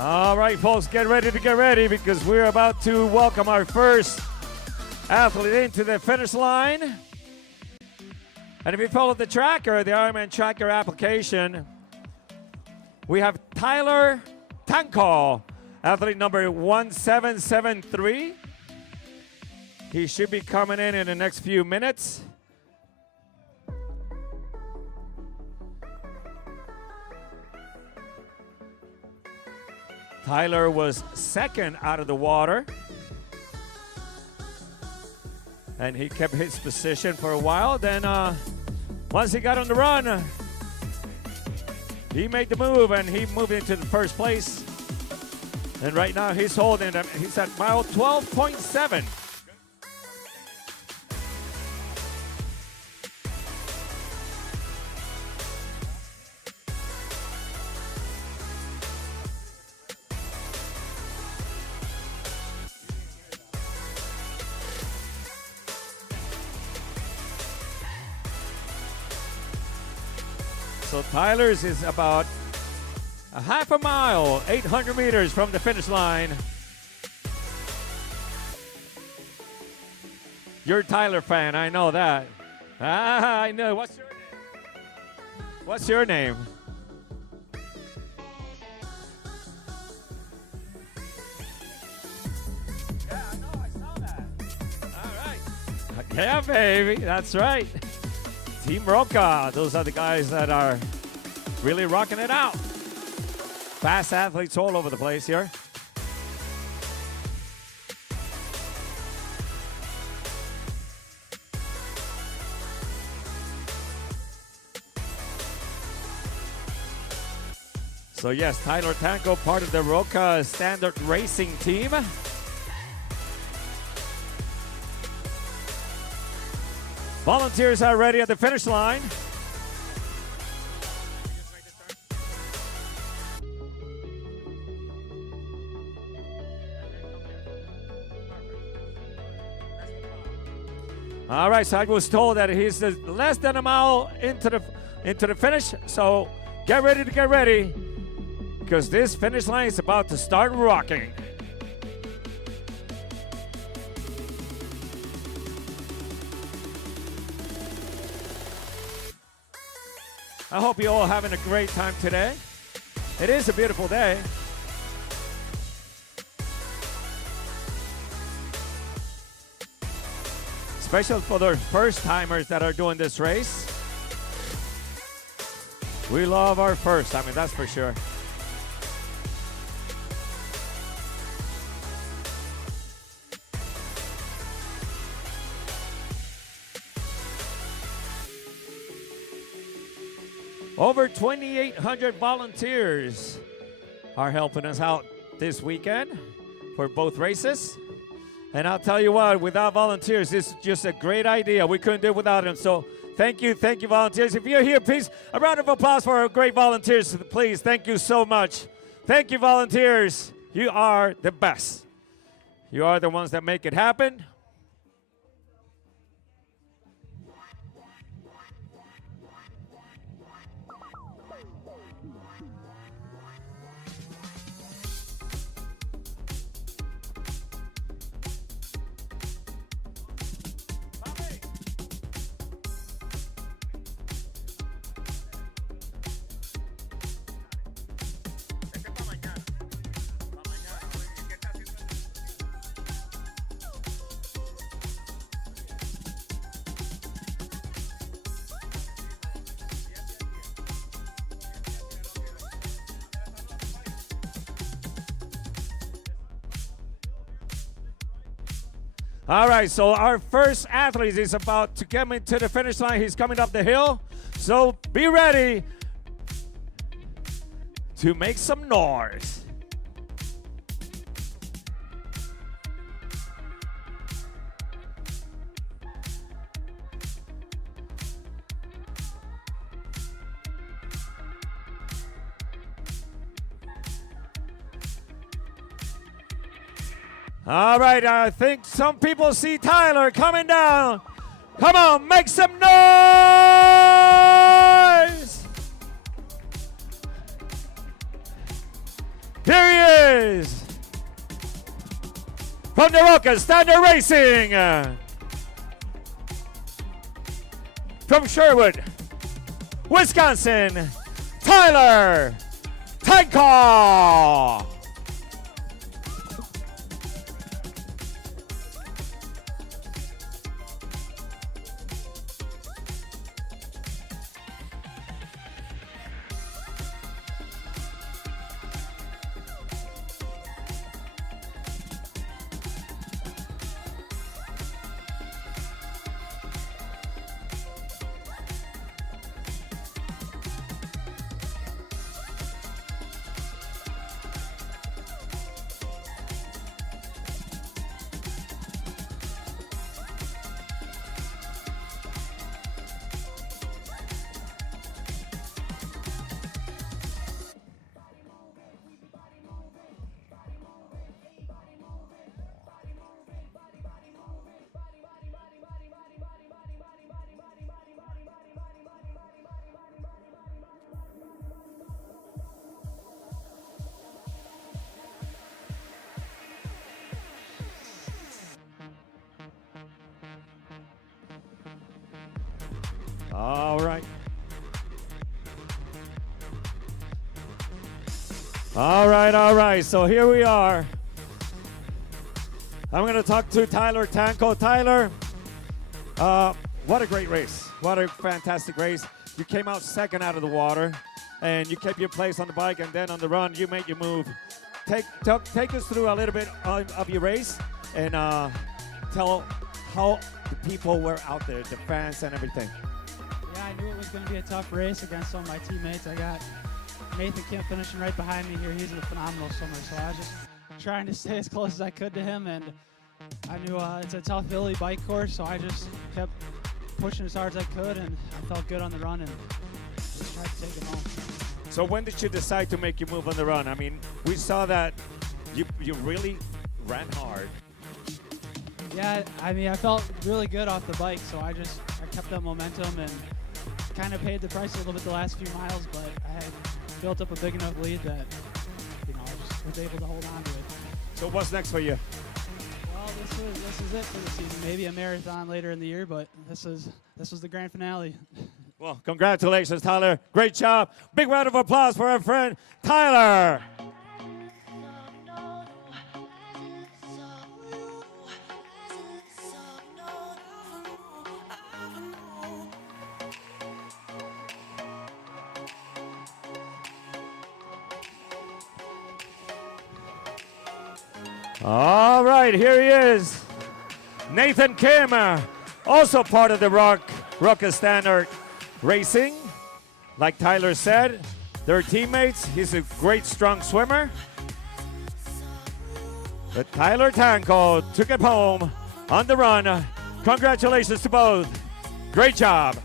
All right, folks, get ready because we're about to welcome our first athlete into the finish line. And if you follow the tracker, the Ironman tracker application, we have Tyler Tanko, athlete number 1773. He should be coming in the next few minutes. Tyler was second out of the water, and he kept his position for a while. Then once he got on the run, he made the move, and he moved into the first place. And right now he's holding them. He's at mile 12.7. So Tyler's is about a half a mile, 800 meters from the finish line. You're a Tyler fan, I know that. Ah, I know. What's your name? What's your name? Yeah, I know, I saw that. All right. Yeah, baby, that's right. Team Roca, those are the guys that are really rocking it out. Fast athletes all over the place here. So yes, Tyler Tanko, part of the Roca Standard Racing team. Volunteers are ready at the finish line. All right, so I was told that he's less than a mile into the finish. So get ready, because this finish line is about to start rocking. I hope you're all having a great time today. It is a beautiful day. Especially for the first timers that are doing this race. We love our first, I mean, that's for sure. Over 2,800 volunteers are helping us out this weekend for both races. And I'll tell you what, without volunteers, this is just a great idea. We couldn't do it without them. So thank you, volunteers. If you're here, please, a round of applause for our great volunteers, please. Thank you so much. Thank you, volunteers. You are the best. You are the ones that make it happen. All right, so our first athlete is about to come into the finish line. He's coming up the hill. So be ready to make some noise. All right, I think some people see Tyler coming down. Come on, make some noise! Here he is. From the Rocket Standard Racing. From Sherwood, Wisconsin, Tyler Tankaw. All right. All right. So here we are. I'm going to talk to Tyler Tankaw. Tyler, what a great race. What a fantastic race. You came out second out of the water, and you kept your place on the bike, and then on the run, you made your move. Take us through a little bit of your race, and tell how the people were out there, the fans and everything. Yeah, I knew it was going to be a tough race against some of my teammates. I got Nathan Kemp finishing right behind me here. He's a phenomenal swimmer, so I was just trying to stay as close as I could to him, and I knew it's a tough hilly bike course, so I just kept pushing as hard as I could, and I felt good on the run and just tried to take it home. So when did you decide to make your move on the run? I mean, we saw that you really ran hard. Yeah, I mean, I felt really good off the bike, so I kept that momentum and kind of paid the price a little bit the last few miles, but I had built up a big enough lead that, I just was able to hold on to it. So what's next for you? Well, this is it for the season. Maybe a marathon later in the year, but this was the grand finale. Well, congratulations, Tyler. Great job. Big round of applause for our friend, Tyler. All right, here he is. Nathan Kim, also part of the Rocket Standard Racing. Like Tyler said, they're teammates. He's a great, strong swimmer. But Tyler Tanko took it home on the run. Congratulations to both. Great job.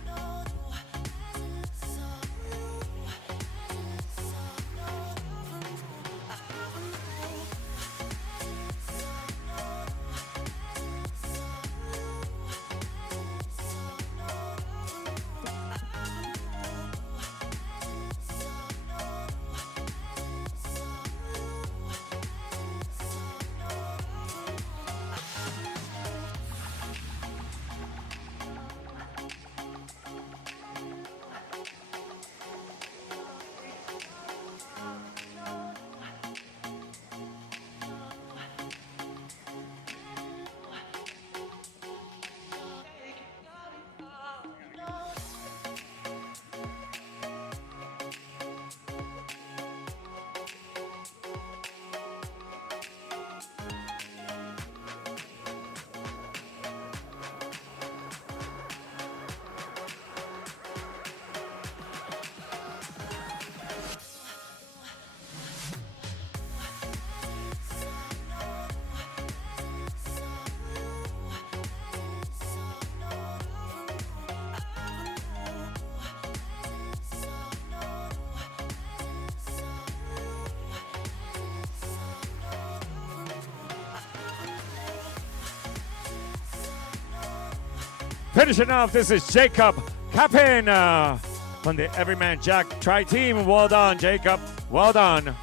Finishing off, this is Jacob Kappin on the Everyman Jack Tri-Team. Well done, Jacob. Well done.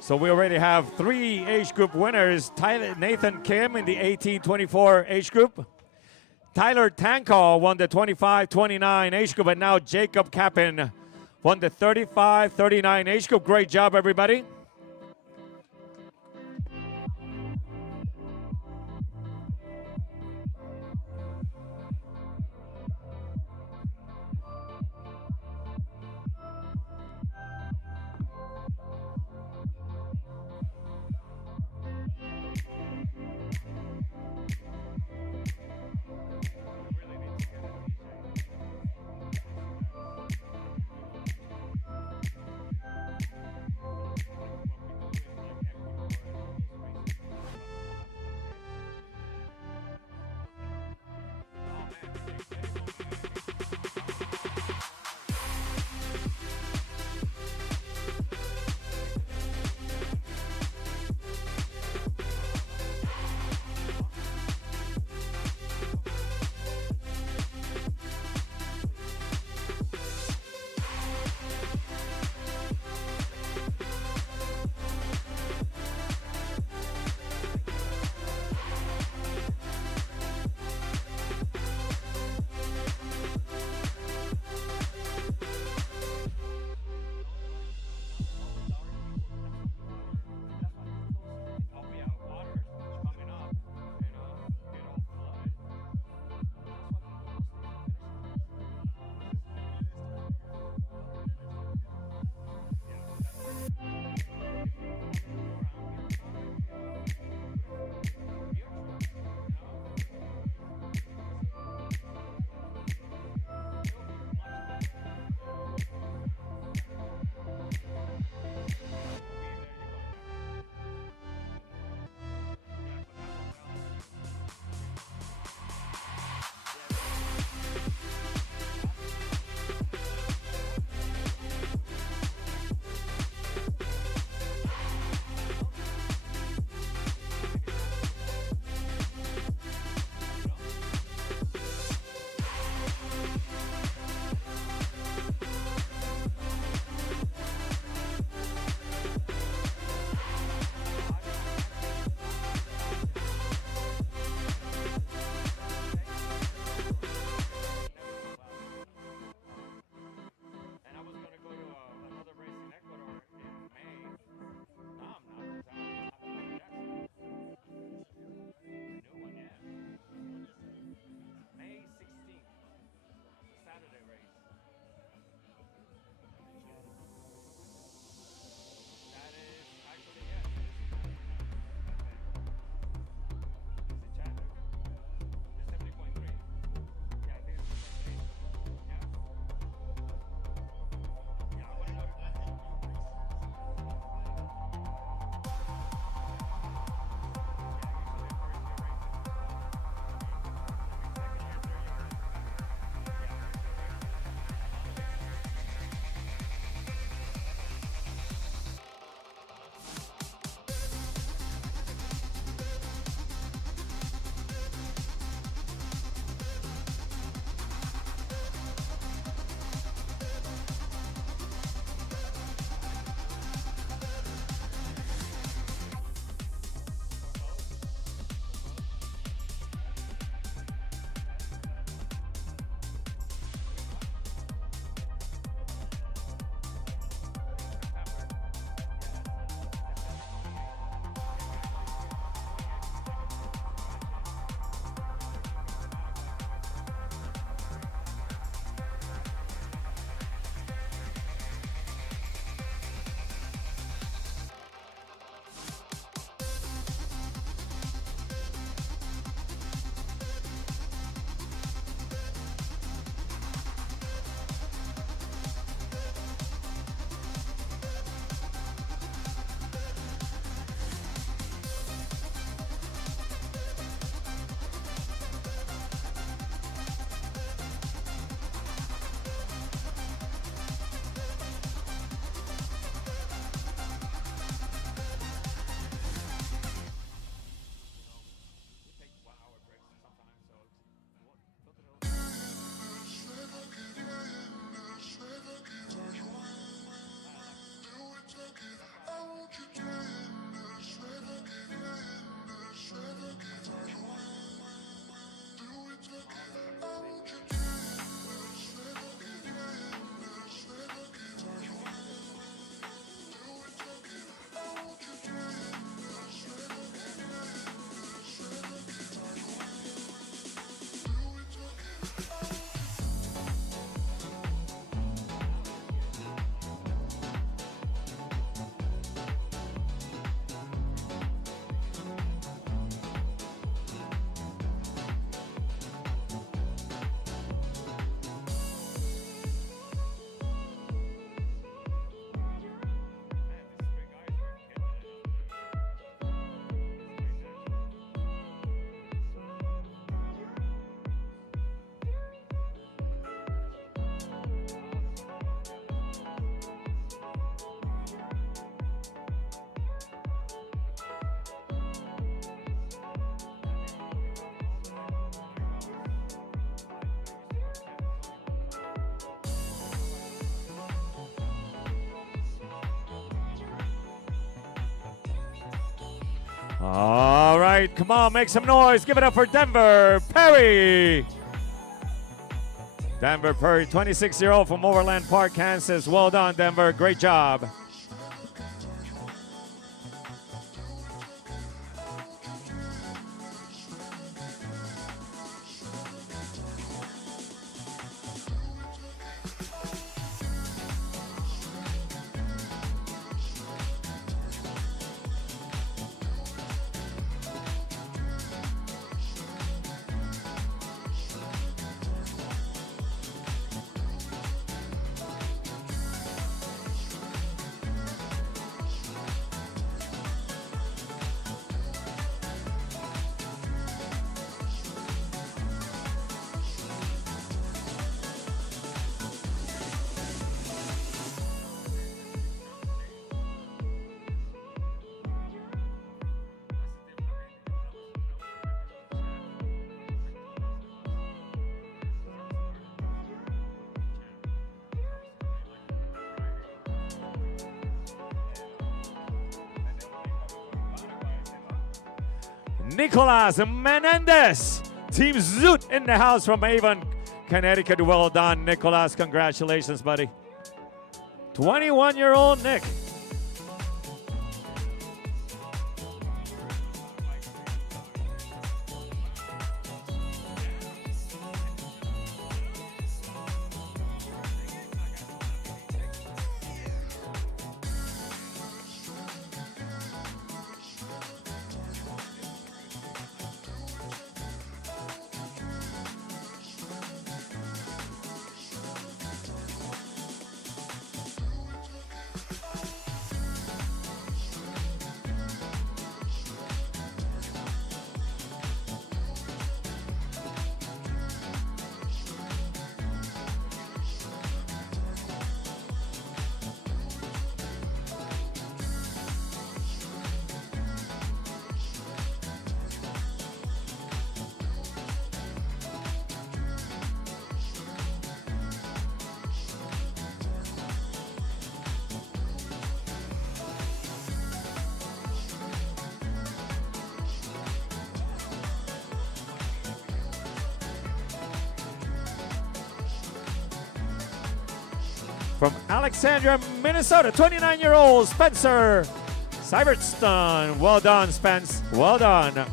So we already have 3 age group winners. Nathan Kim in the 18-24 age group. Tyler Tanko won the 25-29 age group, and now Jacob Kappin won the 35-39 age group. Great job, everybody. All right, come on, make some noise. Give it up for Denver Perry. Denver Perry, 26-year-old from Overland Park, Kansas. Well done, Denver. Great job. Nicolas Menendez, Team Zoot in the house from Avon, Connecticut. Well done, Nicolas. Congratulations, buddy. 21-year-old Nick. From Alexandria, Minnesota, 29-year-old Spencer Syvertston. Well done, Spence. Well done.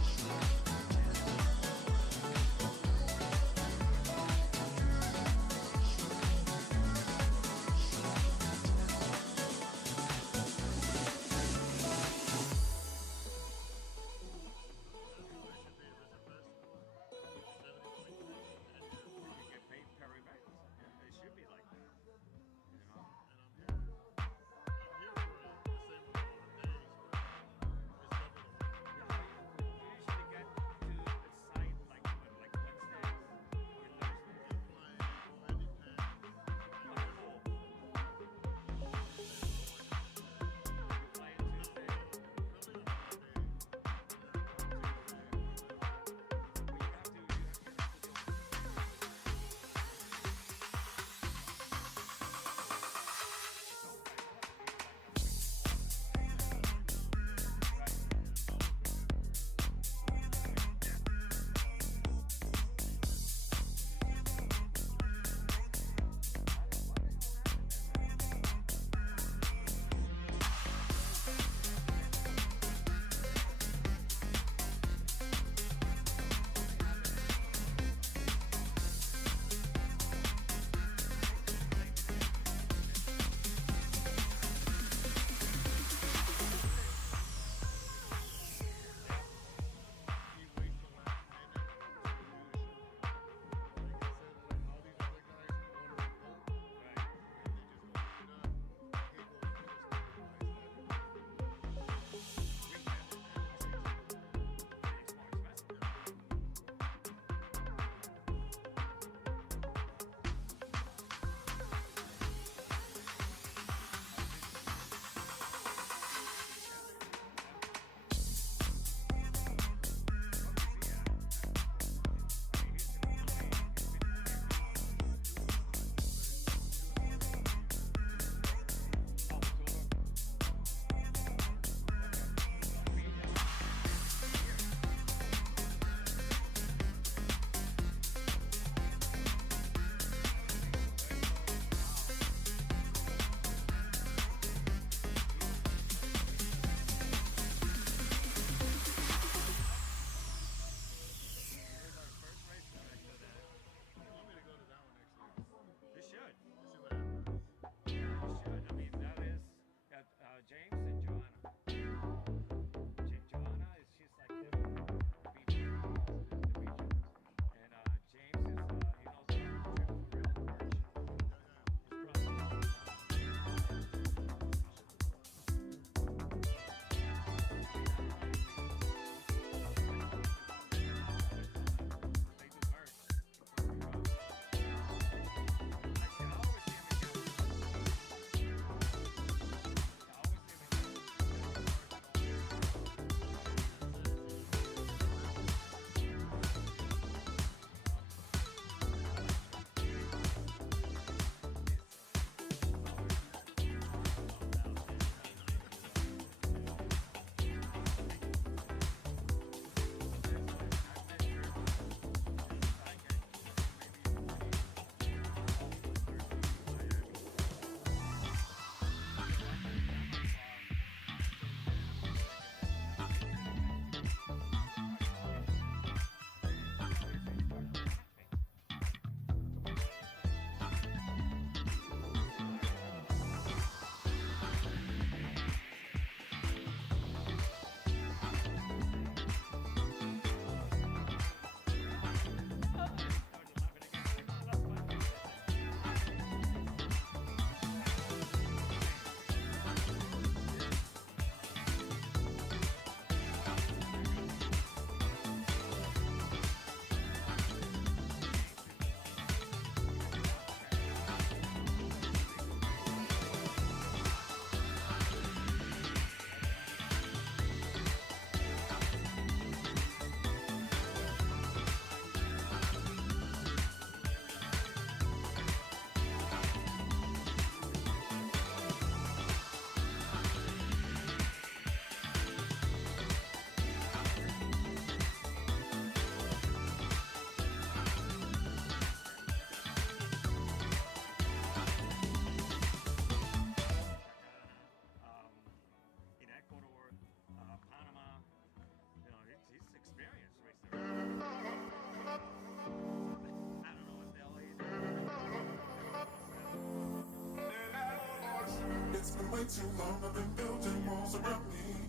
way too long, I've been building walls around me.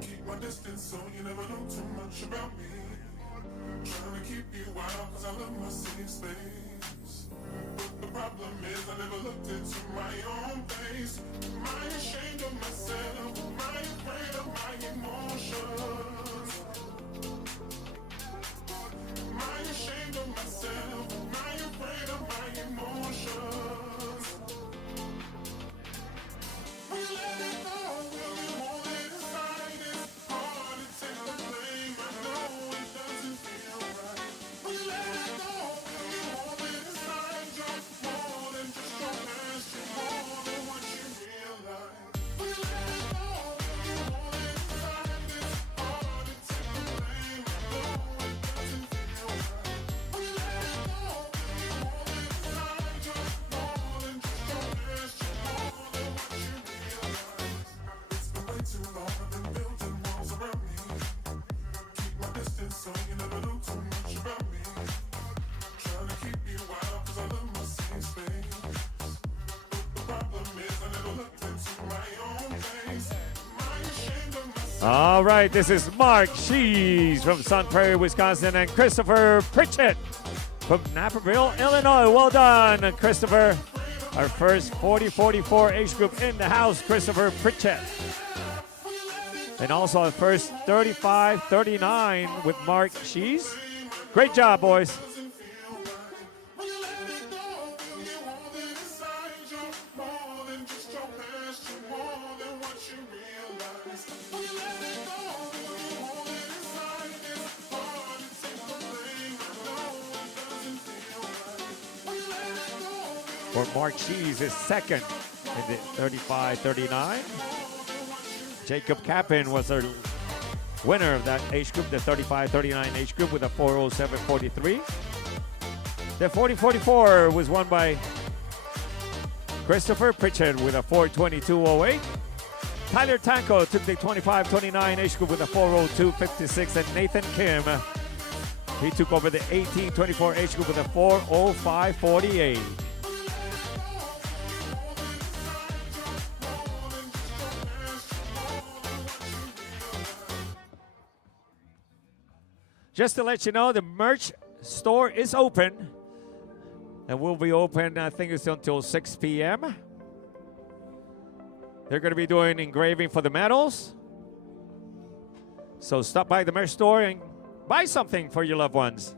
Keep my distance so you never know too much about me. Trying to keep you out cause I love my safe space. But the problem is I never looked into my own face. Am I ashamed of myself? Am I afraid of my emotions? Am I ashamed of myself? Am I afraid of my emotions? We let it go, will you hold it aside? It's hard to take the blame, I know it doesn't feel right. We let it go, will you hold it aside? You're more than just your past, you're more than what you realize. We let it go, will you hold it aside? It's hard to take the blame, I know it doesn't feel right. We let it go, will you hold it aside? You're more than just your past, you're more than what you realize. It's been way too long, I've been building walls around me. Keep my distance so you never know too much about me. Trying to keep you out cause I love my safe space. But the problem is I never looked into my own face. Am I ashamed of myself? All right, this is Mark Shees from Sun Prairie, Wisconsin, and Christopher Pritchett from Naperville, Illinois. Well done, Christopher. Our first 40-44 age group in the house, Christopher Pritchett. And also our first 35-39 with Mark Shees. Great job, boys. We let it go, will you hold it aside? You're more than just your past, you're more than what you realize. We let it go, will you hold it aside? It's hard to take the blame, I know it doesn't feel right. We let it go, will For Mark Shees is second in the 35-39. Jacob Kappen was our winner of that age group, the 35-39 age group with a 4:07.43. The 40-44 was won by Christopher Pritchett with a 4:22.08. Tyler Tanko took the 25-29 age group with a 4:02.56, and Nathan Kim, he took over the 18-24 age group with a 4:05.48. Just to let you know, the merch store is open. And will be open, I think it's until 6 p.m. They're going to be doing engraving for the medals. So stop by the merch store and buy something for your loved ones.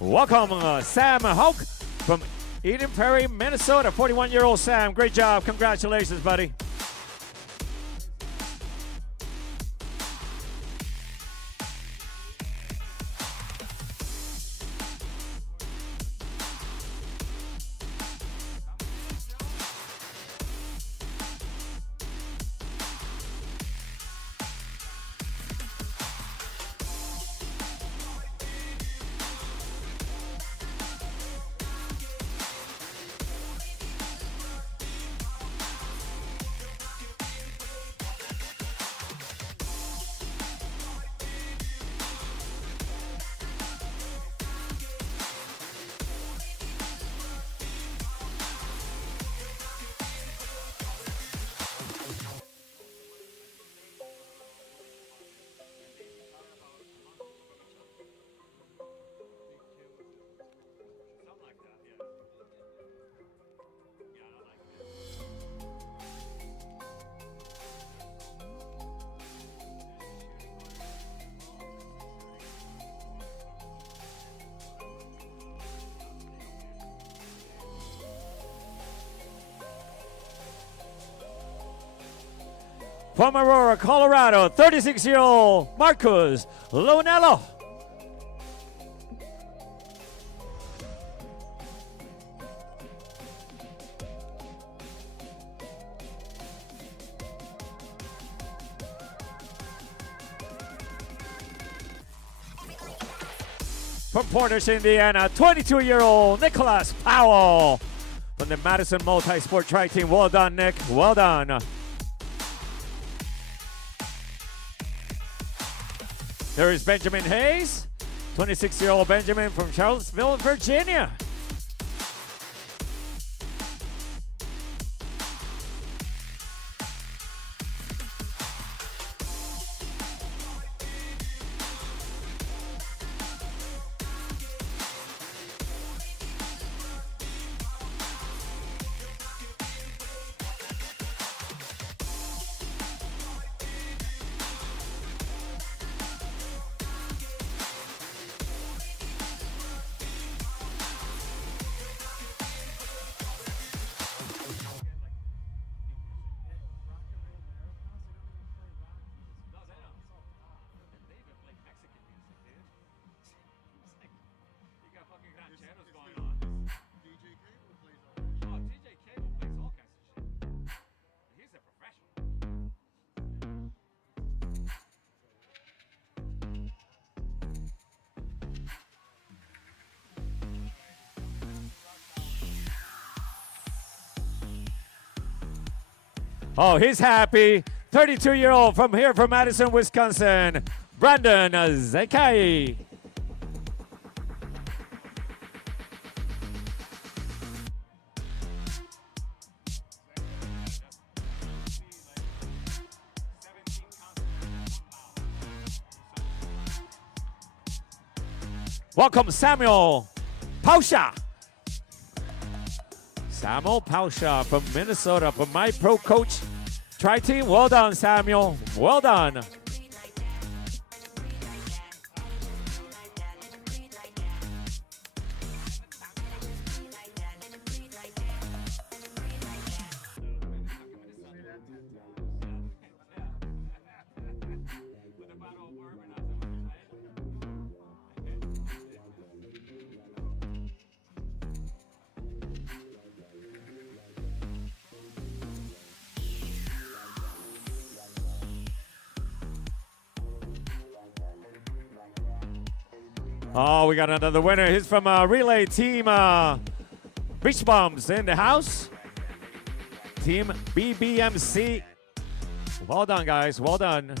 Welcome, Sam Houck from Eden Prairie, Minnesota. 41-year-old Sam. Great job. Congratulations, buddy. From Aurora, Colorado, 36-year-old Marcus Lunello. From Portage, Indiana, 22-year-old Nicholas Powell from the Madison Multi-Sport Tri-Team. Well done, Nick. Well done. There is Benjamin Hayes, 26-year-old Benjamin from Charlottesville, Virginia. Oh, he's happy. 32-year-old from here from Madison, Wisconsin, Brandon Zekai. Welcome, Samuel Pausha. Samuel Pausha from Minnesota, from my pro coach Tri-Team. Well done, Samuel. Well done. Oh, we got another winner. He's from relay team Beach Bums in the house. Team BBMC. Well done, guys. Well done.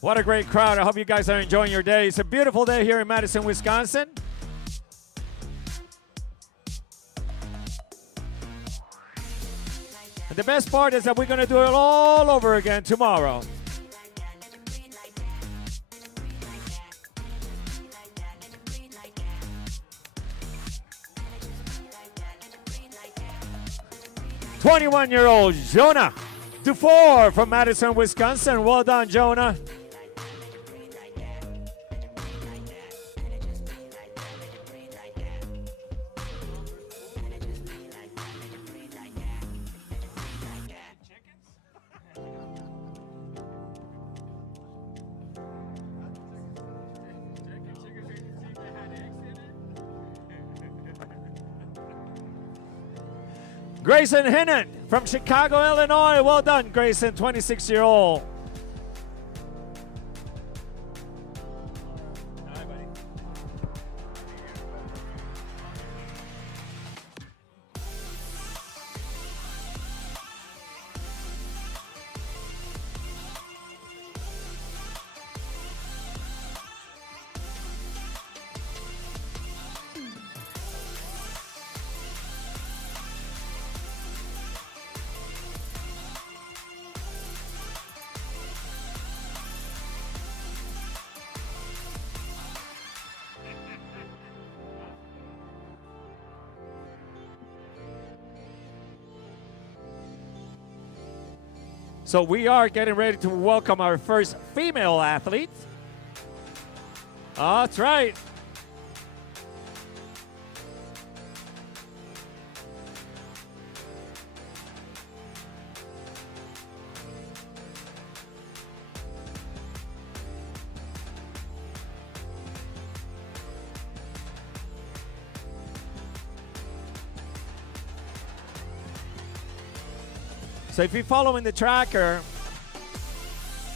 What a great crowd. I hope you guys are enjoying your day. It's a beautiful day here in Madison, Wisconsin. And the best part is that we're going to do it all over again tomorrow. "21-year-old Jonah Dufour from Madison, Wisconsin." Well done, Jonah. Grayson Hinnant from Chicago, Illinois. Well done, Grayson, 26-year-old. So we are getting ready to welcome our first female athlete. That's right. So if you're following the tracker,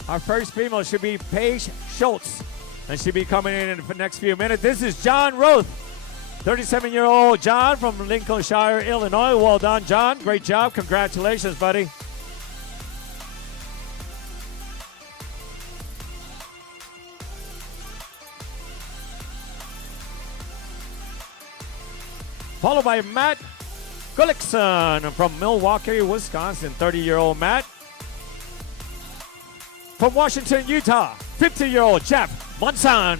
our first female should be Paige Schultz, and she'll be coming in the next few minutes. This is John Roth, 37-year-old John from Lincolnshire, Illinois. Well done, John. Great job. Congratulations, buddy. Followed by Matt Gullickson from Milwaukee, Wisconsin, 30-year-old Matt. From Washington, Utah, 50-year-old Jeff Monson.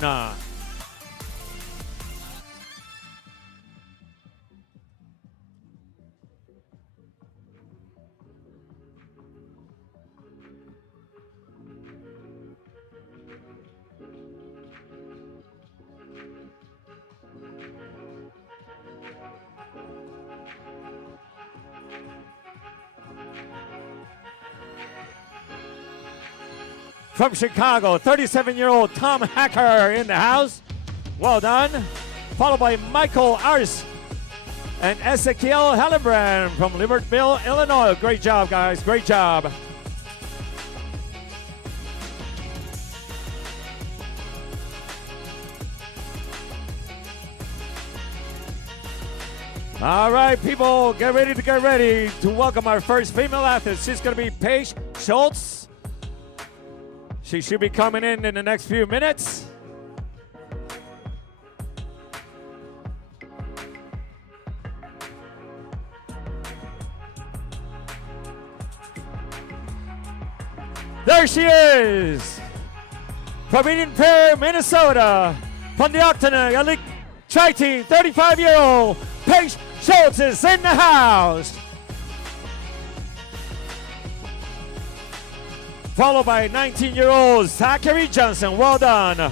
From Chicago, 37-year-old Tom Hacker in the house. Well done. Followed by Michael Ars and Ezekiel Hellebrand from Libertyville, Illinois. Great job, guys. Great job. All right, people, get ready to welcome our first female athlete. She's going to be Paige Schultz. She should be coming in the next few minutes. There she is. From Eden Prairie, Minnesota. From the Octagon Elite Tri-Team, 35-year-old Paige Schultz is in the house. Followed by 19-year-old Zachary Johnson. Well done.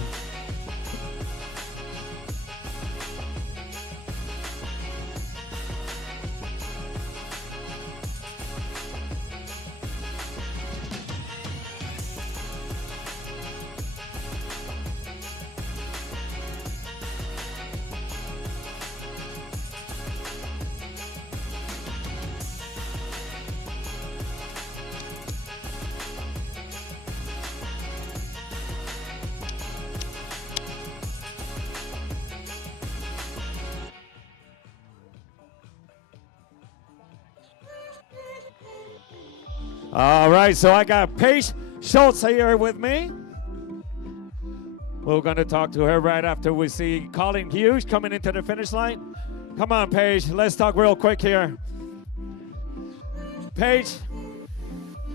All right, so I got Paige Schultz here with me. We're going to talk to her right after we see Colin Hughes coming into the finish line. Come on, Paige, let's talk real quick here. Paige,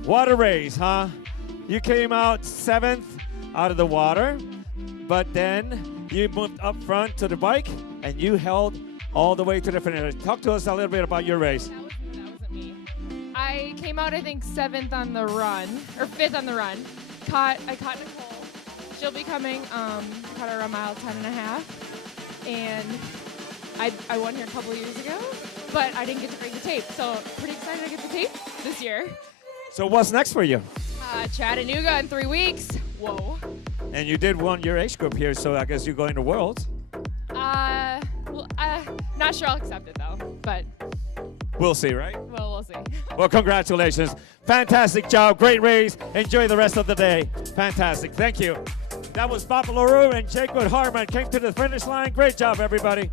what a race, huh? You came out 7th out of the water, but then you moved up front to the bike, and you held all the way to the finish. Talk to us a little bit about your race. That wasn't me. I came out, I think, 7th on the run, or 5th on the run. I caught Nicole. She'll be coming. I caught her around mile 10.5. And I won here a couple years ago, but I didn't get to bring the tape. So pretty excited to get the tape this year. So what's next for you? Chattanooga in 3 weeks. Whoa. And you did won your age group here, so I guess you're going to Worlds. Not sure I'll accept it though, but We'll see, right? Well, we'll see. Well, congratulations. Fantastic job. Great race. Enjoy the rest of the day. Fantastic. Thank you. That was Bob LaRue and Jacob Harmon came to the finish line. Great job, everybody.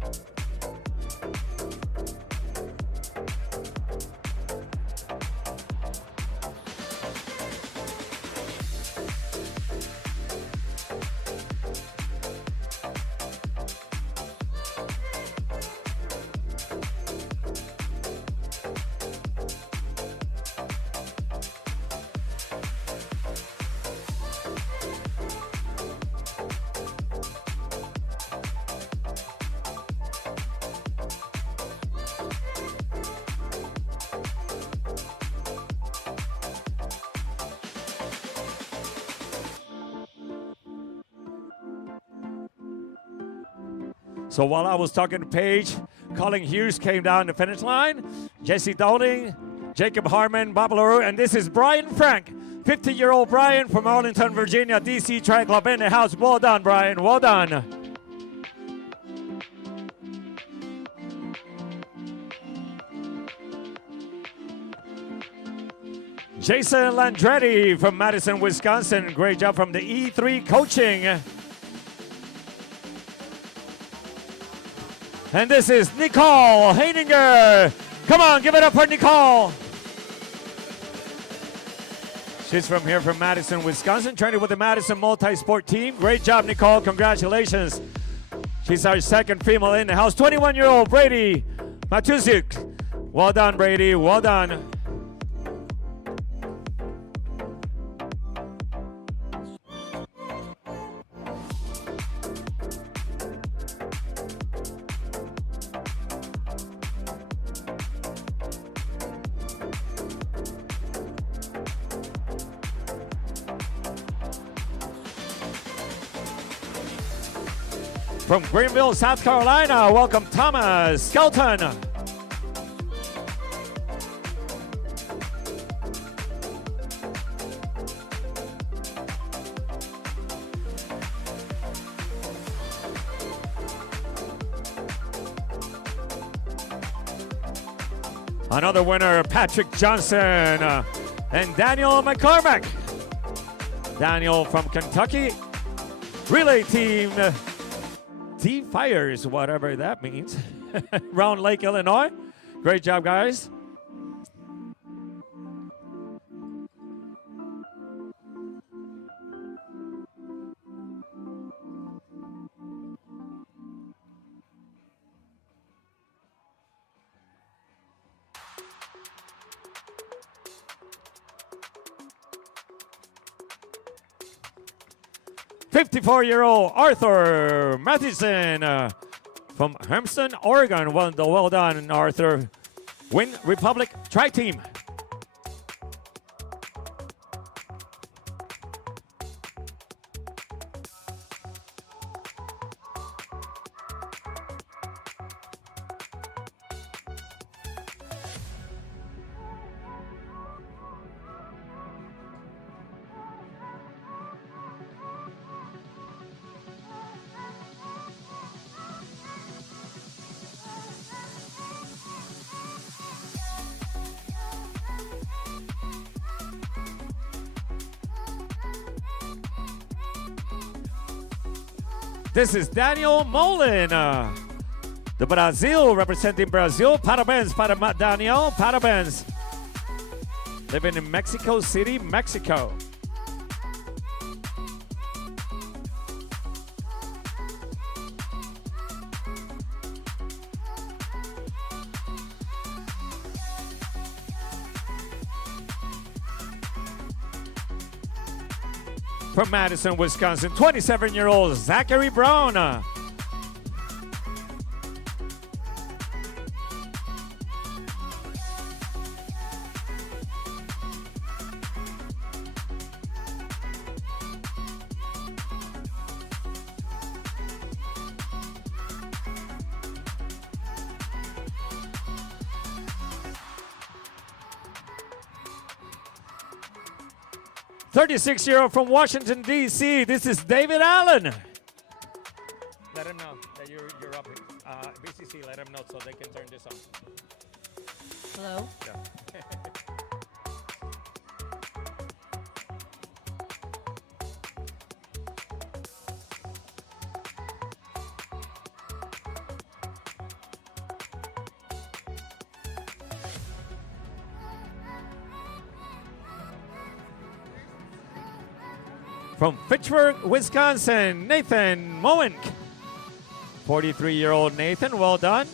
So while I was talking to Paige, Colin Hughes came down the finish line. Jesse Dowding, Jacob Harmon, Bob LaRue, and this is Brian Frank. 50-year-old Brian from Arlington, Virginia, DC Track Club in the house. Well done, Brian. Well done. Jason Landretti from Madison, Wisconsin. Great job from the E3 Coaching. And this is Nicole Heininger. Come on, give it up for Nicole. She's from here from Madison, Wisconsin, training with the Madison Multi-Sport Team. Great job, Nicole. Congratulations. She's our second female in the house. 21-year-old Brady Matusik. Well done, Brady. Well done. From Greenville, South Carolina, welcome Thomas Skelton. Another winner, Patrick Johnson and Daniel McCormack. Daniel from Kentucky, relay team. Fires, whatever that means. Round Lake, Illinois. Great job, guys. '54-year-old Arthur Matheson from Hermiston, Oregon. Well done, Arthur. Win Republic Tri-Team. This is Daniel Molin, the Brazil, representing Brazil. Parabéns para Daniel. Parabéns. Living in Mexico City, Mexico. From Madison, Wisconsin, 27-year-old Zachary Brown. '36-year-old from Washington, D.C. This is David Allen. Let him know that you're up. BCC, let him know so they can turn this on. Hello. From Fitchburg, Wisconsin, Nathan Moenk. 43-year-old Nathan, well done.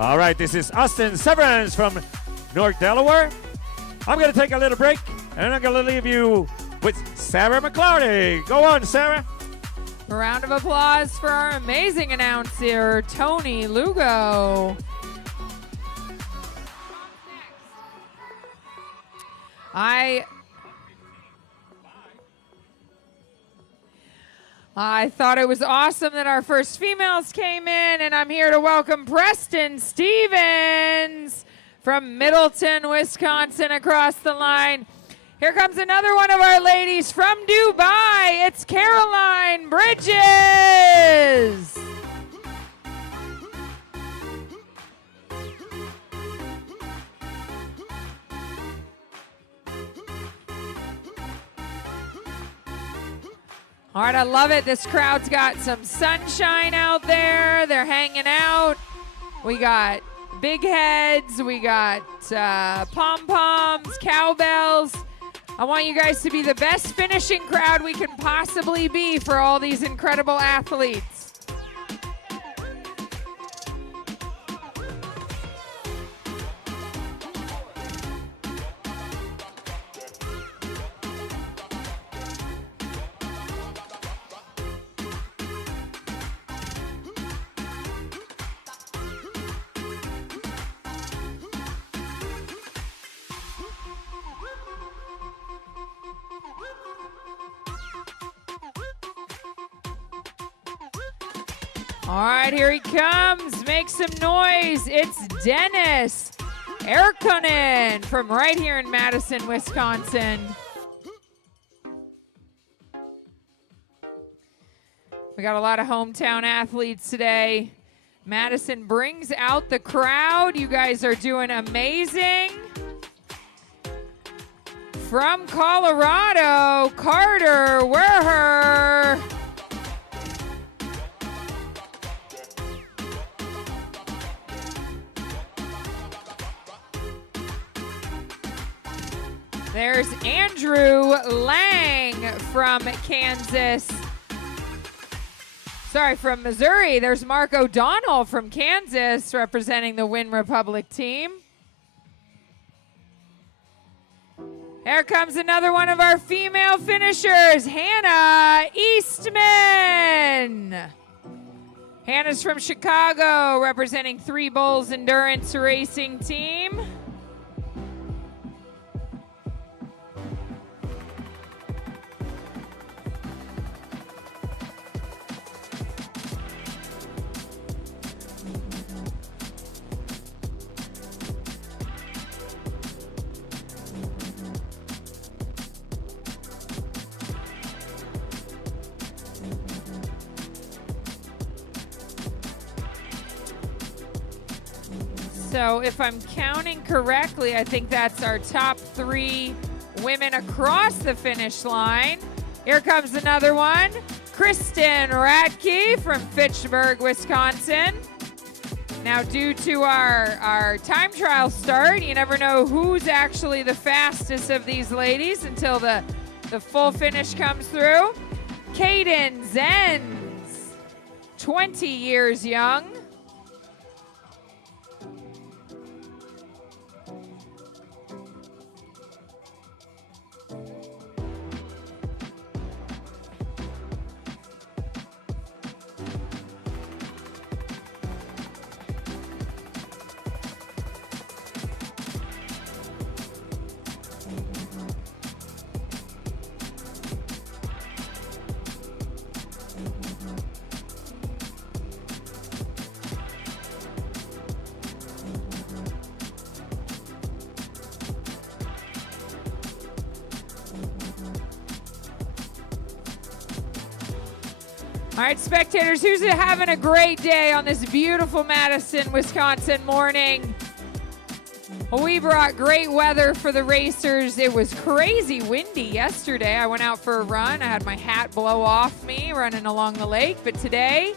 All right, this is Austin Severance from Newark, Delaware. I'm going to take a little break, and I'm going to leave you with Sarah McClarty. Go on, Sarah. A round of applause for our amazing announcer, Tony Lugo. I thought it was awesome that our first females came in, and I'm here to welcome Preston Stevens from Middleton, Wisconsin, across the line. Here comes another one of our ladies from Dubai. It's Caroline Bridges. All right, I love it. This crowd's got some sunshine out there. They're hanging out. We got big heads. We got pom-poms, cowbells. I want you guys to be the best finishing crowd we can possibly be for all these incredible athletes. All right, here he comes. Make some noise. It's Dennis Erkkonen from right here in Madison, Wisconsin. We got a lot of hometown athletes today. Madison brings out the crowd. You guys are doing amazing. From Colorado, Carter Werher. There's Andrew Lang from Kansas. Sorry, from Missouri. There's Mark O'Donnell from Kansas representing the Win Republic team. Here comes another one of our female finishers, Hannah Eastman. Hannah's from Chicago representing Three Bulls Endurance Racing Team. So if I'm counting correctly, I think that's our top 3 women across the finish line. Here comes another one. Kristen Radke from Fitchburg, Wisconsin. Now, due to our time trial start, you never know who's actually the fastest of these ladies until the full finish comes through. Kaden Zenz, 20 years young. All right, spectators, who's having a great day on this beautiful Madison, Wisconsin morning? Well, we brought great weather for the racers. It was crazy windy yesterday. I went out for a run. I had my hat blow off me running along the lake. But today,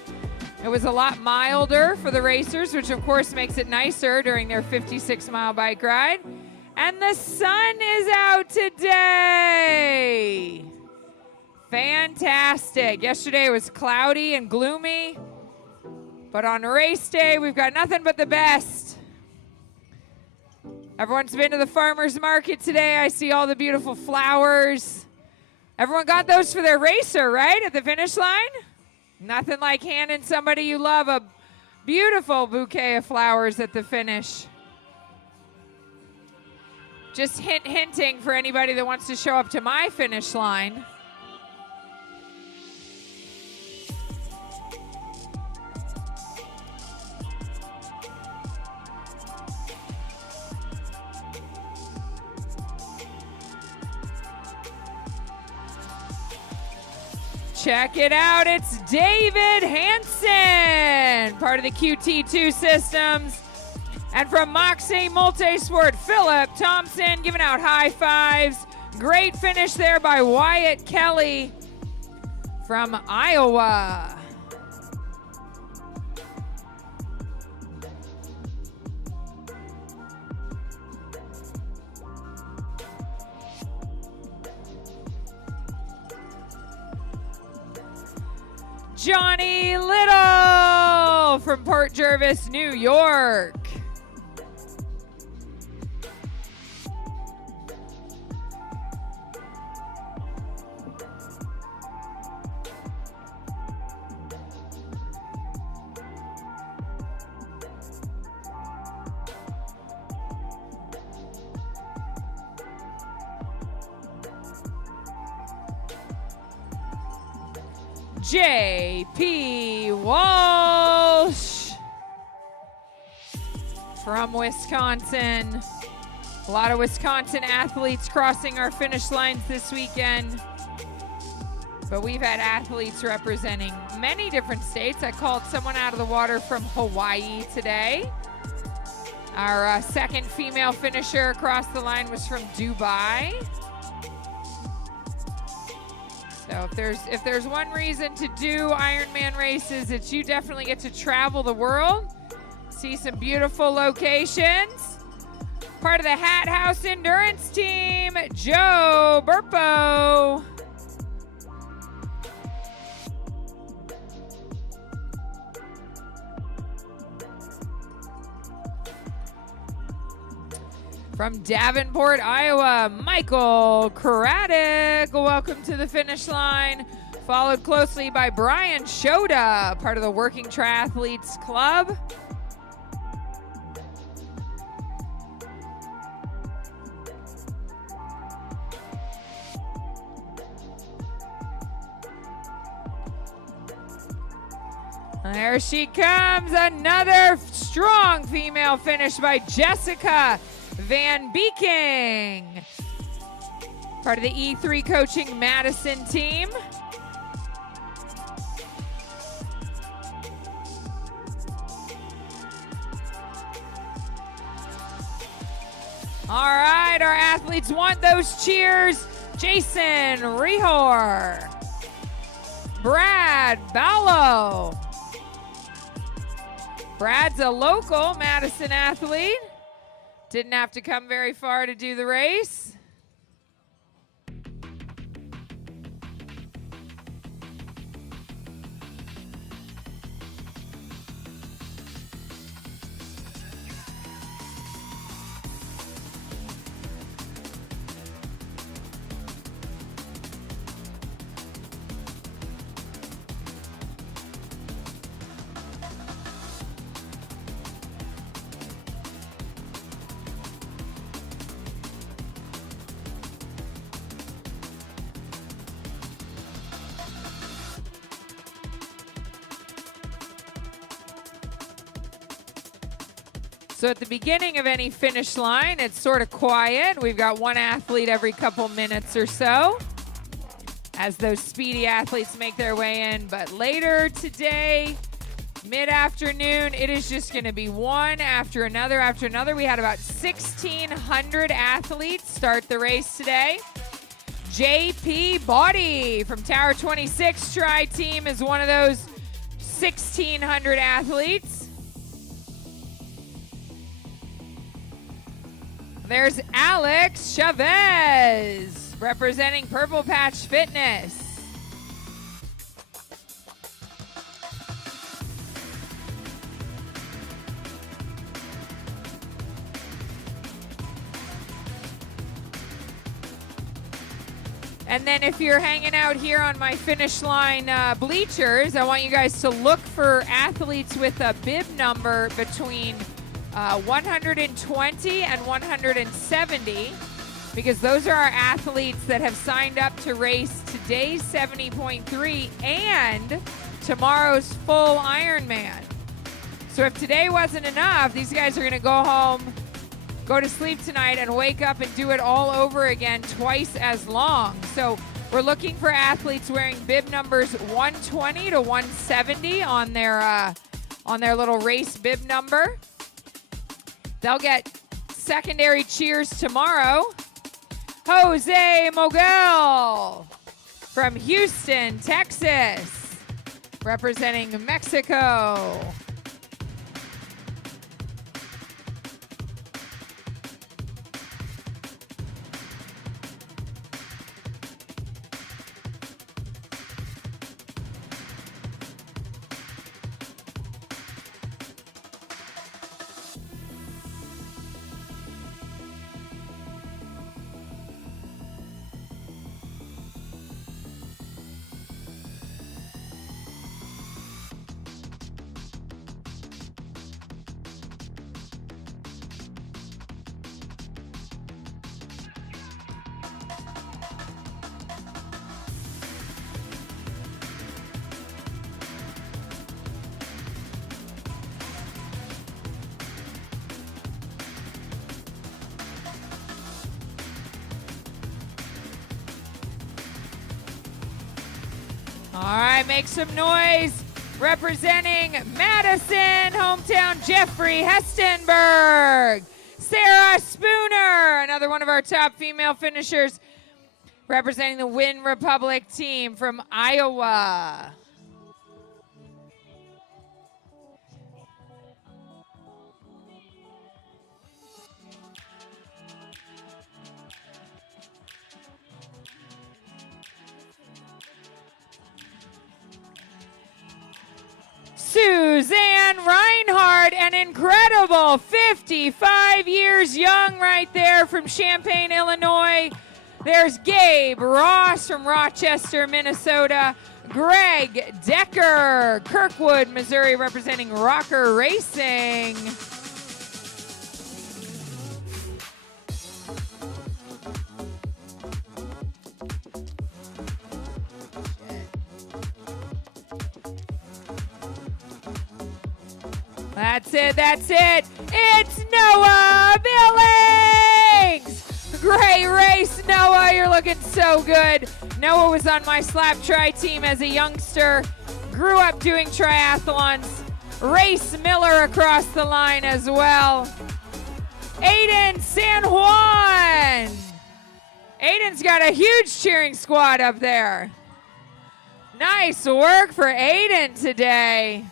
it was a lot milder for the racers, which of course makes it nicer during their 56-mile bike ride. And the sun is out today. Fantastic. Yesterday was cloudy and gloomy. But on race day, we've got nothing but the best. Everyone's been to the farmer's market today. I see all the beautiful flowers. Everyone got those for their racer, right, at the finish line? Nothing like handing somebody you love a beautiful bouquet of flowers at the finish. Just hinting for anybody that wants to show up to my finish line. Check it out, it's David Hansen, part of the QT2 systems. And from Moxie Multisport, Philip Thompson giving out high fives. Great finish there by Wyatt Kelly from Iowa. Johnny Little from Port Jervis, New York. J.P. Walsh from Wisconsin. A lot of Wisconsin athletes crossing our finish lines this weekend. But we've had athletes representing many different states. I called someone out of the water from Hawaii today. Our second female finisher across the line was from Dubai. So if there's one reason to do Ironman races, it's you definitely get to travel the world, see some beautiful locations. Part of the Hat House Endurance Team, Joe Burpo. From Davenport, Iowa, Michael Kraddick, welcome to the finish line. Followed closely by Brian Shoda, part of the Working Triathletes Club. There she comes, another strong female finish by Jessica Van Beeking, part of the E3 Coaching Madison team. All right, our athletes want those cheers. Jason Rehor, Brad Ballo. Brad's a local Madison athlete. Didn't have to come very far to do the race. So at the beginning of any finish line, it's sort of quiet. We've got one athlete every couple minutes or so. as those speedy athletes make their way in. But later today, mid-afternoon, it is just going to be one after another after another. We had about 1,600 athletes start the race today. JP Body from Tower 26 Tri-Team is one of those 1,600 athletes. There's Alex Chavez representing Purple Patch Fitness. And then if you're hanging out here on my finish line bleachers, I want you guys to look for athletes with a bib number between 120 and 170, because those are our athletes that have signed up to race today's 70.3 and tomorrow's full Ironman. So if today wasn't enough, these guys are going to go home, go to sleep tonight, and wake up and do it all over again twice as long. So we're looking for athletes wearing bib numbers 120 to 170 on their little race bib number. They'll get secondary cheers tomorrow. Jose Mogel from Houston, Texas, representing Mexico. All right, make some noise. Representing Madison, hometown Jeffrey Hestenberg. Sarah Spooner, another one of our top female finishers, representing the Win Republic team from Iowa. Suzanne Reinhardt, an incredible 55 years young right there from Champaign, Illinois. There's Gabe Ross from Rochester, Minnesota. Greg Decker, Kirkwood, Missouri, representing Rocker Racing. That's it, that's it. It's Noah Billings. Great race, Noah. You're looking so good. Noah was on my slap tri team as a youngster. Grew up doing triathlons. Race Miller across the line as well. Aiden San Juan. Aiden's got a huge cheering squad up there. Nice work for Aiden today.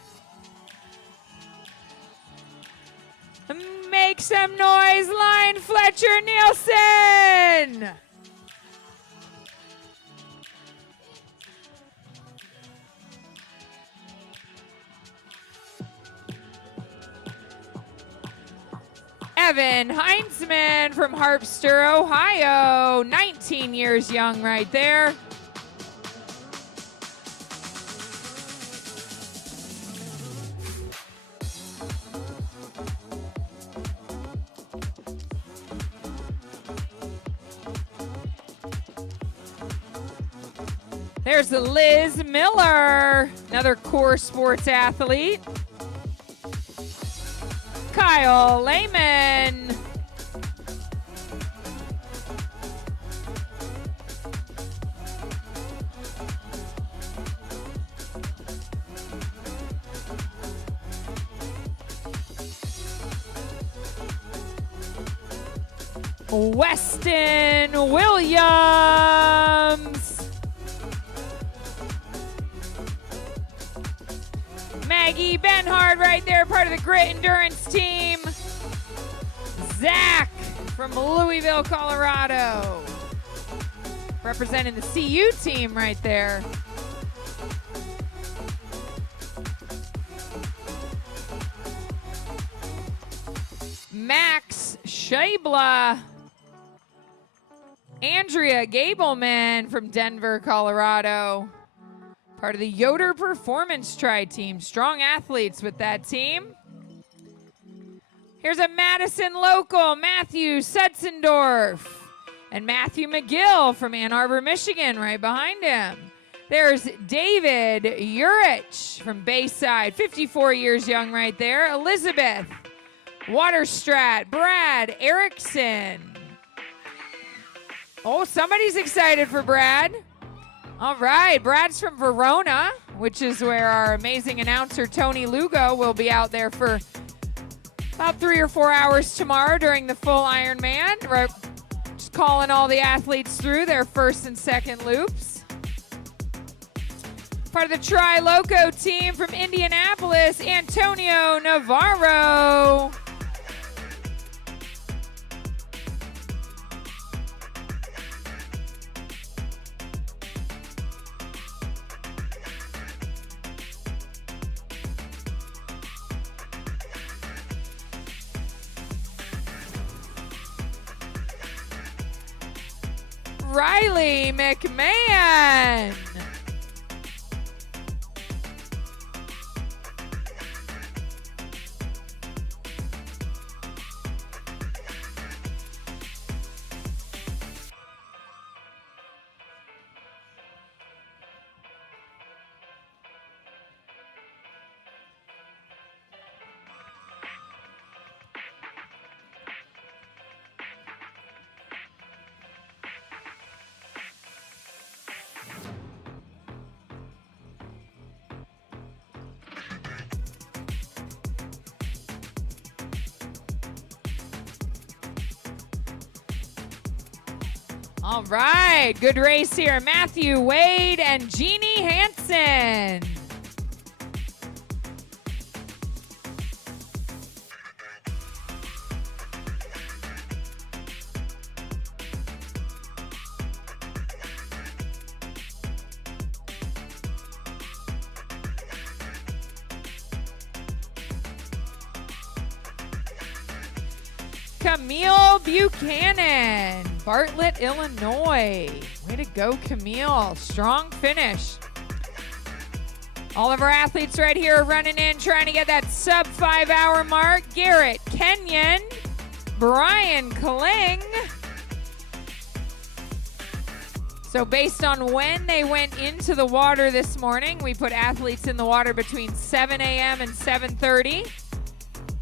Make some noise, Line Fletcher Nielsen. Evan Heinzman from Harpster, Ohio, 19 years young right there. There's Liz Miller, another core sports athlete. Kyle Lehman. Weston Williams. Maggie Benhard right there, part of the Grit Endurance team. Zach from Louisville, Colorado. Representing the CU team right there. Max Shabla. Andrea Gableman from Denver, Colorado. Part of the Yoder Performance Tri team. Strong athletes with that team. Here's a Madison local, Matthew Sutzendorf. And Matthew McGill from Ann Arbor, Michigan, right behind him. There's David Urich from Bayside, 54 years young right there. Elizabeth Waterstrat, Brad Erickson. Oh, somebody's excited for Brad. All right, Brad's from Verona, which is where our amazing announcer Tony Lugo will be out there for about 3 or 4 hours tomorrow during the full Ironman. We're just calling all the athletes through their first and second loops. Part of the Tri-Loco team from Indianapolis, Antonio Navarro. Riley McMahon. All right, good race here. Matthew Wade and Jeannie Hansen. Camille Buchanan, Bartlett, Illinois. Way to go, Camille. Strong finish. All of our athletes right here are running in, trying to get that sub 5 hour mark. Garrett Kenyon, Brian Kling. So based on when they went into the water this morning, we put athletes in the water between 7 a.m. and 7:30.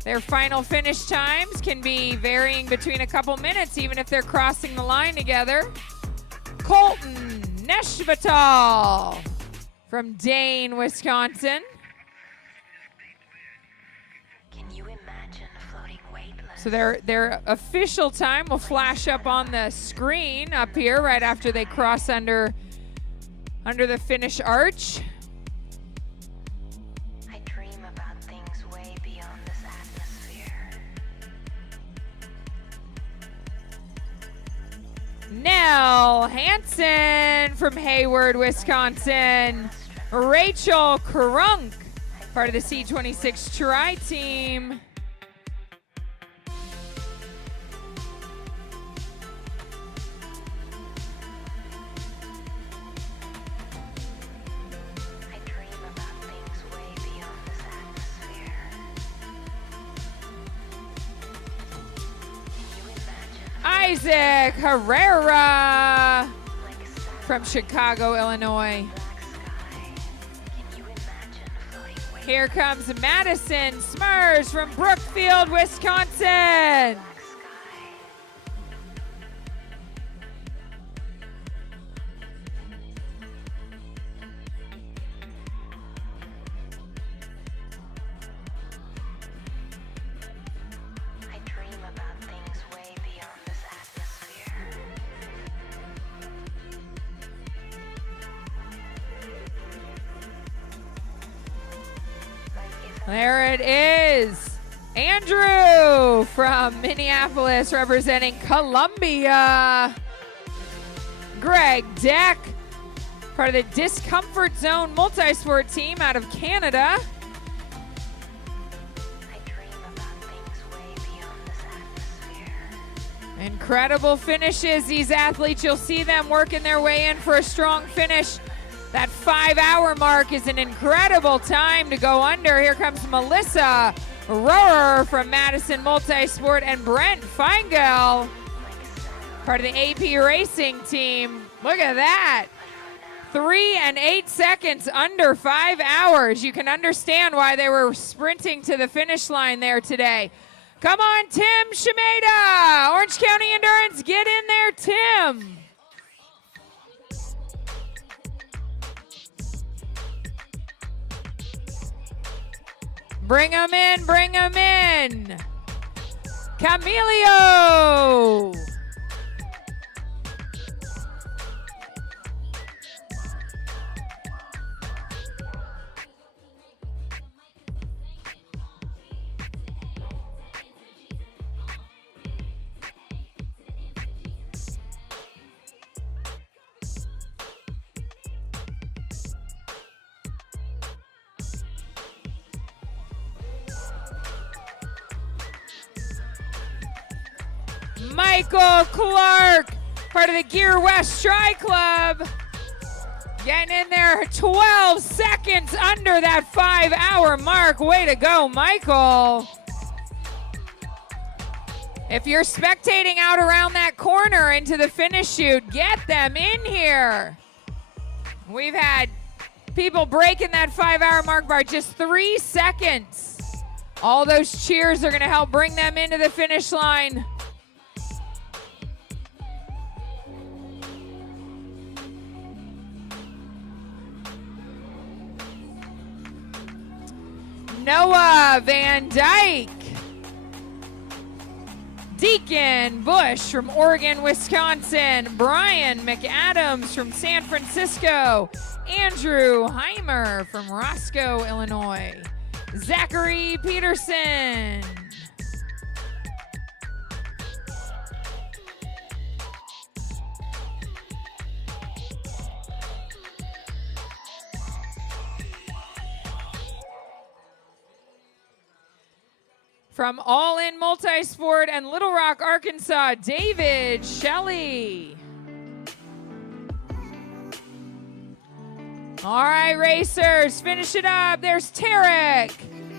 Their final finish times can be varying between a couple minutes, even if they're crossing the line together. Colton Neshvatal from Dane, Wisconsin. Can you imagine floating weightless? So their official time will flash up on the screen up here right after they cross under the finish arch. I dream about things way beyond this atmosphere. Nell Hansen from Hayward, Wisconsin. Rachel Krunk, part of the C26 Tri team. I dream about things way beyond this atmosphere. Can you imagine Isaac Herrera like a satellite from Chicago, Illinois. black sky? Can you imagine floating weightless Here comes Madison Smurs from Brookfield, Wisconsin. black sky? I dream about things way beyond this atmosphere. There it is. Andrew from Minneapolis representing Columbia. Greg Deck, part of the Discomfort Zone Multisport team out of Canada. I dream about things way beyond this atmosphere. Incredible finishes, these athletes. You'll see them working their way in for a strong finish. That 5-hour mark is an incredible time to go under. Here comes Melissa Rohrer from Madison Multisport and Brent Feingel, part of the AP Racing team. Look at that. 3 and 8 seconds under 5 hours. You can understand why they were sprinting to the finish line there today. Come on, Tim Shimeda. Orange County Endurance, get in there, Tim. Bring them in, bring them in. Camilio. Michael Clark, part of the Gear West Tri Club, getting in there 12 seconds under that 5-hour mark. Way to go, Michael. If you're spectating out around that corner into the finish chute, get them in here. We've had people breaking that 5-hour mark by just 3 seconds. All those cheers are going to help bring them into the finish line. Noah Van Dyke. Deacon Bush from Oregon, Wisconsin. Brian McAdams from San Francisco. Andrew Heimer from Roscoe, Illinois. Zachary Peterson. From All In Multisport and Little Rock, Arkansas, David Shelley. All right, racers, finish it up. There's Tarek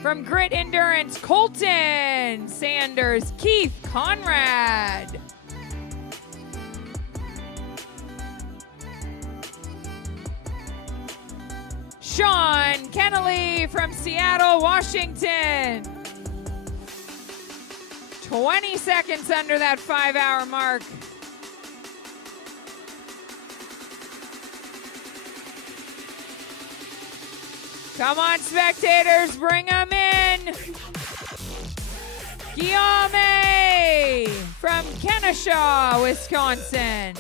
from Grit Endurance, Colton Sanders, Keith Conrad. Sean Kennelly from Seattle, Washington. 20 seconds under that 5-hour mark. Come on, spectators, bring them in. Guillaume from Kennesaw, Wisconsin.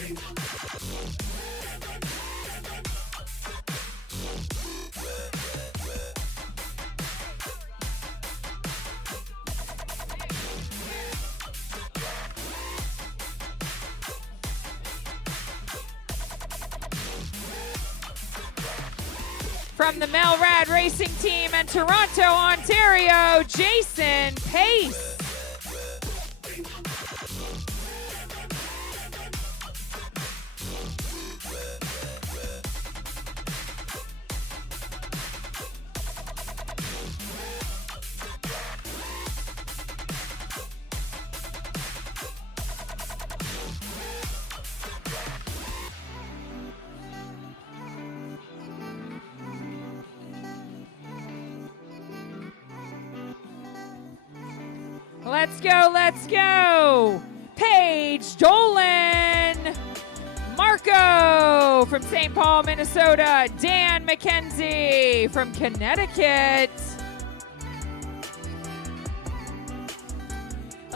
From the Melrad Racing Team in Toronto, Ontario, Jason Pace. Let's go, let's go. Paige Dolan. Marco from St. Paul, Minnesota. Dan McKenzie from Connecticut.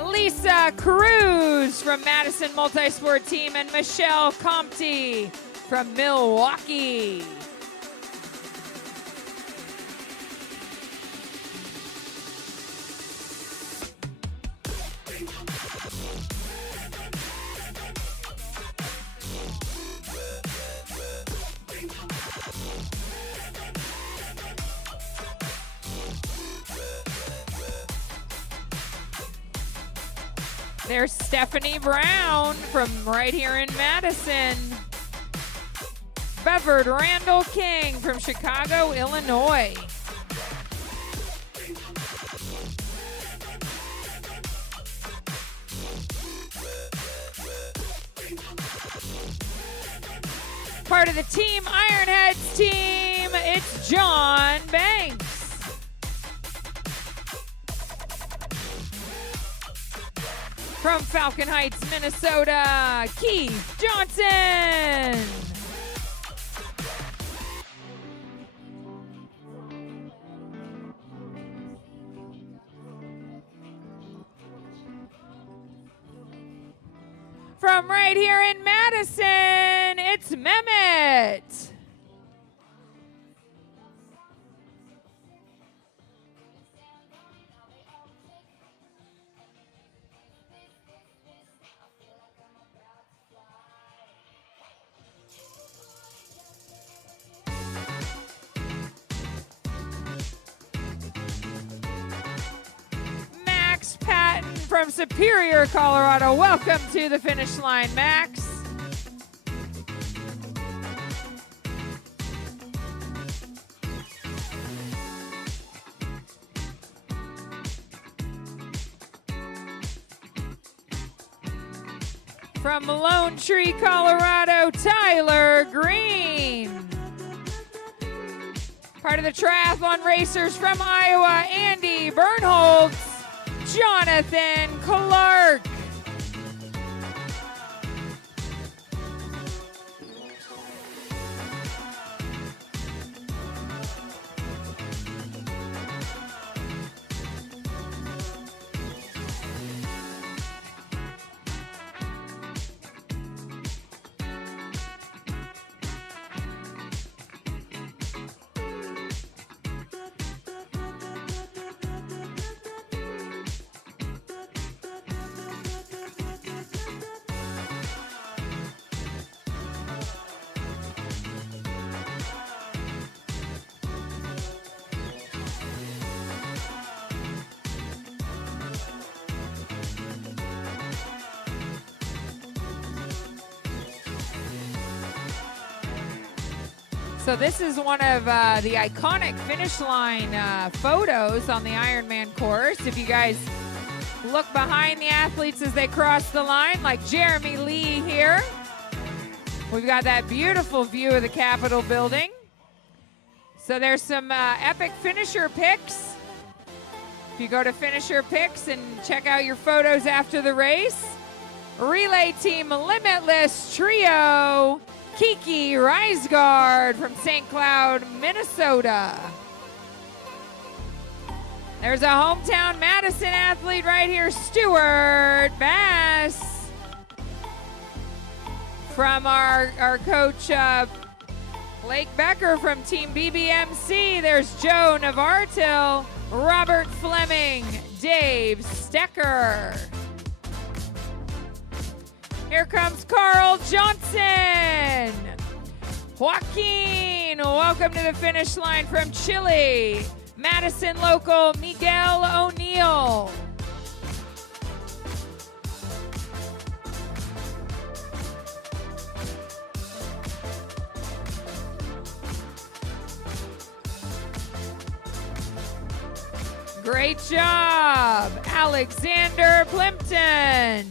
Lisa Cruz from Madison Multisport Team and Michelle Compte from Milwaukee. There's Stephanie Brown from right here in Madison. Beverly Randall King from Chicago, Illinois. Part of the Team Ironheads team, it's John Banks. From Falcon Heights, Minnesota, Keith Johnson. From right here in Madison, it's Mehmet. Max Patton from Superior, Colorado. Welcome to the finish line, Max. From Lone Tree, Colorado, Tyler Green. Part of the Triathlon Racers from Iowa, Andy Bernholtz, Jonathan Clark. So this is one of the iconic finish line photos on the Ironman course. If you guys look behind the athletes as they cross the line, like Jeremy Lee here, we've got that beautiful view of the Capitol building. So there's some epic finisher pics. If you go to finisher pics and check out your photos after the race, relay team Limitless Trio, Kiki Reisgard from St. Cloud, Minnesota. There's a hometown Madison athlete right here, Stuart Bass. From our coach, Blake Becker from Team BBMC, there's Joe Navartil, Robert Fleming, Dave Stecker. Here comes Carl Johnson. Joaquin, welcome to the finish line from Chile. Madison local, Miguel O'Neill. Great job, Alexander Plimpton.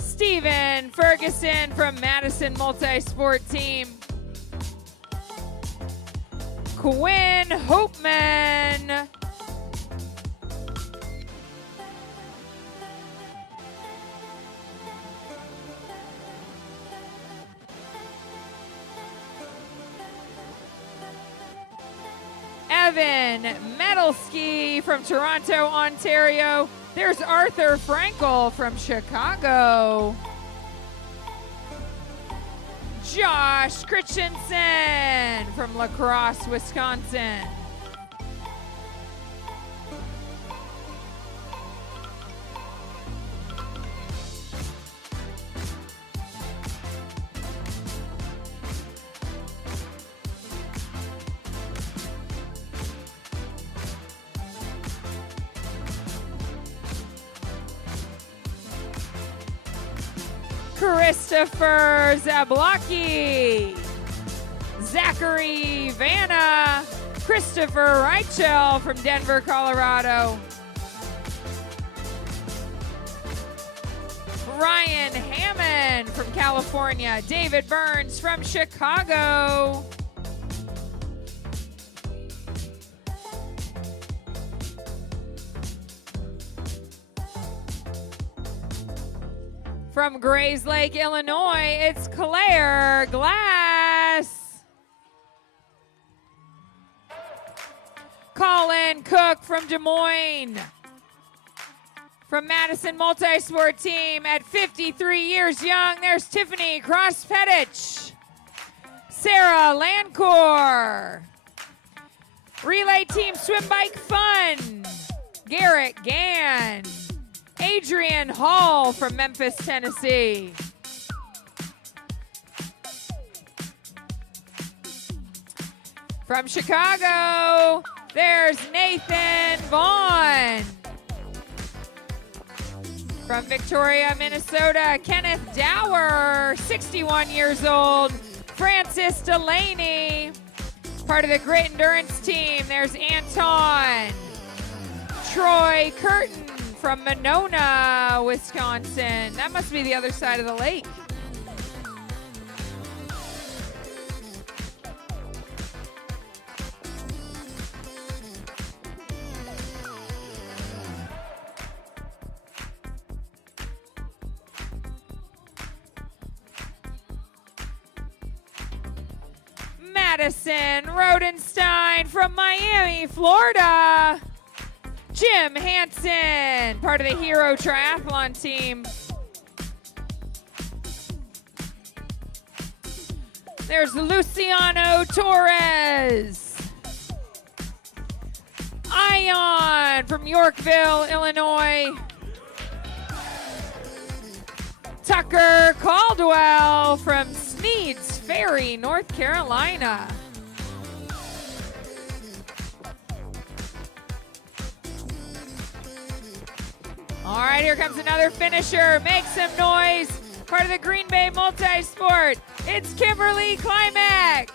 Steven Ferguson from Madison Multi-Sport Team. Quinn Hopeman. Evan Metalski from Toronto, Ontario. There's Arthur Frankel from Chicago. Josh Christensen from La Crosse, Wisconsin. Christopher Zablocki, Zachary Vanna, Christopher Reichel from Denver, Colorado, Ryan Hammond from California, David Burns from Chicago, from Grays Lake, Illinois, it's Claire Glass. Colin Cook from Des Moines. From Madison Multisport Team at 53 years young, there's Tiffany Crosspedich. Sarah Lancourt. Relay Team Swim Bike Fun, Garrett Gann. Adrian Hall from Memphis, Tennessee. From Chicago, there's Nathan Vaughn. From Victoria, Minnesota, Kenneth Dower, 61 years old. Francis Delaney, part of the Great Endurance team. There's Anton. Troy Curtin from Monona, Wisconsin. That must be the other side of the lake. Madison Rodenstein from Miami, Florida. Jim Hansen, part of the Hero Triathlon team. There's Luciano Torres. Ion from Yorkville, Illinois. Tucker Caldwell from Sneads Ferry, North Carolina. All right, here comes another finisher. Make some noise. Part of the Green Bay Multisport. It's Kimberly Klimek.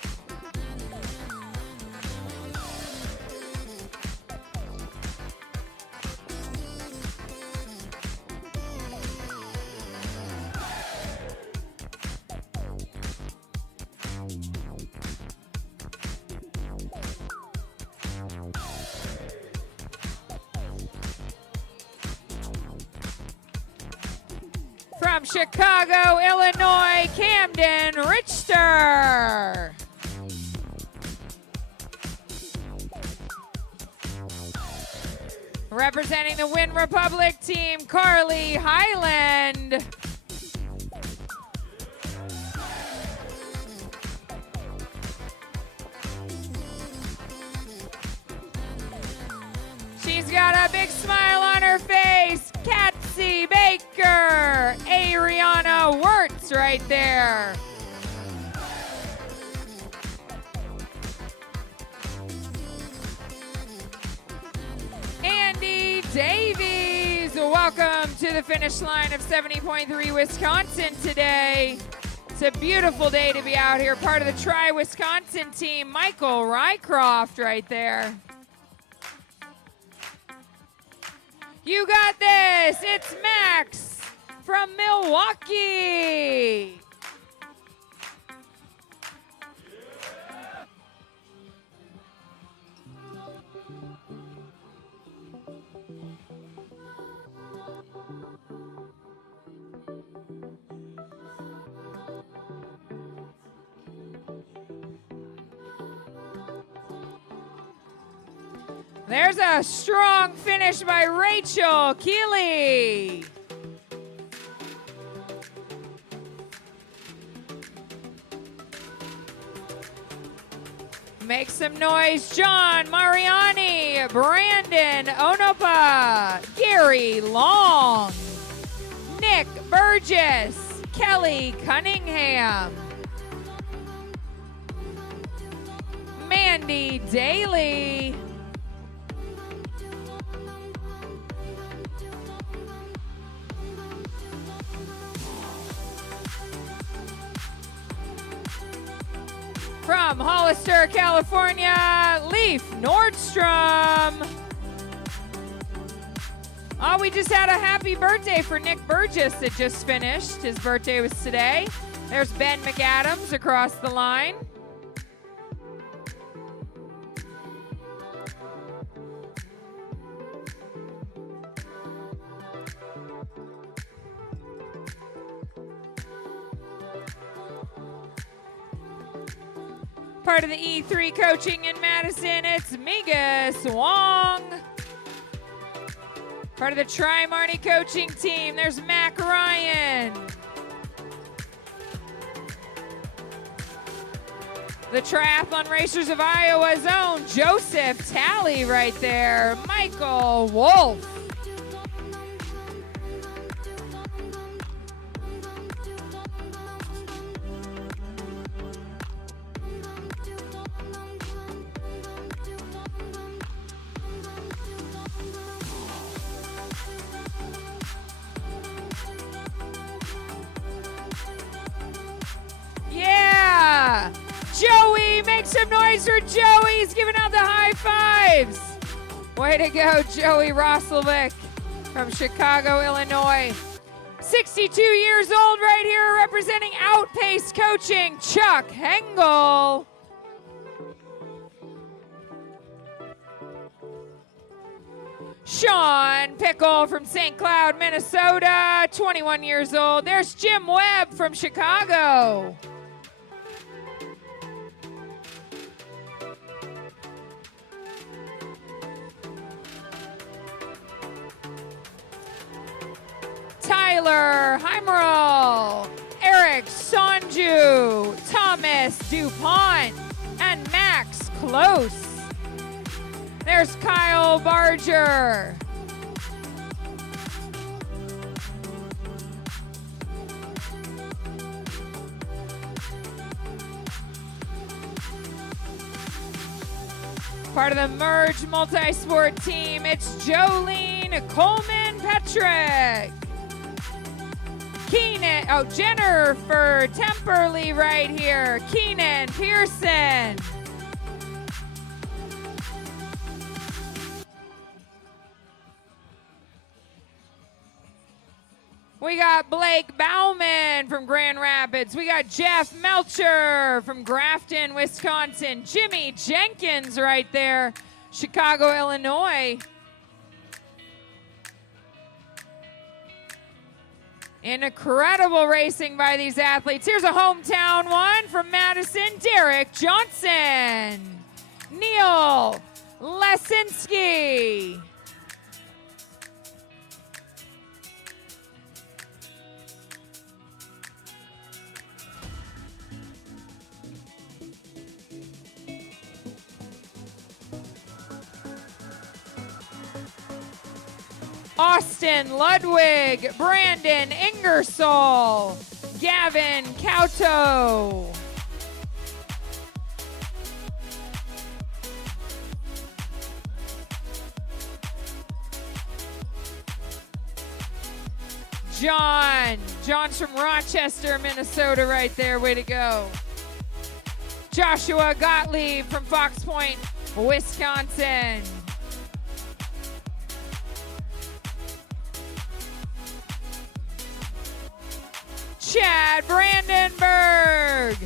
From Chicago, Illinois, Camden Richter. Representing the Win Republic team, Carly Highland. She's got a big smile on her face. Katsy Baker, Ariana Wirtz right there. Andy Davies, welcome to the finish line of 70.3 Wisconsin today. It's a beautiful day to be out here, part of the Tri-Wisconsin team. Michael Rycroft right there. You got this. It's Max from Milwaukee. There's a strong finish by Rachel Keeley. Make some noise, John Mariani, Brandon Onopa, Gary Long, Nick Burgess, Kelly Cunningham, Mandy Daly, From Hollister, California, Leaf Nordstrom. Oh, we just had a happy birthday for Nick Burgess that just finished. His birthday was today. There's Ben McAdams across the line. Part of the E3 coaching in Madison, it's Migas Wong. Part of the Tri-Marty coaching team, there's Mac Ryan. The Triathlon Racers of Iowa's own Joseph Talley right there. Michael Wolf. Yeah! Joey, make some noise for Joey. He's giving out the high fives. Way to go, Joey Roslovic from Chicago, Illinois. 62 years old right here, representing Outpace Coaching, Chuck Hengel. Sean Pickle from St. Cloud, Minnesota, 21 years old. There's Jim Webb from Chicago. Tyler Heimerl, Eric Sonju, Thomas DuPont, and Max Close. There's Kyle Barger. Part of the Merge Multi-Sport team, it's Jolene Coleman-Petrick. Keenan, Jennifer Temperley right here. Keenan Pearson. We got Blake Bauman from Grand Rapids. We got Jeff Melcher from Grafton, Wisconsin. Jimmy Jenkins right there, Chicago, Illinois. Incredible racing by these athletes. Here's a hometown one from Madison, Derek Johnson. Neil Lesinski. Austin Ludwig, Brandon Ingersoll, Gavin Couto. John's from Rochester, Minnesota right there, way to go. Joshua Gottlieb from Fox Point, Wisconsin. Chad Brandenburg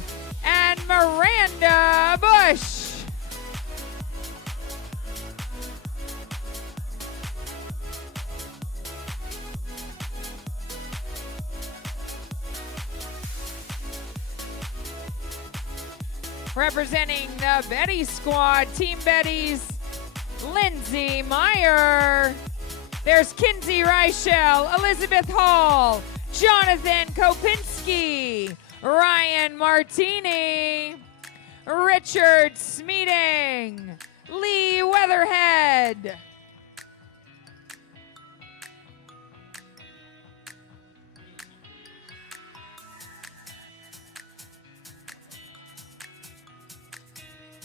and Miranda Bush. Representing the Betty squad, Team Betty's Lindsay Meyer. There's Kinsey Reichel, Elizabeth Hall, Jonathan Kopinski, Ryan Martini, Richard Smeeting, Lee Weatherhead.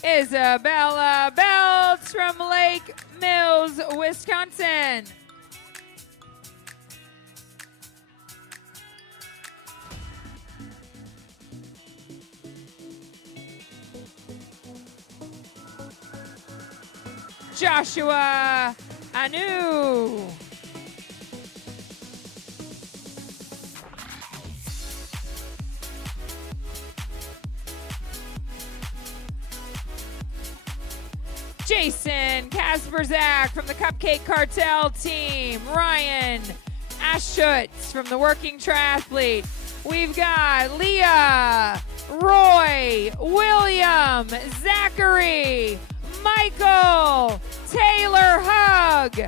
Isabella Belts from Lake Mills, Wisconsin. Joshua Anu. Jason Kasperzak from the Cupcake Cartel team. Ryan Aschutz from the Working Triathlete. We've got Leah, Roy, William, Zachary, Michael, Taylor Hug,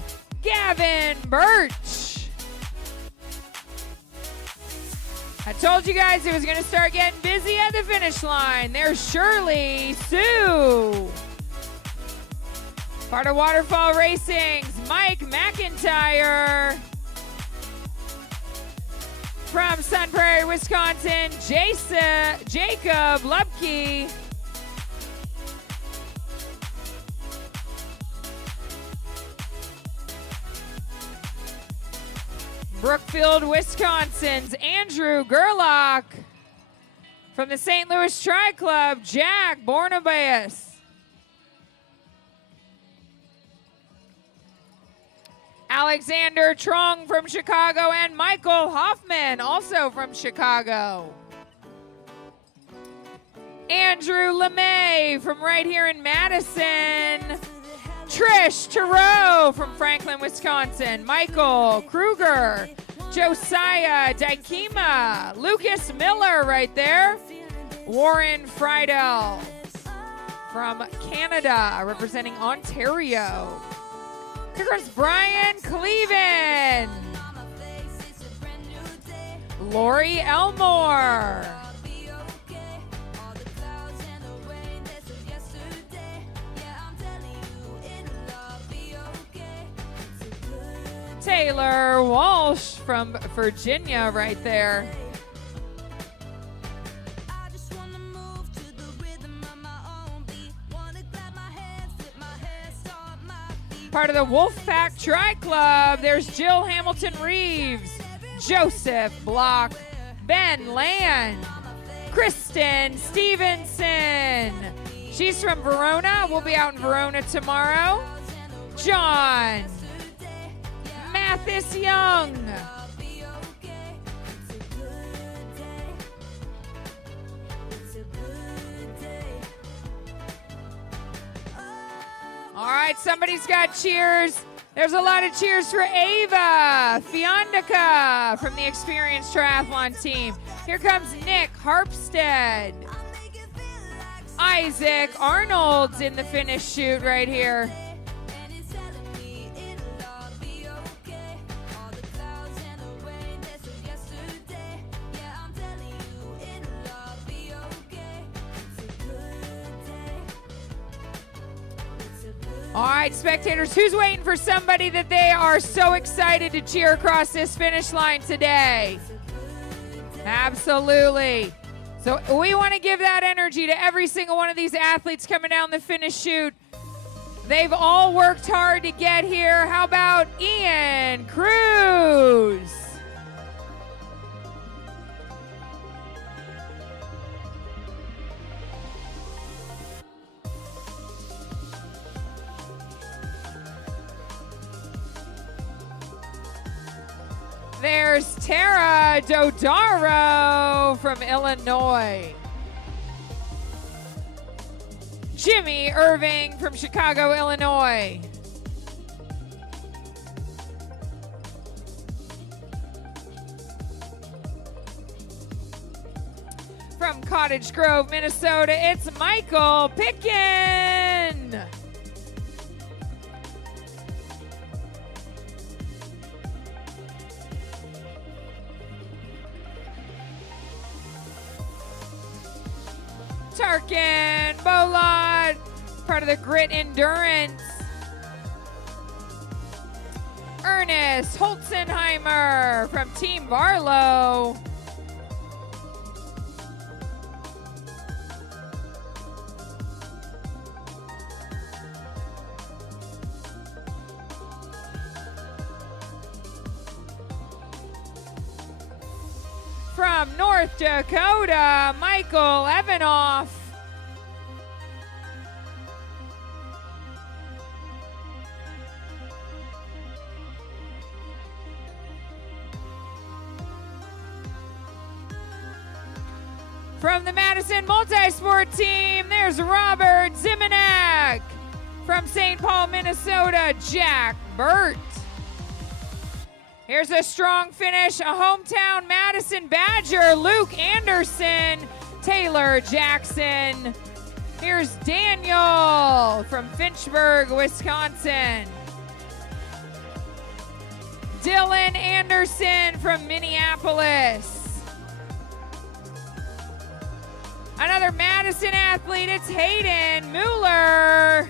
Gavin Birch. I told you guys it was going to start getting busy at the finish line. There's Shirley Sue. Part of Waterfall Racing's Mike McIntyre. From Sun Prairie, Wisconsin, Jacob Lubke. Brookfield, Wisconsin's Andrew Gerlach. From the St. Louis Tri Club, Jack Bornabaeus. Alexander Trong from Chicago and Michael Hoffman, also from Chicago. Andrew LeMay from right here in Madison. Trish Theroux from Franklin, Wisconsin. Michael Kruger. Josiah Dykema. Lucas Miller right there. Warren Friedel from Canada, representing Ontario. Here comes Brian Cleven. Lori Elmore. Taylor Walsh from Virginia right there. Part of the Wolfpack Tri Club, there's Jill Hamilton Reeves, Joseph Block, Ben Land, Kristen Stevenson. She's from Verona. We'll be out in Verona tomorrow. John Mathis Young. All right, somebody's got cheers. There's a lot of cheers for Ava Fiondica from the Experienced Triathlon team. Here comes Nick Harpstead. Isaac Arnold's in the finish chute right here. All right, spectators, who's waiting for somebody that they are so excited to cheer across this finish line today? Absolutely. So we want to give that energy to every single one of these athletes coming down the finish chute. They've all worked hard to get here. How about Ian Cruz? There's Tara Dodaro from Illinois. Jimmy Irving from Chicago, Illinois. From Cottage Grove, Minnesota, it's Michael Pickin. Tarkin Bolad, part of the Grit Endurance. Ernest Holzenheimer from Team Barlow. From North Dakota, Michael Evanoff. From the Madison Multisport Team, there's Robert Zimonek. From St. Paul, Minnesota, Jack Burt. Here's a strong finish, a hometown Madison Badger, Luke Anderson, Taylor Jackson. Here's Daniel from Finchburg, Wisconsin. Dylan Anderson from Minneapolis. Another Madison athlete, it's Hayden Mueller.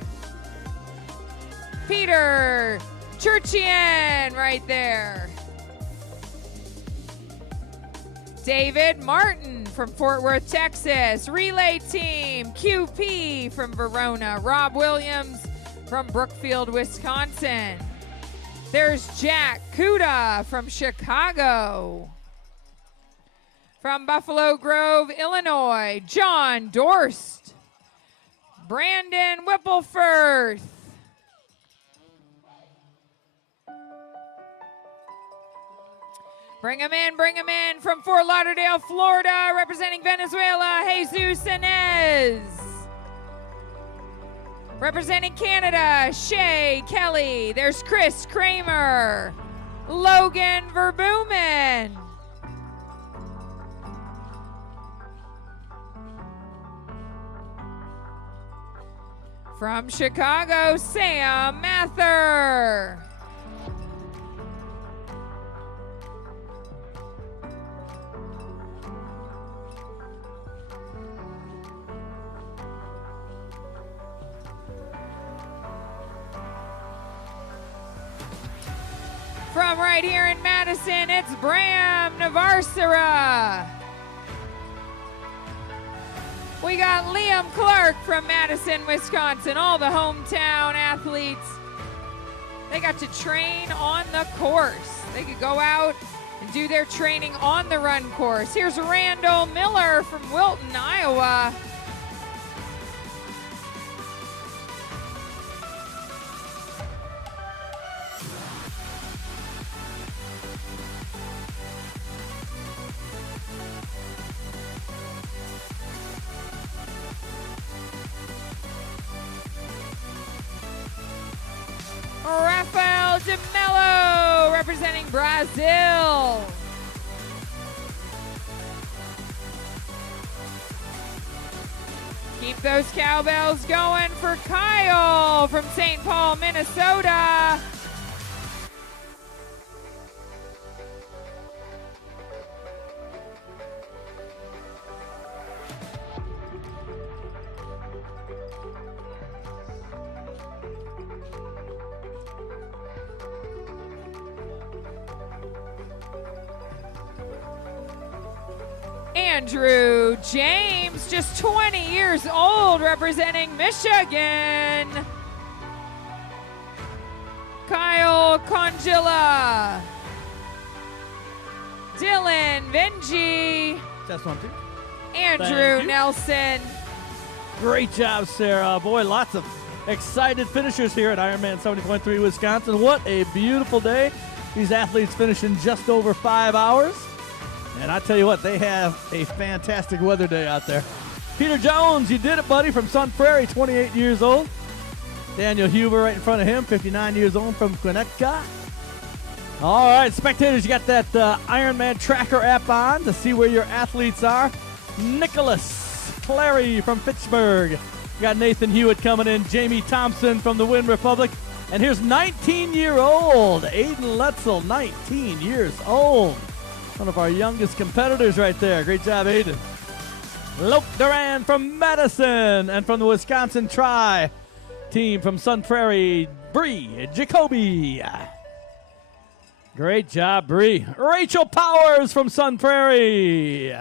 Peter Churchian right there. David Martin from Fort Worth, Texas. Relay team, QP from Verona. Rob Williams from Brookfield, Wisconsin. There's Jack Kuda from Chicago. From Buffalo Grove, Illinois, John Dorst. Brandon Whipplefirth. Bring him in from Fort Lauderdale, Florida, representing Venezuela, Jesus Inez. Representing Canada, Shay Kelly. There's Chris Kramer. Logan Verbumen. From Chicago, Sam Mather. From right here in Madison, it's Bram Navarsara. We got Liam Clark from Madison, Wisconsin. All the hometown athletes, they got to train on the course. They could go out and do their training on the run course. Here's Randall Miller from Wilton, Iowa. Rafael de Mello representing Brazil. Keep those cowbells going for Kyle from St. Paul, Minnesota. Andrew James, just 20 years old, representing Michigan. Kyle Congilla. Dylan Vinci. That's one, two. Andrew Nelson. Great job, Sarah. Boy, lots of excited finishers here at Ironman 70.3 Wisconsin. What a beautiful day. These athletes finishing just over 5 hours. And I tell you what, they have a fantastic weather day out there. Peter Jones, you did it, buddy, from Sun Prairie, 28 years old. Daniel Huber right in front of him, 59 years old from Quinnetka. All right, spectators, you got that Ironman Tracker app on to see where your athletes are. Nicholas Clary from Fitchburg. You got Nathan Hewitt coming in, Jamie Thompson from the Wind Republic. And here's 19-year-old Aiden Letzel, 19 years old. One of our youngest competitors right there. Great job, Aiden. Lope Duran from Madison, and from the Wisconsin Tri team from Sun Prairie, Bree Jacoby. Great job, Bree. Rachel Powers from Sun Prairie.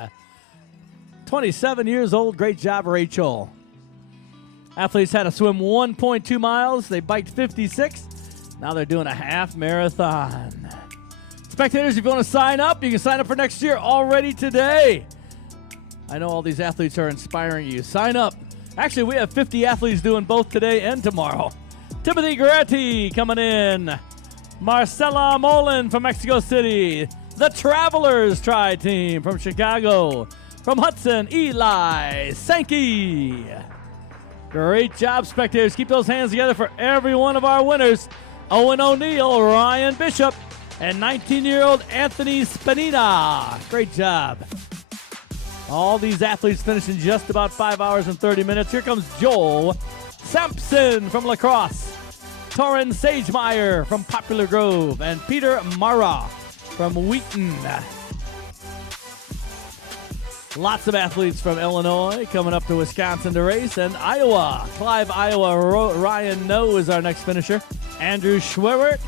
27 years old. Great job, Rachel. Athletes had to swim 1.2 miles. They biked 56. Now they're doing a half marathon. Spectators, if you want to sign up, you can sign up for next year already today. I know all these athletes are inspiring you. Sign up. Actually, we have 50 athletes doing both today and tomorrow. Timothy Goretti coming in. Marcela Molin from Mexico City. The Travelers Tri-Team from Chicago. From Hudson, Eli Sankey. Great job, spectators. Keep those hands together for every one of our winners. Owen O'Neill, Ryan Bishop, and 19-year-old Anthony Spanina. Great job. All these athletes finish in just about 5 hours and 30 minutes. Here comes Joel Sampson from La Crosse, Torrin Sagemeyer from Poplar Grove, and Peter Mara from Wheaton. Lots of athletes from Illinois coming up to Wisconsin to race, and Iowa. Clive, Iowa. Ryan No is our next finisher. Andrew Schwert,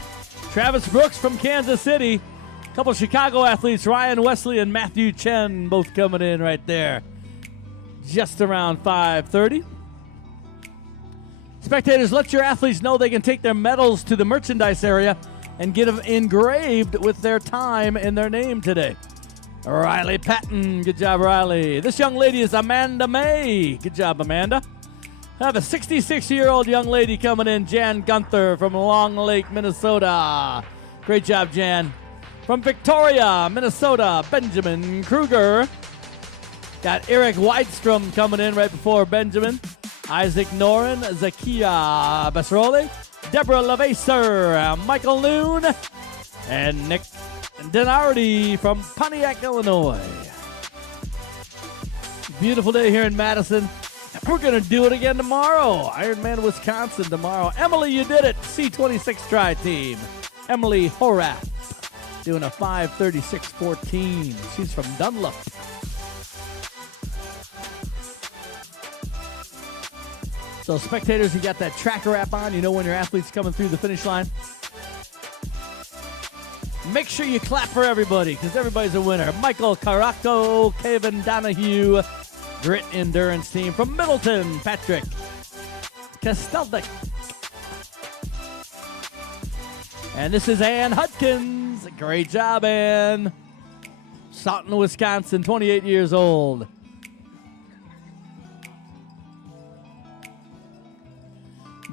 Travis Brooks from Kansas City. A couple Chicago athletes, Ryan Wesley and Matthew Chen, both coming in right there. Just around 5:30. Spectators, let your athletes know they can take their medals to the merchandise area and get them engraved with their time and their name today. Riley Patton, good job, Riley. This young lady is Amanda May. Good job, Amanda. I have a 66-year-old young lady coming in, Jan Gunther from Long Lake, Minnesota. Great job, Jan. From Victoria, Minnesota, Benjamin Kruger. Got Eric Weidstrom coming in right before Benjamin. Isaac Noren, Zakia Besroli, Deborah Levaser, Michael Noon, and Nick Denardi from Pontiac, Illinois. Beautiful day here in Madison. We're going to do it again tomorrow. Ironman Wisconsin tomorrow. Emily, you did it. C26 Tri Team. Emily Horath doing a 5:36.14. She's from Dunlop. So spectators, you got that tracker app on. You know when your athlete's coming through the finish line. Make sure you clap for everybody because everybody's a winner. Michael Caraco, Kevin Donahue, Grit Endurance Team from Middleton, Patrick Kasteldik. And this is Ann Hudkins. Great job, Ann. Stoughton, Wisconsin, 28 years old.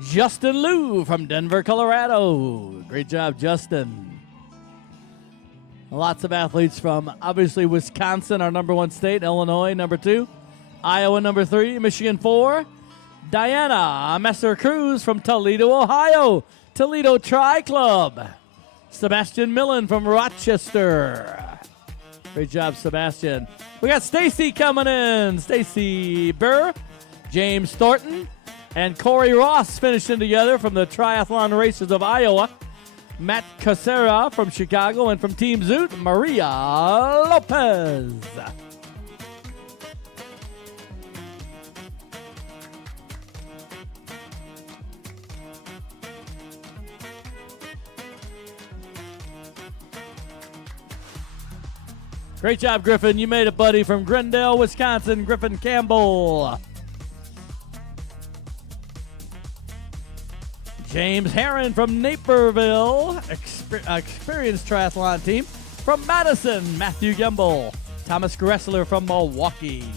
Justin Liu from Denver, Colorado. Great job, Justin. Lots of athletes from, obviously, Wisconsin, our number 1 state, Illinois, number 2, Iowa, number 3, Michigan, 4, Diana Messer-Cruz from Toledo, Ohio, Toledo Tri-Club, Sebastian Millen from Rochester. Great job, Sebastian. We got Stacy coming in, Stacy Burr, James Thornton, and Corey Ross finishing together from the Triathlon Races of Iowa. Matt Casera from Chicago, and from Team Zoot, Maria Lopez. Great job, Griffin. You made it, buddy. From Glendale, Wisconsin, Griffin Campbell. James Herron from Naperville, experienced triathlon team. From Madison, Matthew Gimble. Thomas Gressler from Milwaukee.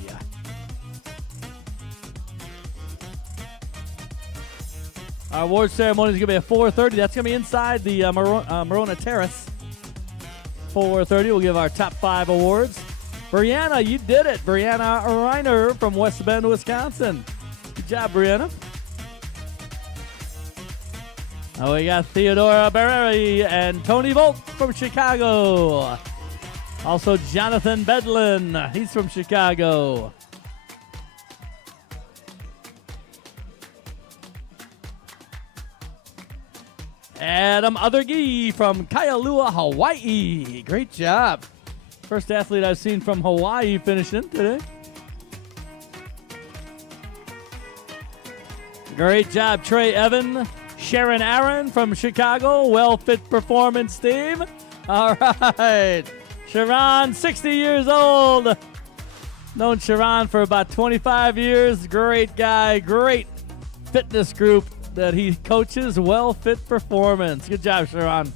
Our award ceremony is going to be at 4:30. That's going to be inside the Morona Terrace. 4:30, we'll give our top 5 awards. Brianna, you did it. Brianna Reiner from West Bend, Wisconsin. Good job, Brianna. Oh, we got Theodora Barreri and Tony Volt from Chicago. Also, Jonathan Bedlin. He's from Chicago. Adam Othergy from Kailua, Hawaii. Great job. First athlete I've seen from Hawaii finishing today. Great job, Trey Evan. Sharon Aaron from Chicago, Well Fit Performance Team. All right. Sharon, 60 years old. Known Sharon for about 25 years. Great guy, great fitness group that he coaches, Well Fit Performance. Good job, Sharon.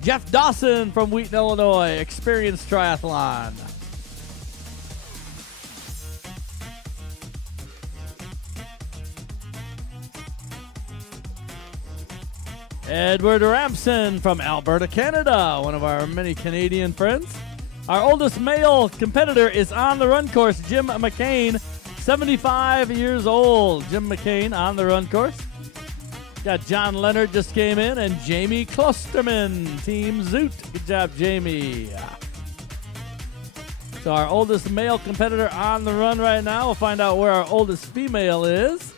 Jeff Dawson from Wheaton, Illinois, experienced triathlon. Edward Ramson from Alberta, Canada, one of our many Canadian friends. Our oldest male competitor is on the run course, Jim McCain, 75 years old. Jim McCain on the run course. Got John Leonard just came in, and Jamie Klosterman, Team Zoot. Good job, Jamie. So our oldest male competitor on the run right now. We'll find out where our oldest female is.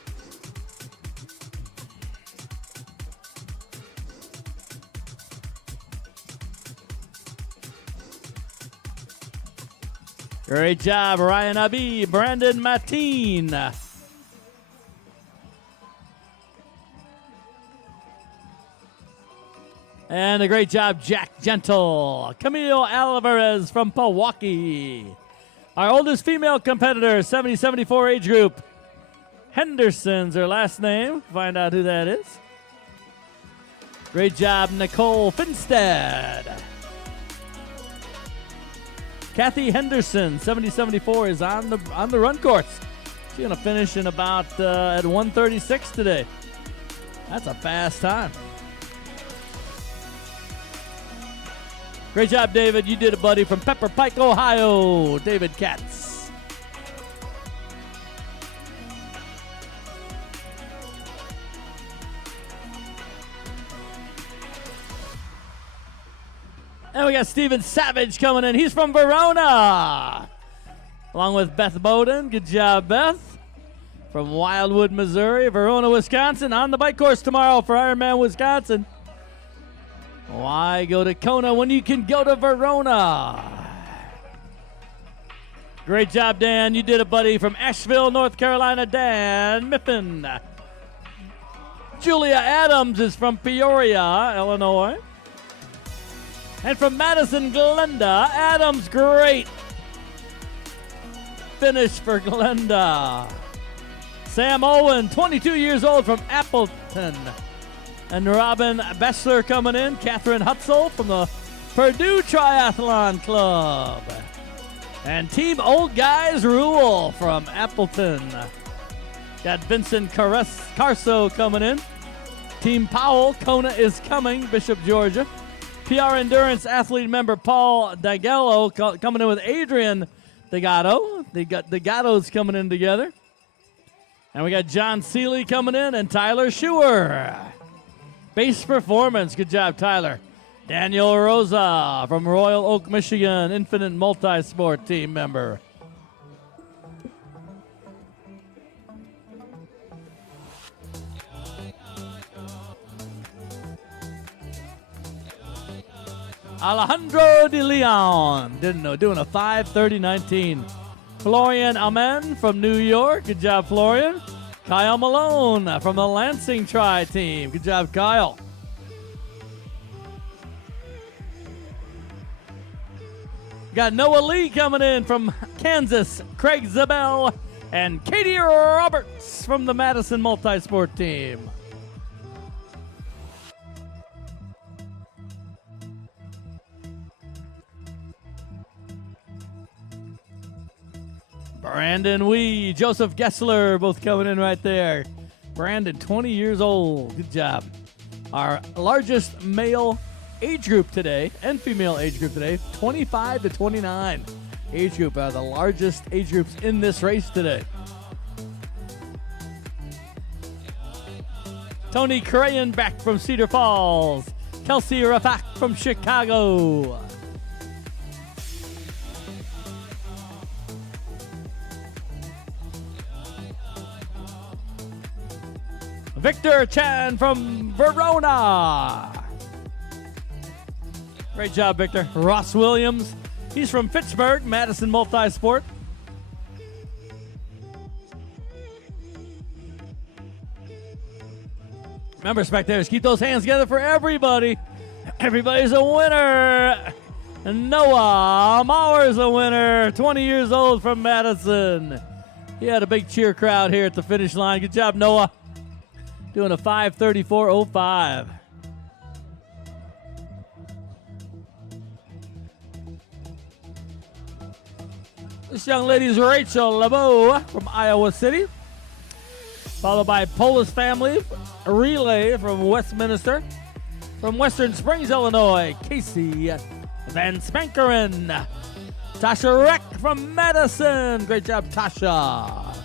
Great job, Ryan Abi, Brandon Mateen. And a great job, Jack Gentle. Camille Alvarez from Milwaukee. Our oldest female competitor, 70-74 age group. Henderson's her last name. Find out who that is. Great job, Nicole Finstead. Kathy Henderson, 70-74, is on the run course. She's gonna finish in about at 1:36 today. That's a fast time. Great job, David. You did it, buddy, from Pepper Pike, Ohio. David Katz. And we got Steven Savage coming in. He's from Verona. Along with Beth Bowden. Good job, Beth. From Wildwood, Missouri. Verona, Wisconsin. On the bike course tomorrow for Ironman Wisconsin. Why go to Kona when you can go to Verona? Great job, Dan. You did it, buddy. From Asheville, North Carolina, Dan Miffin. Julia Adams is from Peoria, Illinois. And from Madison, Glenda, Adams, great finish for Glenda. Sam Owen, 22 years old, from Appleton. And Robin Bessler coming in. Catherine Hutzel from the Purdue Triathlon Club. And Team Old Guys Rule from Appleton. Got Vincent Carso coming in. Team Powell, Kona is coming, Bishop, Georgia. PR Endurance athlete member Paul Dagello coming in with Adrian Degato. They got Degatos coming in together. And we got John Seeley coming in and Tyler Schuer. Base Performance, good job, Tyler. Daniel Rosa from Royal Oak, Michigan, Infinite Multisport team member. Alejandro de Leon, didn't know, doing a 5:30.19. Florian Amen from New York, good job, Florian. Kyle Malone from the Lansing Tri team. Good job, Kyle. Got Noah Lee coming in from Kansas. Craig Zabel and Katie Roberts from the Madison Multisport team. Brandon Wee, Joseph Gessler, both coming in right there. Brandon, 20 years old. Good job. Our largest male age group today and female age group today, 25 to 29 age group are the largest age groups in this race today. Tony Crayon back from Cedar Falls. Kelsey Rafak from Chicago. Victor Chan from Verona. Great job, Victor. Ross Williams. He's from Fitchburg, Madison Multisport. Remember, spectators, keep those hands together for everybody. Everybody's a winner. Noah Mauer's a winner, 20 years old from Madison. He had a big cheer crowd here at the finish line. Good job, Noah. Doing a 5:34.05. This young lady is Rachel LeBeau from Iowa City. Followed by Polis family relay from Westminster. From Western Springs, Illinois, Casey Van Spankeren. Tasha Reck from Madison. Great job, Tasha.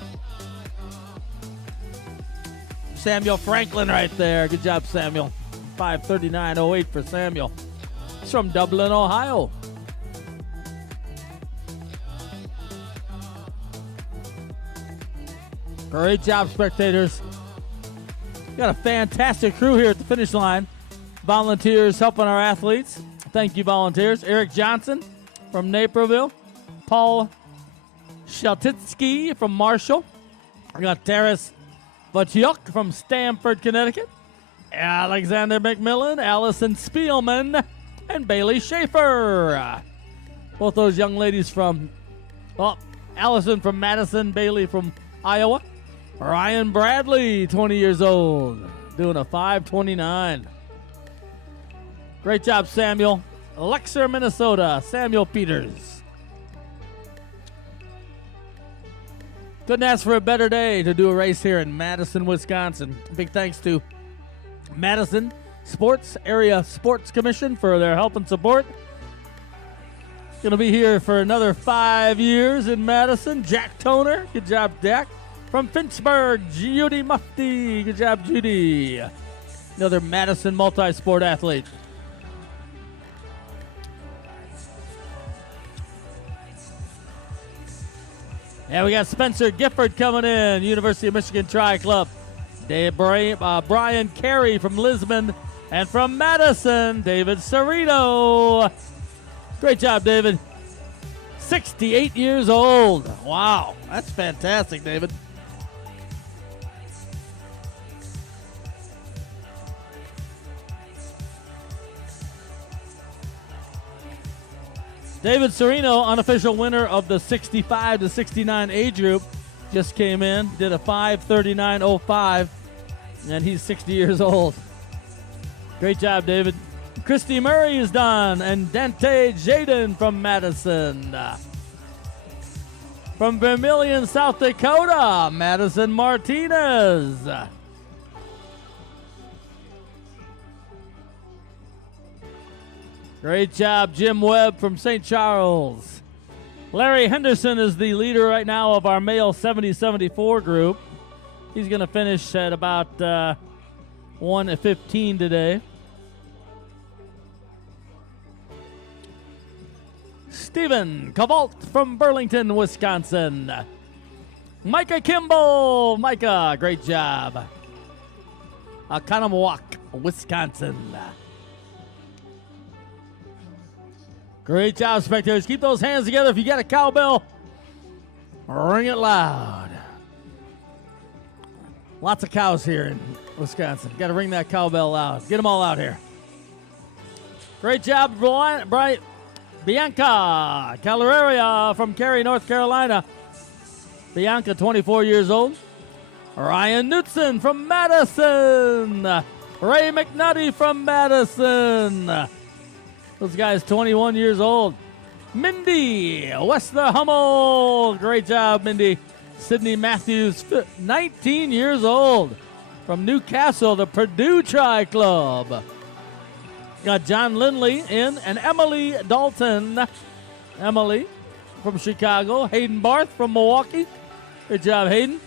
Samuel Franklin right there. Good job, Samuel. 5:39.08 for Samuel. He's from Dublin, Ohio. Great job, spectators. Got a fantastic crew here at the finish line. Volunteers helping our athletes. Thank you, volunteers. Eric Johnson from Naperville. Paul Sheltitsky from Marshall. We got Taras Vachiuk from Stamford, Connecticut. Alexander McMillan, Allison Spielman, and Bailey Schaefer. Both those young ladies from, Allison from Madison, Bailey from Iowa. Ryan Bradley, 20 years old, doing a 5:29. Great job, Samuel. Lexer, Minnesota, Samuel Peters. Couldn't ask for a better day to do a race here in Madison, Wisconsin. Big thanks to Madison Sports Area Sports Commission for their help and support. Going to be here for another 5 years in Madison. Jack Toner, good job, Jack. From Finchburg, Judy Mufti, good job, Judy. Another Madison multi-sport athlete. And we got Spencer Gifford coming in, University of Michigan Tri Club. Brian Carey from Lisbon, and from Madison, David Cerrito. Great job, David. 68 years old. Wow, that's fantastic, David. David Serino, unofficial winner of the 65 to 69 age group, just came in, did a 5:39.05, and he's 60 years old. Great job, David. Christy Murray is done, and Dante Jaden from Madison. From Vermilion, South Dakota, Madison Martinez. Great job, Jim Webb from St. Charles. Larry Henderson is the leader right now of our male 70-74 group. He's going to finish at about 1:15 today. Stephen Cavalt from Burlington, Wisconsin. Micah Kimball. Micah, great job. Conomowoc, Wisconsin. Great job, spectators. Keep those hands together. If you got a cowbell, ring it loud. Lots of cows here in Wisconsin. Got to ring that cowbell loud. Get them all out here. Great job, Bianca Caleraria from Cary, North Carolina. Bianca, 24 years old. Ryan Knutson from Madison. Ray McNutty from Madison. Those guys 21 years old. Mindy Wester Hummel. Great job, Mindy. Sydney Matthews, 19 years old. From Newcastle, the Purdue Tri Club. Got John Lindley in, and Emily Dalton. Emily from Chicago. Hayden Barth from Milwaukee. Good job, Hayden.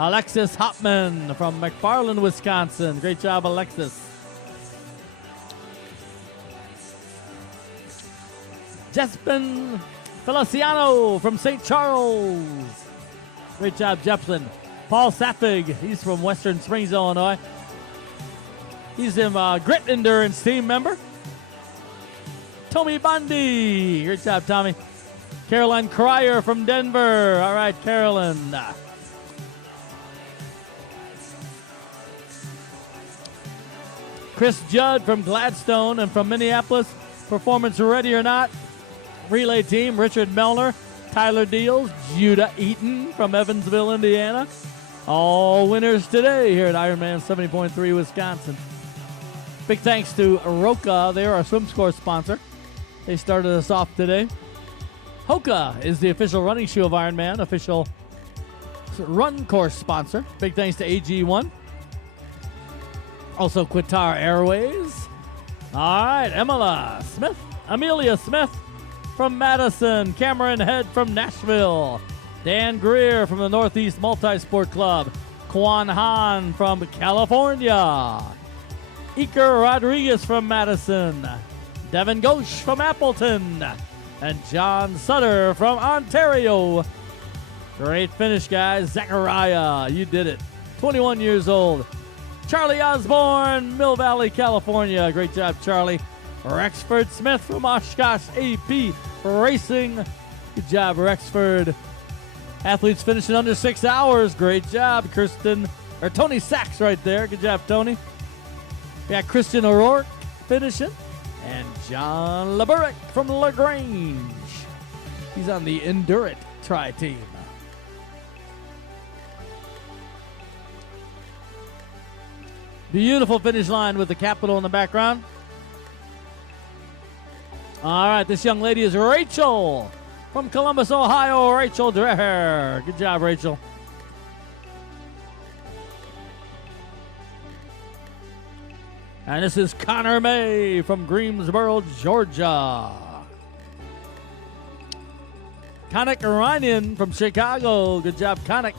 Alexis Hopman from McFarland, Wisconsin. Great job, Alexis. Jespin Feliciano from St. Charles. Great job, Jepson. Paul Sappig, he's from Western Springs, Illinois. He's a grit endurance team member. Tommy Bundy. Great job, Tommy. Carolyn Cryer from Denver. All right, Carolyn. Chris Judd from Gladstone, and from Minneapolis, Performance Ready or Not relay team, Richard Melner, Tyler Deals, Judah Eaton from Evansville, Indiana. All winners today here at Ironman 70.3 Wisconsin. Big thanks to Roka. They're our swim score sponsor. They started us off today. Hoka is the official running shoe of Ironman, official run course sponsor. Big thanks to AG1. Also Qatar Airways. All right, Amelia Smith from Madison. Cameron Head from Nashville. Dan Greer from the Northeast Multi-Sport Club. Kwan Han from California. Iker Rodriguez from Madison. Devin Ghosh from Appleton. And John Sutter from Ontario. Great finish, guys. Zachariah, you did it. 21 years old. Charlie Osborne, Mill Valley, California. Great job, Charlie. Rexford Smith from Oshkosh AP Racing. Good job, Rexford. Athletes finishing under 6 hours. Great job, Tony Sachs right there. Good job, Tony. We got Christian O'Rourke finishing. And John LeBurick from LaGrange. He's on the Endurance Tri-Team. Beautiful finish line with the Capitol in the background. All right, this young lady is Rachel from Columbus, Ohio. Rachel Dreher. Good job, Rachel. And this is Connor May from Greensboro, Georgia. Connick Ryan from Chicago. Good job, Connick.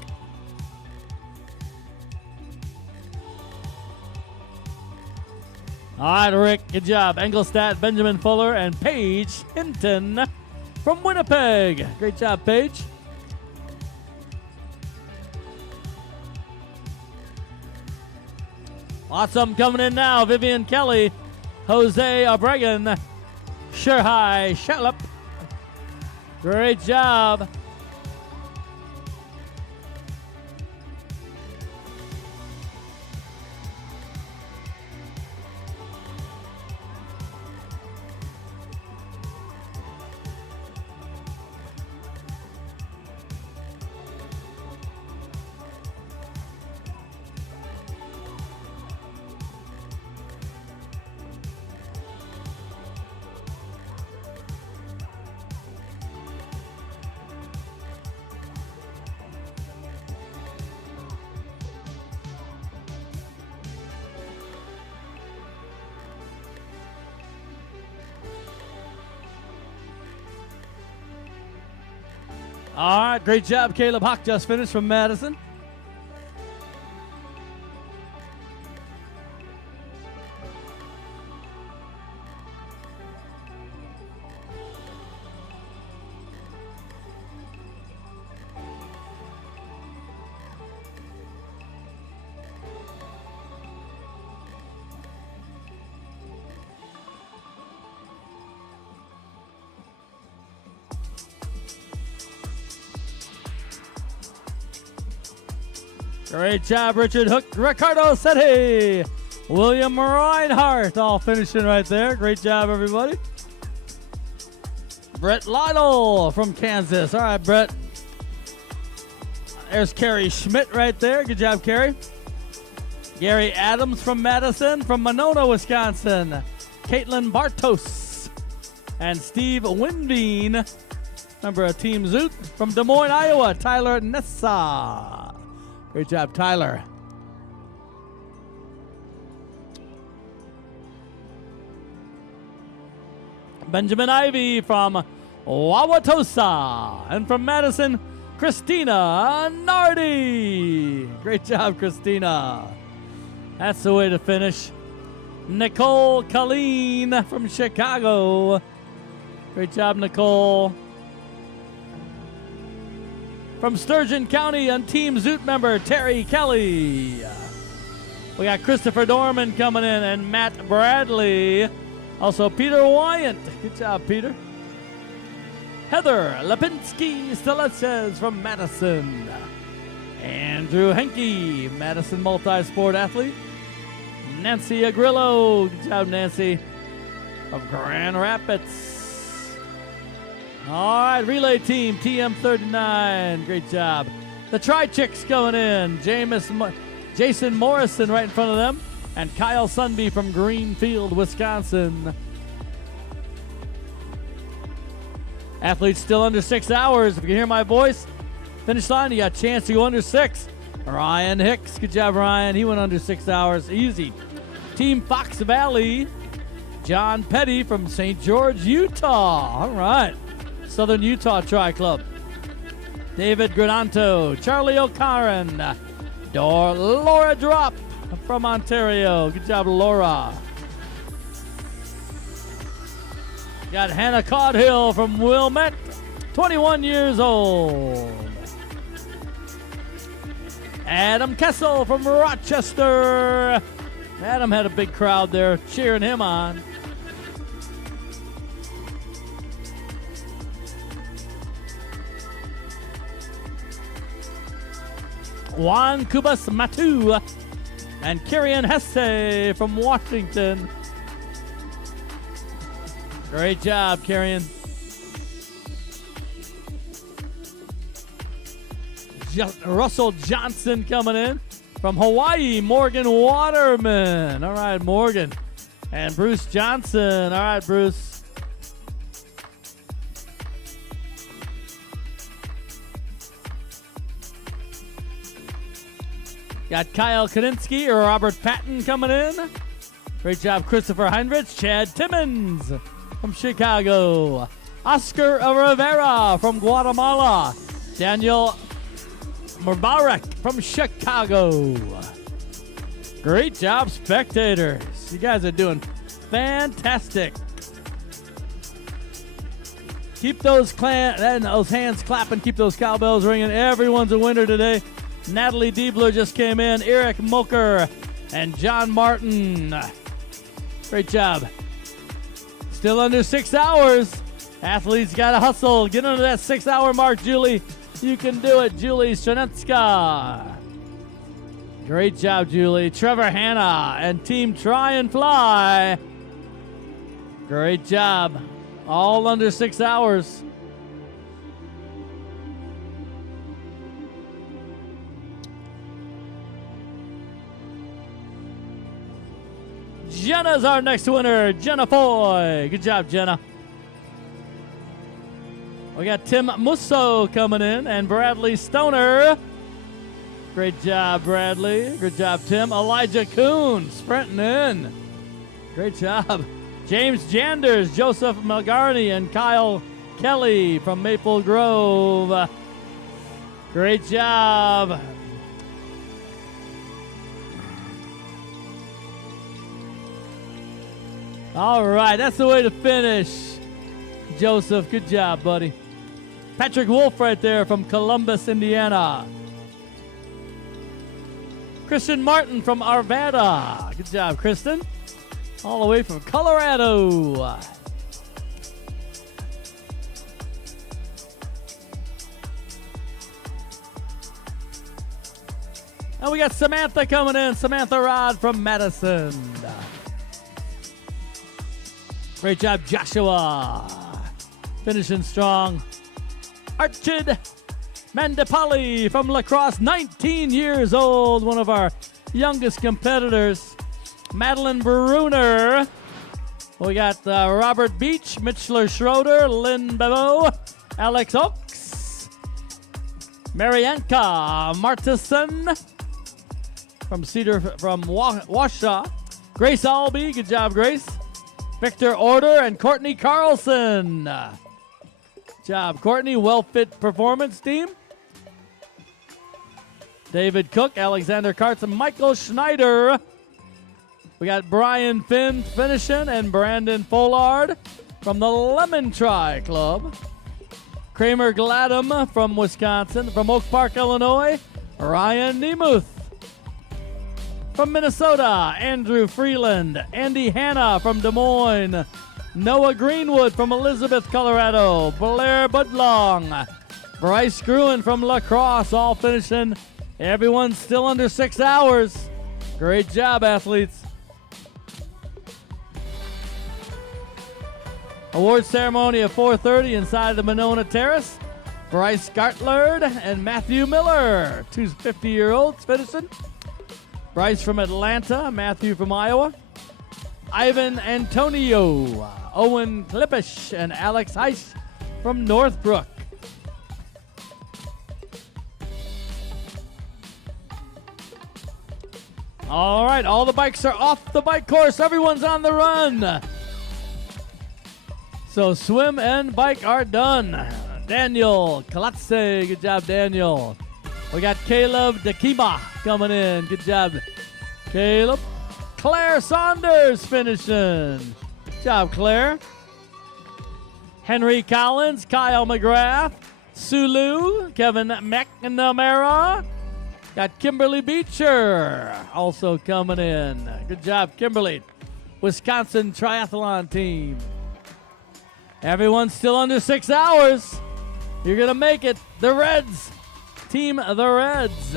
All right, Rick, good job. Engelstadt, Benjamin Fuller, and Paige Hinton from Winnipeg. Great job, Paige. Lots of them coming in now. Vivian Kelly, Jose Obregon, Sherhai Shalop. Great job. All right, great job. Caleb Hawk just finished from Madison. Great job, Richard Hook, Ricardo Seti, William Reinhart, all finishing right there. Great job, everybody. Brett Lytle from Kansas. All right, Brett. There's Carrie Schmidt right there. Good job, Carrie. Gary Adams from Madison, from Monona, Wisconsin. Caitlin Bartos and Steve Winbean, member of Team Zoot, from Des Moines, Iowa. Tyler Nessa. Great job, Tyler. Benjamin Ivy from Wauwatosa. And from Madison, Christina Nardi. Great job, Christina. That's the way to finish. Nicole Colleen from Chicago. Great job, Nicole. From Sturgeon County and Team Zoot member Terry Kelly. We got Christopher Dorman coming in and Matt Bradley. Also Peter Wyant. Good job, Peter. Heather Lipinski Stiletzes from Madison. Andrew Henke, Madison multi-sport athlete. Nancy Agrillo. Good job, Nancy. Of Grand Rapids. All right, relay team, TM39. Great job. The Tri-Chicks going in. Jason Morrison right in front of them. And Kyle Sunby from Greenfield, Wisconsin. Athletes still under 6 hours. If you can hear my voice, finish line, you got a chance to go under 6. Ryan Hicks. Good job, Ryan. He went under 6 hours. Easy. Team Fox Valley, John Petty from St. George, Utah. All right. Southern Utah Tri Club. David Grananto, Charlie O'Caran, Laura Drop from Ontario. Good job, Laura. Got Hannah Codhill from Wilmette, 21 years old. Adam Kessel from Rochester. Adam had a big crowd there cheering him on. Juan Cubas Matu and Kirian Hesse from Washington. Great job, Kirian. Russell Johnson coming in from Hawaii, Morgan Waterman. All right, Morgan. And Bruce Johnson. All right, Bruce. Got Kyle Kaninsky or Robert Patton coming in. Great job, Christopher Heinrich. Chad Timmons from Chicago. Oscar Rivera from Guatemala. Daniel Mubarak from Chicago. Great job, spectators. You guys are doing fantastic. Keep those hands clapping. Keep those cowbells ringing. Everyone's a winner today. Natalie Diebler just came in. Eric Moker and John Martin. Great job. Still under 6 hours. Athletes got to hustle. Get under that 6 hour mark, Julie. You can do it, Julie Stranetska. Great job, Julie. Trevor Hanna and Team Try and Fly. Great job. All under 6 hours. Jenna's our next winner. Jenna Foy. Good job, Jenna. We got Tim Musso coming in and Bradley Stoner. Great job, Bradley. Good job, Tim. Elijah Kuhn sprinting in. Great job. James Janders, Joseph Malgarni, and Kyle Kelly from Maple Grove. Great job. All right, that's the way to finish. Joseph, good job, buddy. Patrick Wolf right there from Columbus, Indiana. Christian Martin from Arvada. Good job, Kristen. All the way from Colorado. And we got Samantha coming in. Samantha Rod from Madison. Great job, Joshua. Finishing strong. Archid Mandapalli from La Crosse, 19 years old, one of our youngest competitors. Madeline Bruner. We got Robert Beach, Mitchler Schroeder, Lynn Bevo, Alex Oaks, Marianka Martison from Washaw. Grace Albee, good job, Grace. Victor Order and Courtney Carlson. Good job, Courtney. Well-fit performance team. David Cook, Alexander Karts, and Michael Schneider. We got Brian Finn finishing and Brandon Follard from the Lemon Tri Club. Kramer Gladham from Wisconsin. From Oak Park, Illinois, Ryan Nemuth. From Minnesota, Andrew Freeland. Andy Hanna from Des Moines. Noah Greenwood from Elizabeth, Colorado. Blair Budlong. Bryce Gruen from La Crosse, all finishing. Everyone's still under 6 hours. Great job, athletes. Award ceremony at 4:30 inside the Monona Terrace. Bryce Gartlard and Matthew Miller, two 50-year-olds finishing. Bryce from Atlanta, Matthew from Iowa. Ivan Antonio, Owen Klippish, and Alex Heiss from Northbrook. All right, all the bikes are off the bike course. Everyone's on the run. So swim and bike are done. Daniel Kalatse, good job, Daniel. We got Caleb Dakiba coming in. Good job, Caleb. Claire Saunders finishing. Good job, Claire. Henry Collins, Kyle McGrath, Sulu, Kevin McNamara. Got Kimberly Beecher also coming in. Good job, Kimberly. Wisconsin Triathlon team. Everyone's still under 6 hours. You're going to make it. The Reds. Team the Reds.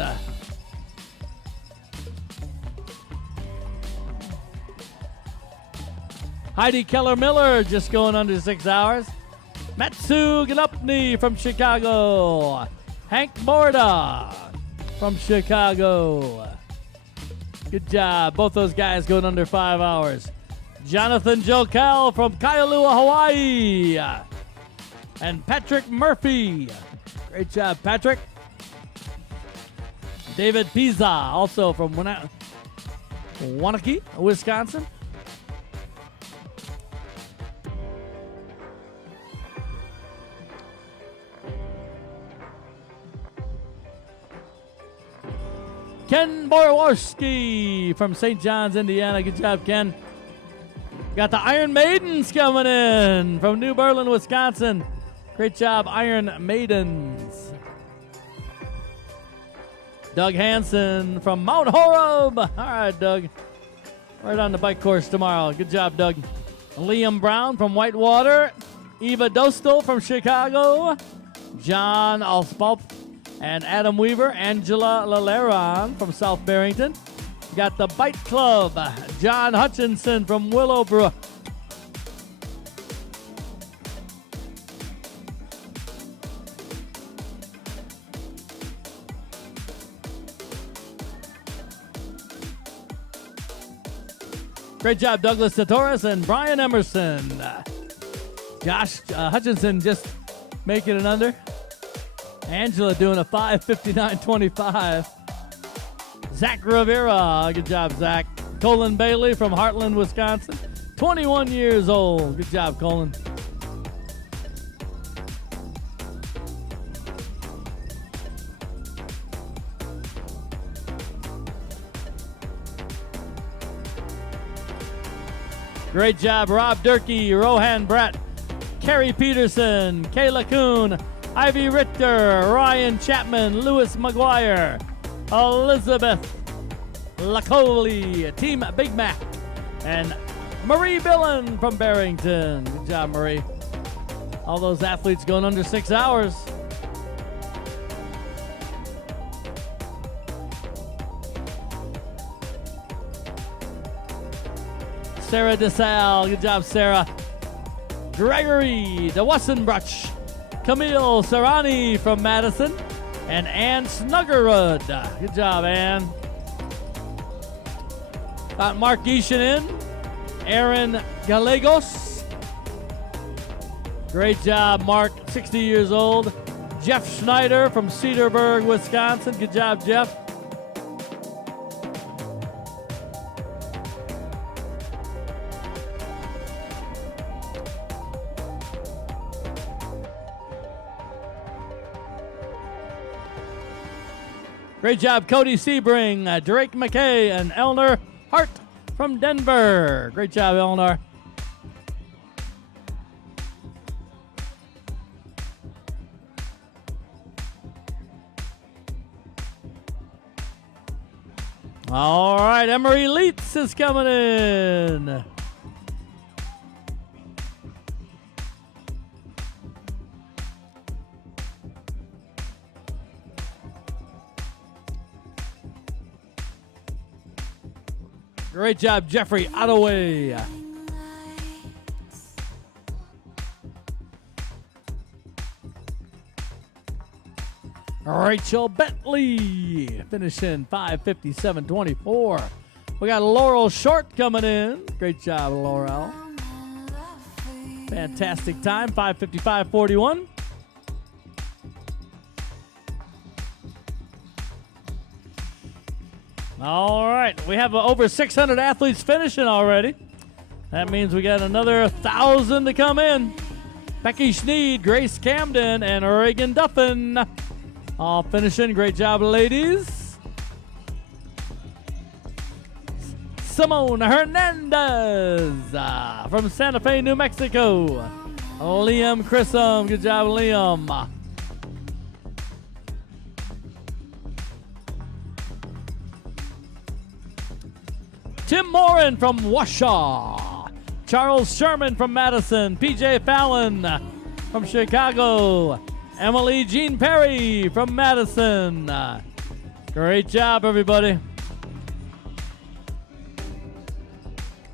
Heidi Keller-Miller just going under 6 hours. Matsu Gnupny from Chicago. Hank Borda from Chicago. Good job. Both those guys going under 5 hours. Jonathan Jokel from Kailua, Hawaii. And Patrick Murphy. Great job, Patrick. David Pizza, also from Wanakee, Wisconsin. Ken Borwarski from St. John's, Indiana. Good job, Ken. Got the Iron Maidens coming in from New Berlin, Wisconsin. Great job, Iron Maidens. Doug Hansen from Mount Horeb. All right, Doug. Right on the bike course tomorrow. Good job, Doug. Liam Brown from Whitewater. Eva Dostal from Chicago. John Alspalp and Adam Weaver. Angela Laleron from South Barrington. Got the Bike Club. John Hutchinson from Willowbrook. Great job, Douglas Satoris and Brian Emerson. Josh Hutchinson just making it under. Angela doing a 5:59.25. Zach Rivera, good job, Zach. Colin Bailey from Heartland, Wisconsin, 21 years old. Good job, Colin. Great job, Rob Durkee, Rohan Brett, Carrie Peterson, Kayla Kuhn, Ivy Richter, Ryan Chapman, Lewis McGuire, Elizabeth Lacoli, Team Big Mac, and Marie Billen from Barrington. Good job, Marie. All those athletes going under 6 hours. Sarah DeSalle, good job, Sarah. Gregory DeWassenbruch, Camille Serrani from Madison, and Ann Snuggerud. Good job, Ann. Got Mark Geishan in. Aaron Gallegos. Great job, Mark, 60 years old. Jeff Schneider from Cedarburg, Wisconsin. Good job, Jeff. Great job, Cody Sebring, Drake McKay, and Elner Hart from Denver. Great job, Elner. All right, Emery Leitz is coming in. Great job, Jeffrey Ottaway. Rachel Bentley finishing 5:57.24. We got Laurel Short coming in. Great job, Laurel. Fantastic time, 5:55.41. All right, we have over 600 athletes finishing already. That means we got another 1,000 to come in. Becky Schneed, Grace Camden, and Reagan Duffin all finishing. Great job, ladies. Simone Hernandez from Santa Fe, New Mexico. Liam Chrissom, good job, Liam. Tim Morin from Washaw. Charles Sherman from Madison. PJ Fallon from Chicago. Emily Jean Perry from Madison. Great job, everybody.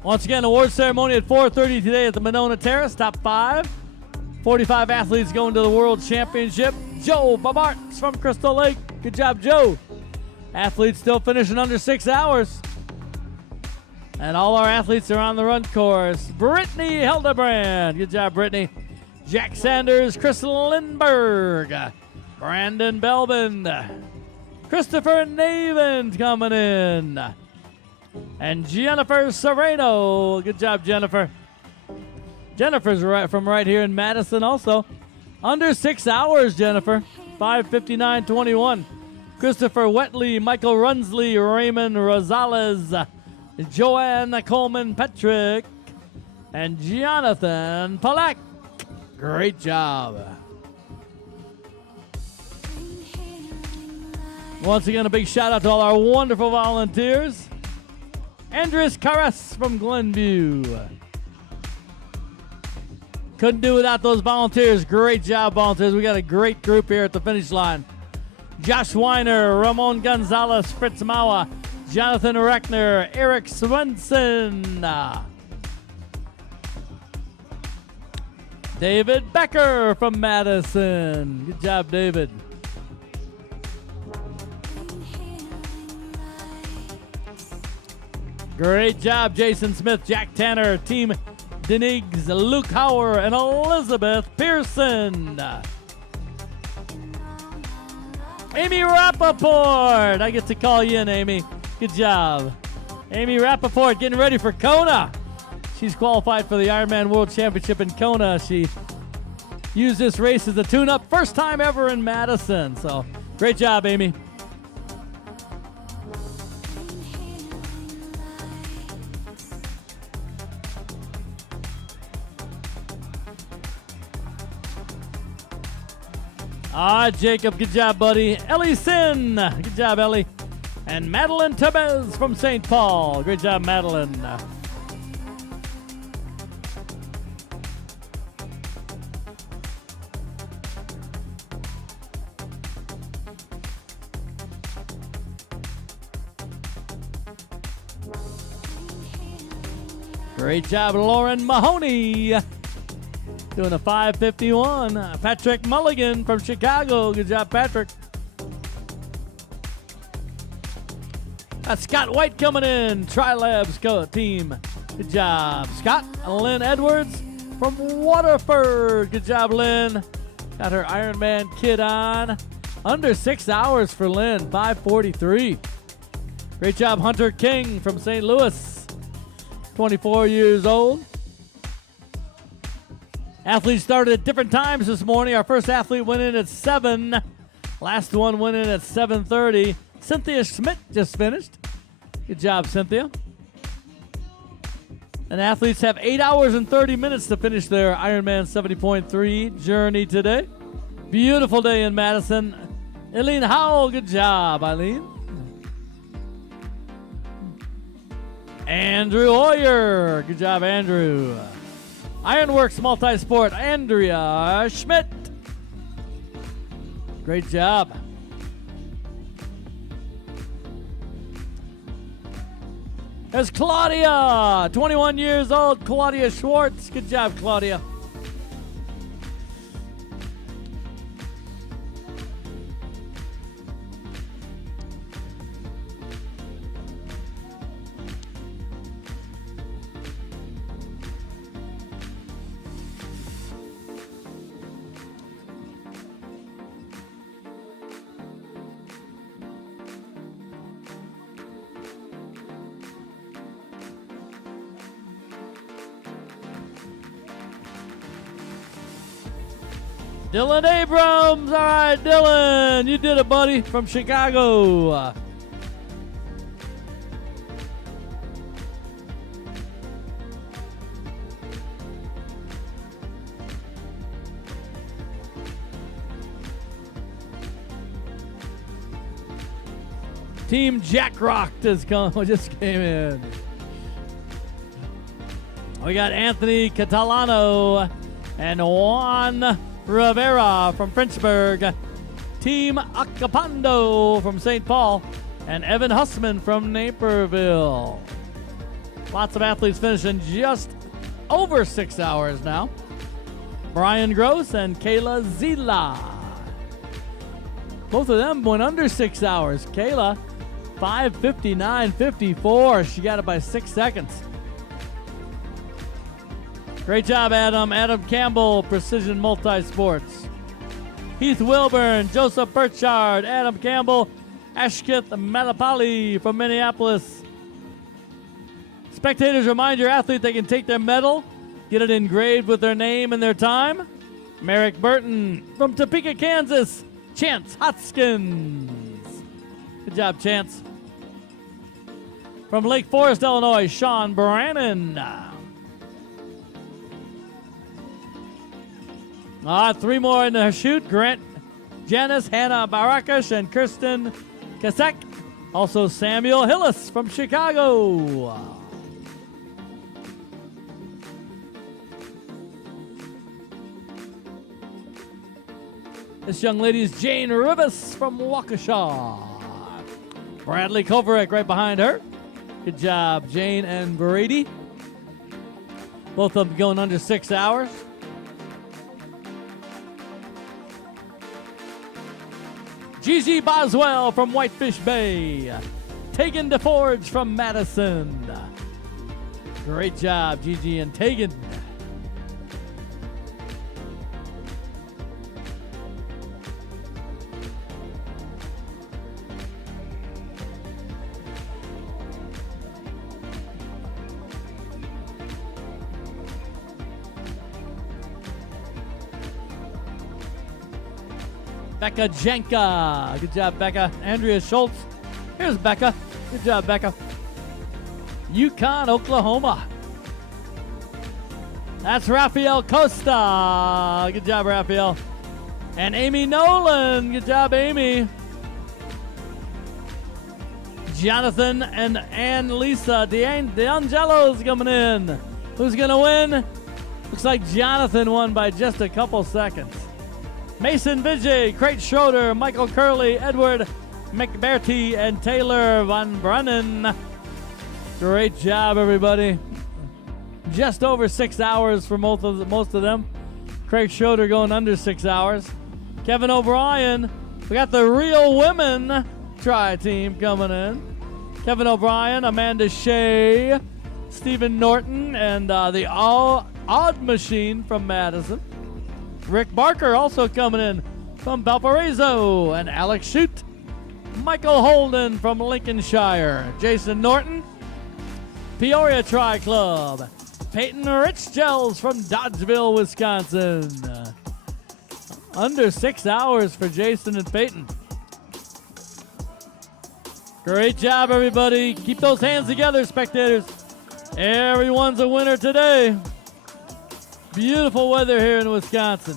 Once again, award ceremony at 4:30 today at the Monona Terrace. Top 5. 45 athletes going to the World Championship. Joe Babarts from Crystal Lake. Good job, Joe. Athletes still finishing under 6 hours. And all our athletes are on the run course. Brittany Hildebrand. Good job, Brittany. Jack Sanders, Chris Lindberg, Brandon Belbin, Christopher Navin coming in, and Jennifer Sereno. Good job, Jennifer. Jennifer's from right here in Madison also. Under 6 hours, Jennifer. 5:59:21. Christopher Wetley, Michael Runsley, Raymond Rosales, Joanne Coleman Petrick, and Jonathan Palak. Great job. Once again, a big shout out to all our wonderful volunteers. Andres Carras from Glenview. Couldn't do without those volunteers. Great job, volunteers. We got a great group here at the finish line. Josh Weiner, Ramon Gonzalez, Fritz Mawa, Jonathan Reckner, Eric Swenson, David Becker from Madison. Good job, David. Great job, Jason Smith, Jack Tanner, Team Denigs, Luke Hauer, and Elizabeth Pearson. Amy Rappaport. I get to call you in, Amy. Good job. Amy Rappaport getting ready for Kona. She's qualified for the Ironman World Championship in Kona. She used this race as a tune-up. First time ever in Madison. So, great job, Amy. Jacob, good job, buddy. Ellie Sin, good job, Ellie. And Madeline Tebez from St. Paul. Great job, Madeline. Great job, Lauren Mahoney. Doing a 5:51. Patrick Mulligan from Chicago. Good job, Patrick. That's Scott White coming in. Trilabs team. Good job, Scott. Lynn Edwards from Waterford. Good job, Lynn. Got her Ironman kit on. Under 6 hours for Lynn. 5:43. Great job, Hunter King from St. Louis. 24 years old. Athletes started at different times this morning. Our first athlete went in at 7. Last one went in at 7:30. Cynthia Schmidt just finished. Good job, Cynthia. And athletes have 8 hours and 30 minutes to finish their Ironman 70.3 journey today. Beautiful day in Madison. Eileen Howell, good job, Eileen. Andrew Hoyer, good job, Andrew. Ironworks Multisport, Andrea Schmidt. Great job. There's Claudia, 21 years old, Claudia Schwartz. Good job, Claudia. Dylan Abrams. All right, Dylan, you did it, buddy, from Chicago. Team Jack Rock just came in. We got Anthony Catalano and Juan Rivera from Frenchburg. Team Acapando from St. Paul. And Evan Hussman from Naperville. Lots of athletes finishing just over 6 hours now. Brian Gross and Kayla Zila. Both of them went under 6 hours. Kayla, 5:59.54. She got it by 6 seconds. Great job, Adam. Adam Campbell, Precision Multisports. Heath Wilburn, Joseph Burchard, Adam Campbell, Ashkith Malapali from Minneapolis. Spectators, remind your athlete they can take their medal, get it engraved with their name and their time. Merrick Burton from Topeka, Kansas. Chance Hotskins. Good job, Chance. From Lake Forest, Illinois, Sean Brannon. Three more in the chute. Grant Janice, Hannah Barakash, and Kirsten Kasek. Also Samuel Hillis from Chicago. This young lady is Jane Rivas from Waukesha. Bradley Kovaric right behind her. Good job, Jane and Brady. Both of them going under 6 hours. Gigi Boswell from Whitefish Bay. Tegan DeForge from Madison. Great job, Gigi and Tegan. Becca Jenka. Good job, Becca. Andrea Schultz. Here's Becca. Good job, Becca. Yukon, Oklahoma. That's Rafael Costa. Good job, Rafael. And Amy Nolan. Good job, Amy. Jonathan and Ann-Lisa DeAngelo's coming in. Who's going to win? Looks like Jonathan won by just a couple seconds. Mason Vijay, Crate Schroeder, Michael Curley, Edward McBerty, and Taylor Van Brunnen. Great job, everybody. Just over 6 hours for most of them. Craig Schroeder going under 6 hours. Kevin O'Brien. We got the Real Women Tri-Team coming in. Kevin O'Brien, Amanda Shea, Stephen Norton, and the Odd Machine from Madison. Rick Barker also coming in from Valparaiso, and Alex Shute. Michael Holden from Lincolnshire. Jason Norton, Peoria Tri Club. Peyton Richgels from Dodgeville, Wisconsin. Under 6 hours for Jason and Peyton. Great job, everybody. Keep those hands together, spectators. Everyone's a winner today. Beautiful weather here in Wisconsin.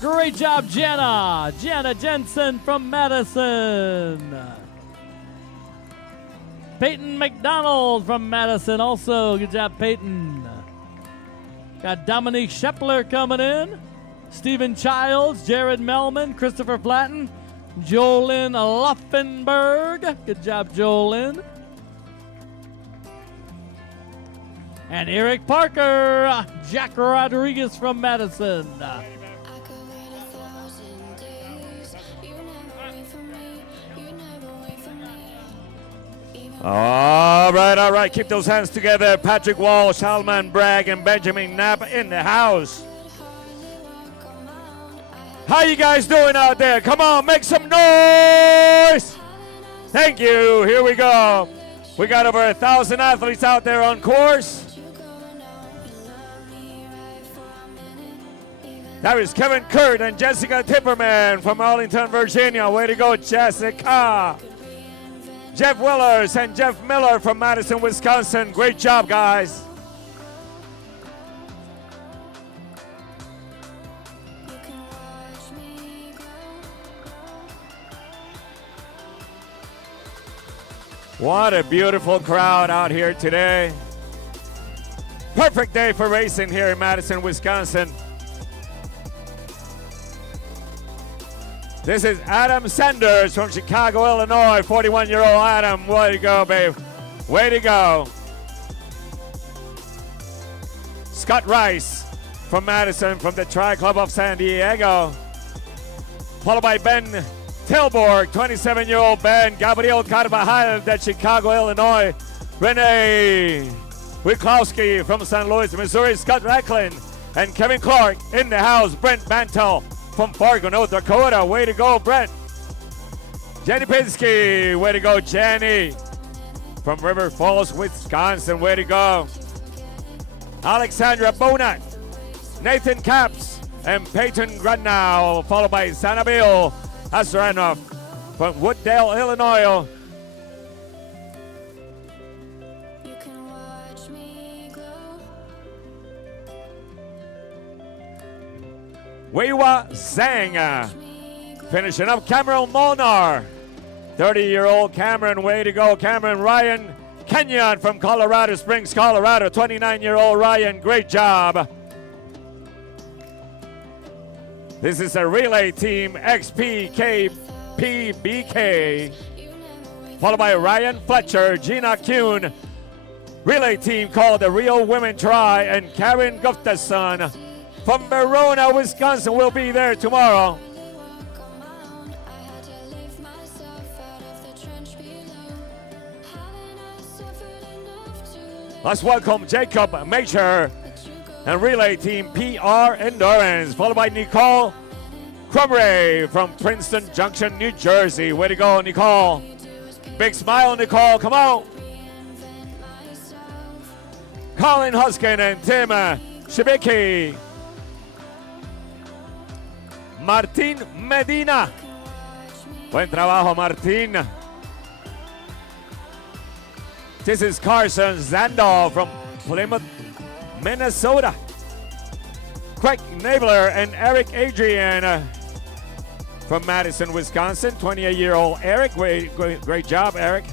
Great job, Jana. Jana Jensen from Madison. Peyton McDonald from Madison also. Good job, Peyton. Got Dominique Shepler coming in. Stephen Childs, Jared Melman, Christopher Platten, Jolyn Luffenberg. Good job, Jolyn. And Eric Parker, Jack Rodriguez from Madison. All right. Keep those hands together. Patrick Walsh, Halman Bragg, and Benjamin Knapp in the house. How you guys doing out there? Come on, make some noise. Thank you. Here we go. We got over 1,000 athletes out there on course. That was Kevin Kurt and Jessica Tipperman from Arlington, Virginia. Way to go, Jessica. Jeff Willers and Jeff Miller from Madison, Wisconsin. Great job, guys. What a beautiful crowd out here today. Perfect day for racing here in Madison, Wisconsin. This is Adam Sanders from Chicago, Illinois. 41-year-old Adam. Way to go, babe. Way to go. Scott Rice from Madison from the Tri Club of San Diego. Followed by Ben Tilburg, 27-year-old Ben. Gabriel Carvajal, that Chicago, Illinois. Renee Wiklowski from St. Louis, Missouri. Scott Racklin and Kevin Clark in the house. Brent Bantel from Fargo, North Dakota. Way to go, Brent. Jenny Pinsky. Way to go, Jenny. From River Falls, Wisconsin. Way to go. Alexandra Bonat, Nathan Capps, and Peyton Grudnow. Followed by Sanabil Asranov from Wooddale, Illinois. Weiwa Zhang. Finishing up Cameron Molnar. 30-year-old Cameron. Way to go, Cameron. Ryan Kenyon from Colorado Springs, Colorado. 29-year-old Ryan. Great job. This is a relay team, XPKPBK. Followed by Ryan Fletcher, Gina Kuhn. Relay team called the Real Women Tri, and Karen Gustafson from Verona, Wisconsin will be there tomorrow. Let's welcome Jacob Major and relay team PR Endurance, followed by Nicole Crumray from Princeton Junction, New Jersey. Way to go, Nicole. Big smile, Nicole. Come on. Colin Huskin and Tim Shibiki. Martin Medina. Buen trabajo, Martin. This is Carson Zandall from Plymouth, Minnesota. Craig Nabler and Eric Adrian from Madison, Wisconsin. 28-year-old Eric. Great job, Eric.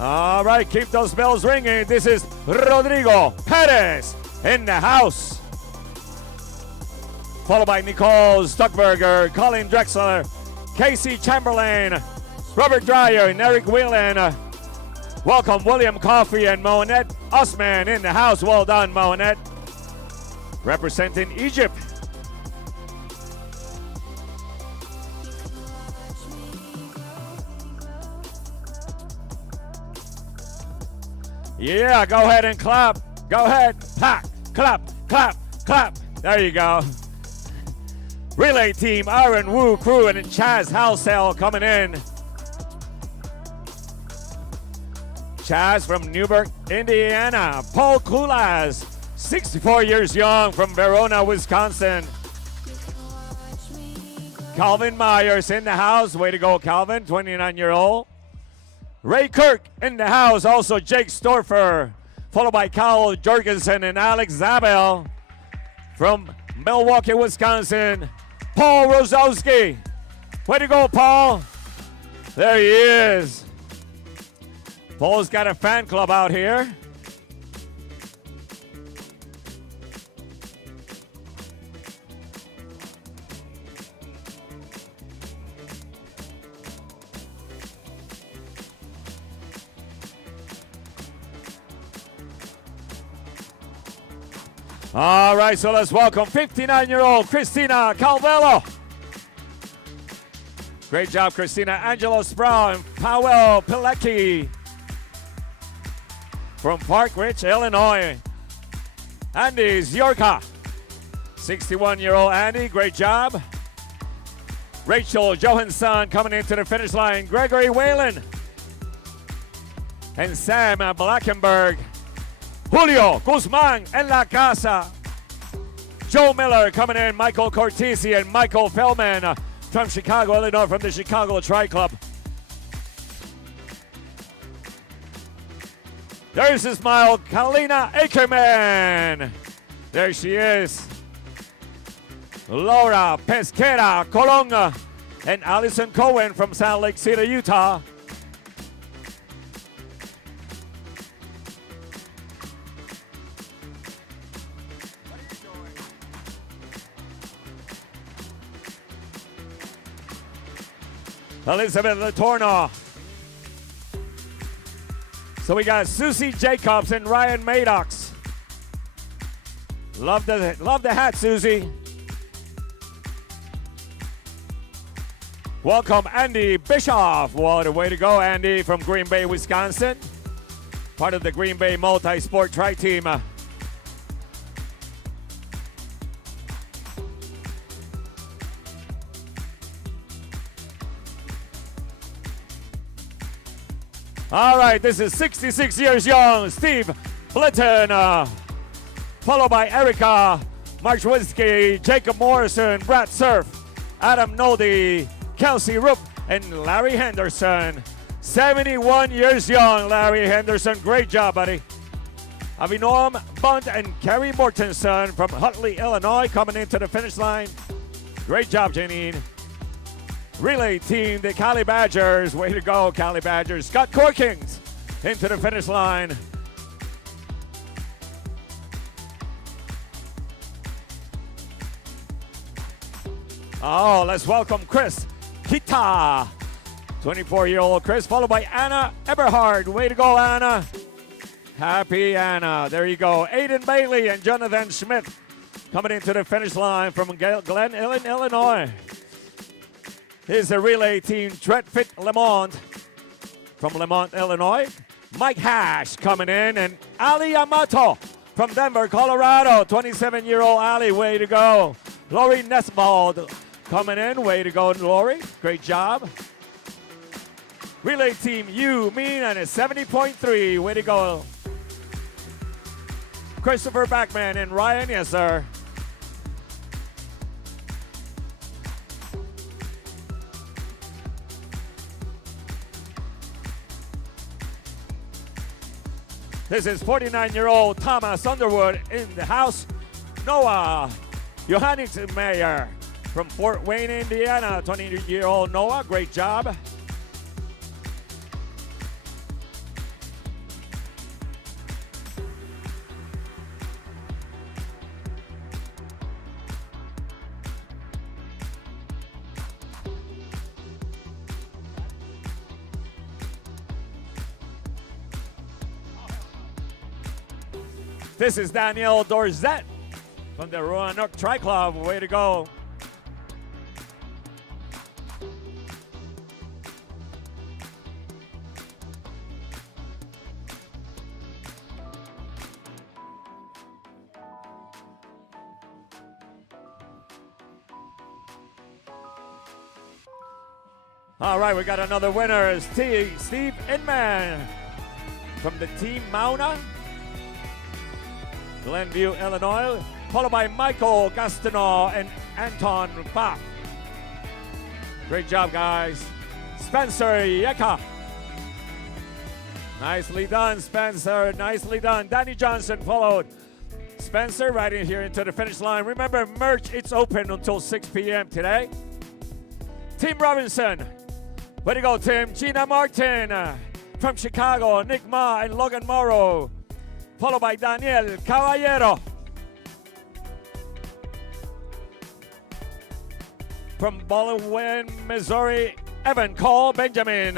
All right, keep those bells ringing. This is Rodrigo Perez in the house. Followed by Nicole Stuckberger, Colin Drexler, Casey Chamberlain, Robert Dreyer, and Eric Whelan. Welcome William Coffey and Mohamed Osman in the house. Well done, Mohamed. Representing Egypt. Yeah, go ahead and clap. Go ahead. Clap, clap, clap, clap. There you go. Relay team, Aaron Wu Crew and Chaz Halsell coming in. Chaz from Newburgh, Indiana. Paul Kulas, 64 years young from Verona, Wisconsin. Calvin Myers in the house. Way to go, Calvin, 29-year-old. Ray Kirk in the house, also Jake Storfer, followed by Kyle Jorgensen and Alex Zabel from Milwaukee, Wisconsin. Paul Rosowski. Way to go, Paul. There he is. Paul's got a fan club out here. All right, so let's welcome 59-year-old Christina Calvello. Great job, Christina. Angelo Sproul and Powell Pilecki from Park Ridge, Illinois. Andy Ziorka 61-year-old Andy, great job. Rachel Johansson coming into the finish line. Gregory Whalen and Sam Blackenberg. Julio Guzman en la casa. Joe Miller coming in. Michael Cortese and Michael Feldman from Chicago, Illinois, from the Chicago Tri Club. There's a smile, Kalina Ackerman. There she is. Laura Pesquera Colonga and Allison Cohen from Salt Lake City, Utah. Elizabeth Latorno. So we got Susie Jacobs and Ryan Maddox. Love the hat, Susie. Welcome, Andy Bischoff. What a way to go, Andy, from Green Bay, Wisconsin. Part of the Green Bay Multi-Sport Tri-Team. All right, this is 66 years young, Steve Blinton, followed by Erica Marchwinsky, Jacob Morrison, Brad Surf, Adam Noldy, Kelsey Rupp, and Larry Henderson. 71 years young, Larry Henderson. Great job, buddy. Avinoam Bunt and Kerry Mortensen from Hutley, Illinois, coming into the finish line. Great job, Janine. Relay team, the Cali Badgers. Way to go, Cali Badgers. Scott Corkins into the finish line. Oh, let's welcome Chris Kita. 24-year-old Chris, followed by Anna Eberhard. Way to go, Anna. Happy Anna. There you go. Aiden Bailey and Jonathan Schmidt coming into the finish line from Glen Ellen, Illinois. Here's the relay team, Tretfit Lemont from Lemont, Illinois. Mike Hash coming in, and Ali Yamato from Denver, Colorado. 27-year-old Ali, way to go. Lori Nesbald coming in, way to go, Lori. Great job. Relay team, you, Mean, and a 70.3, way to go. Christopher Backman and Ryan, yes, sir. This is 49-year-old Thomas Underwood in the house. Noah Johannes Mayer from Fort Wayne, Indiana. 20-year-old Noah, great job. This is Danielle Dorzette from the Roanoke Tri Club. Way to go. All right, we got another winner. Steve Inman from the Team Mauna, Glenview, Illinois, followed by Michael Gastineau and Anton Bach. Great job, guys. Spencer Yeka. Nicely done, Spencer. Nicely done. Danny Johnson followed Spencer right in here into the finish line. Remember, merch, it's open until 6 p.m. today. Tim Robinson. Way to go, Tim. Gina Martin from Chicago. Nick Ma and Logan Morrow, followed by Daniel Caballero from Baldwin, Missouri. Evan Cole, Benjamin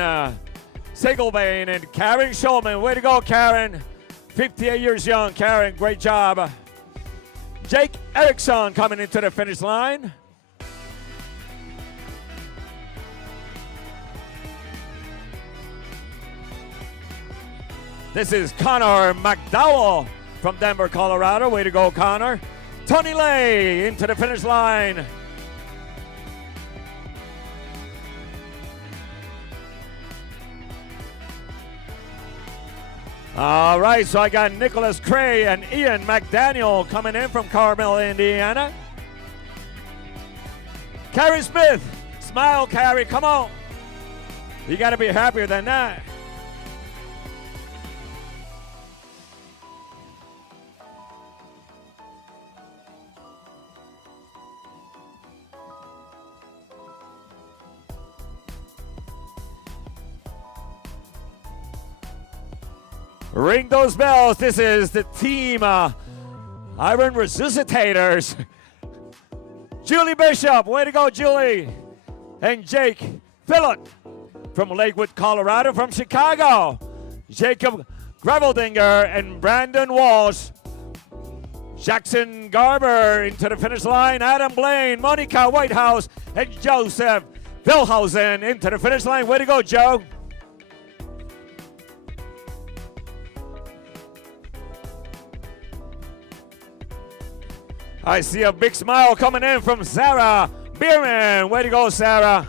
Segelbane, and Karen Schulman. Way to go, Karen. 58 years young, Karen. Great job. Jake Erickson coming into the finish line. This is Connor McDowell from Denver, Colorado. Way to go, Connor. Tony Lay into the finish line. All right, so I got Nicholas Cray and Ian McDaniel coming in from Carmel, Indiana. Carrie Smith, smile, Carrie, come on. You got to be happier than that. Ring those bells. This is the team Iron Resuscitators. Julie Bishop, way to go, Julie. And Jake Phillip from Lakewood, Colorado, from Chicago. Jacob Graveldinger and Brandon Walsh. Jackson Garber into the finish line. Adam Blaine, Monica Whitehouse, and Joseph Vilhausen into the finish line. Way to go, Joe. I see a big smile coming in from Sarah Bierman. Way to go, Sarah.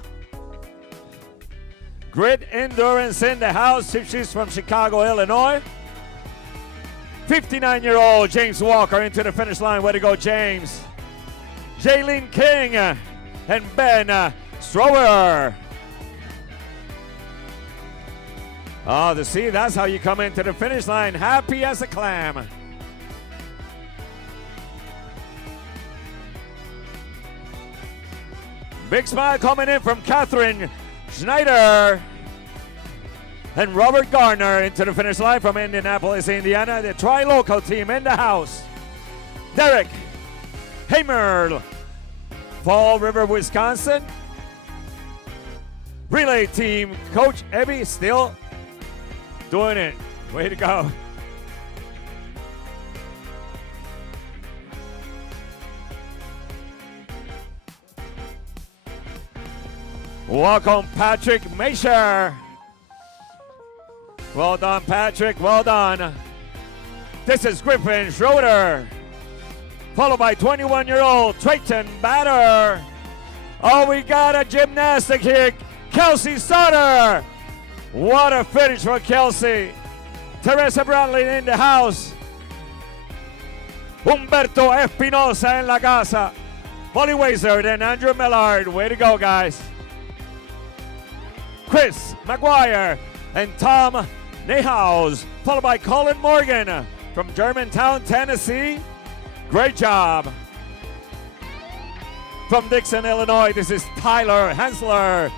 Grit Endurance in the house. She's from Chicago, Illinois. 59-year-old James Walker into the finish line. Way to go, James. Jaylene King and Ben Strower. Oh, see, that's how you come into the finish line. Happy as a clam. Big smile coming in from Catherine Schneider and Robert Garner into the finish line from Indianapolis, Indiana. The Tri-Local team in the house. Derek Hamer, Fall River, Wisconsin. Relay team, Coach Ebby still doing it. Way to go. Welcome, Patrick Masher. Well done, Patrick. Well done. This is Griffin Schroeder, followed by 21-year-old Trayton Batter. Oh, we got a gymnastic here. Kelsey Sutter. What a finish for Kelsey. Teresa Bradley in the house. Humberto Espinosa en la casa. Molly Wazard and Andrew Millard. Way to go, guys. Chris McGuire and Tom Nehaus, followed by Colin Morgan from Germantown, Tennessee. Great job. From Dixon, Illinois, this is Tyler Hensler.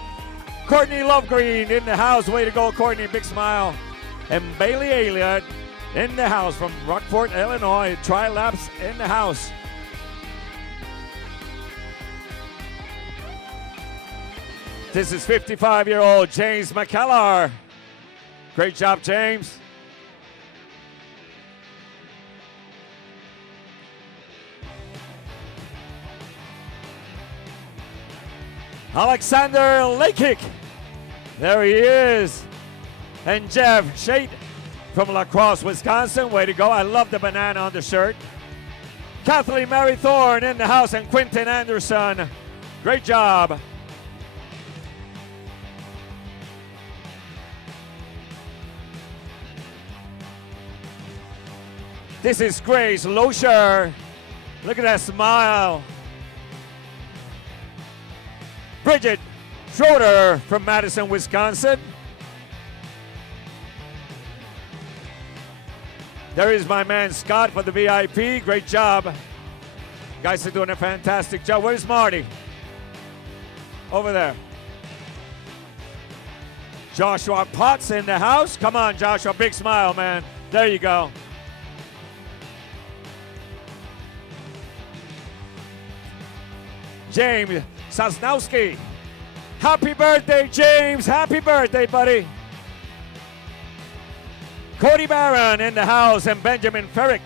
Courtney Lovegreen in the house. Way to go, Courtney. Big smile. And Bailey Elliott in the house from Rockport, Illinois. Tri-Laps in the house. This is 55-year-old James McKellar. Great job, James. Alexander Lakick. There he is. And Jeff Shade from La Crosse, Wisconsin. Way to go. I love the banana on the shirt. Kathleen Mary Thorne in the house and Quentin Anderson. Great job. This is Grace Loescher. Look at that smile. Bridget Schroeder from Madison, Wisconsin. There is my man Scott for the VIP. Great job. You guys are doing a fantastic job. Where's Marty? Over there. Joshua Potts in the house. Come on, Joshua. Big smile, man. There you go. James Sosnowski. Happy birthday, James. Happy birthday, buddy. Cody Barron in the house and Benjamin Ferrick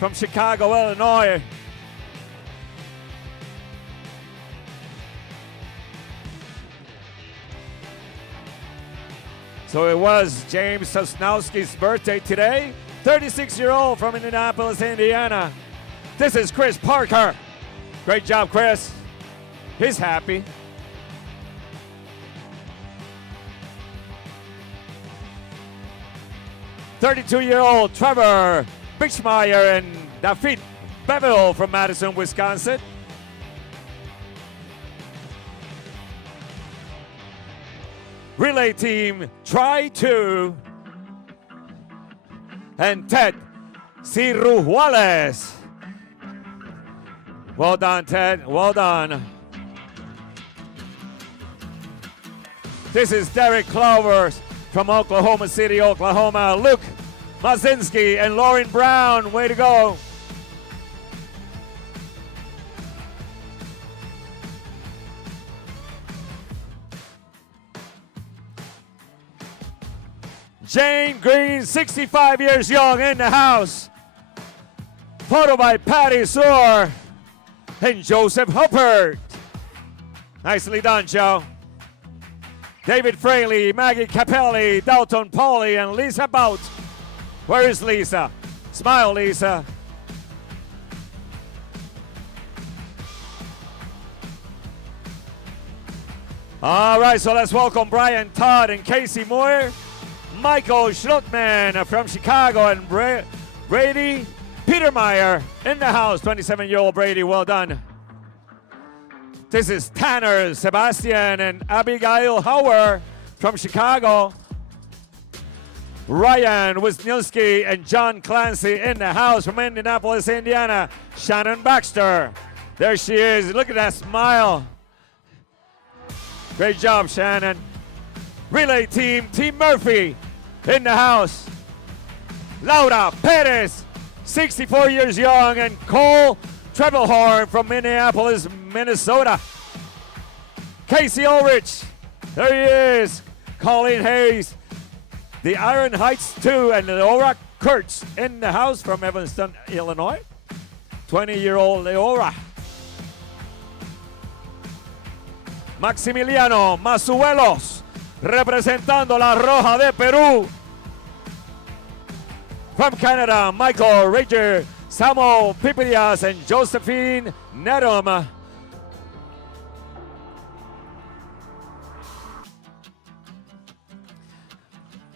from Chicago, Illinois. So it was James Sosnowski's birthday today. 36-year-old from Indianapolis, Indiana. This is Chris Parker. Great job, Chris. He's happy. "32-year-old Trevor Bichmeyer and David Bevel from Madison, Wisconsin. Relay team, try 2. And Ted Cirujuales. Well done, Ted. Well done. This is Derek Clovers from Oklahoma City, Oklahoma. Luke Mazinski and Lauren Brown. Way to go. Jane Green, 65 years young, in the house. Photo by Patty Soar and Joseph Huppert. Nicely done, Joe. David Fraley, Maggie Capelli, Dalton Pauly, and Lisa Bout. Where is Lisa? Smile, Lisa. All right, so let's welcome Brian Todd and Casey Moore. Michael Schlutman from Chicago and Brady Petermeyer in the house. 27-year-old Brady, well done. This is Tanner Sebastian and Abigail Hauer from Chicago. Ryan Wisniewski and John Clancy in the house from Indianapolis, Indiana. Shannon Baxter. There she is. Look at that smile. Great job, Shannon. Relay team, Team Murphy in the house. Laura Perez, 64 years young, and Cole Trebelhorn from Minneapolis, Minnesota. Casey Ulrich, there he is. Colleen Hayes, the Iron Heights 2, and Leora Kurtz in the house from Evanston, Illinois. 20-year-old Leora. Maximiliano Masuelos, representando la Roja de Perú. From Canada, Michael Rager, Samo Pipias, and Josephine Nedum.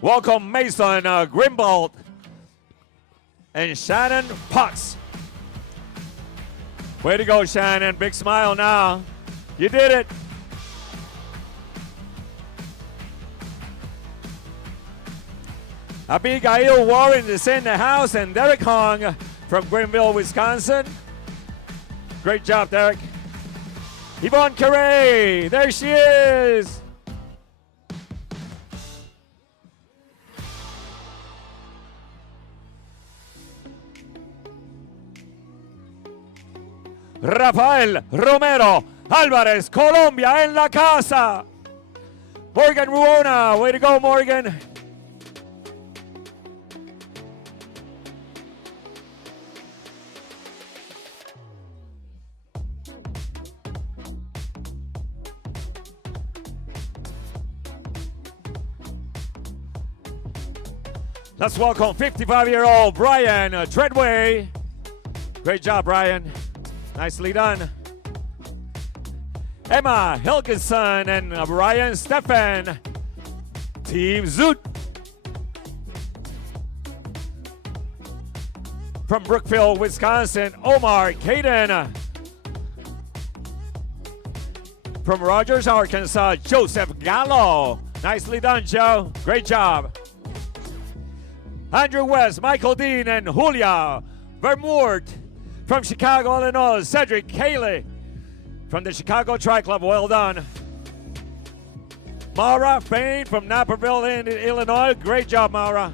Welcome Mason Grimbold and Shannon Potts. Way to go, Shannon. Big smile now. You did it. Abigail Warren is in the house, and Derek Hong from Greenville, Wisconsin. Great job, Derek. Yvonne Carey, there she is. Rafael Romero Álvarez, Colombia en la casa. Morgan Ruona, way to go, Morgan. Let's welcome 55-year-old Brian Treadway. Great job, Brian. Nicely done. Emma Hilkinson and Brian Stefan. Team Zoot. From Brookfield, Wisconsin, Omar Caden. From Rogers, Arkansas, Joseph Gallo. Nicely done, Joe. Great job. Andrew West, Michael Dean, and Julia Vermoort. From Chicago, Illinois, Cedric Haley. From the Chicago Tri Club, well done. Mara Fain from Naperville, Illinois. Great job, Mara.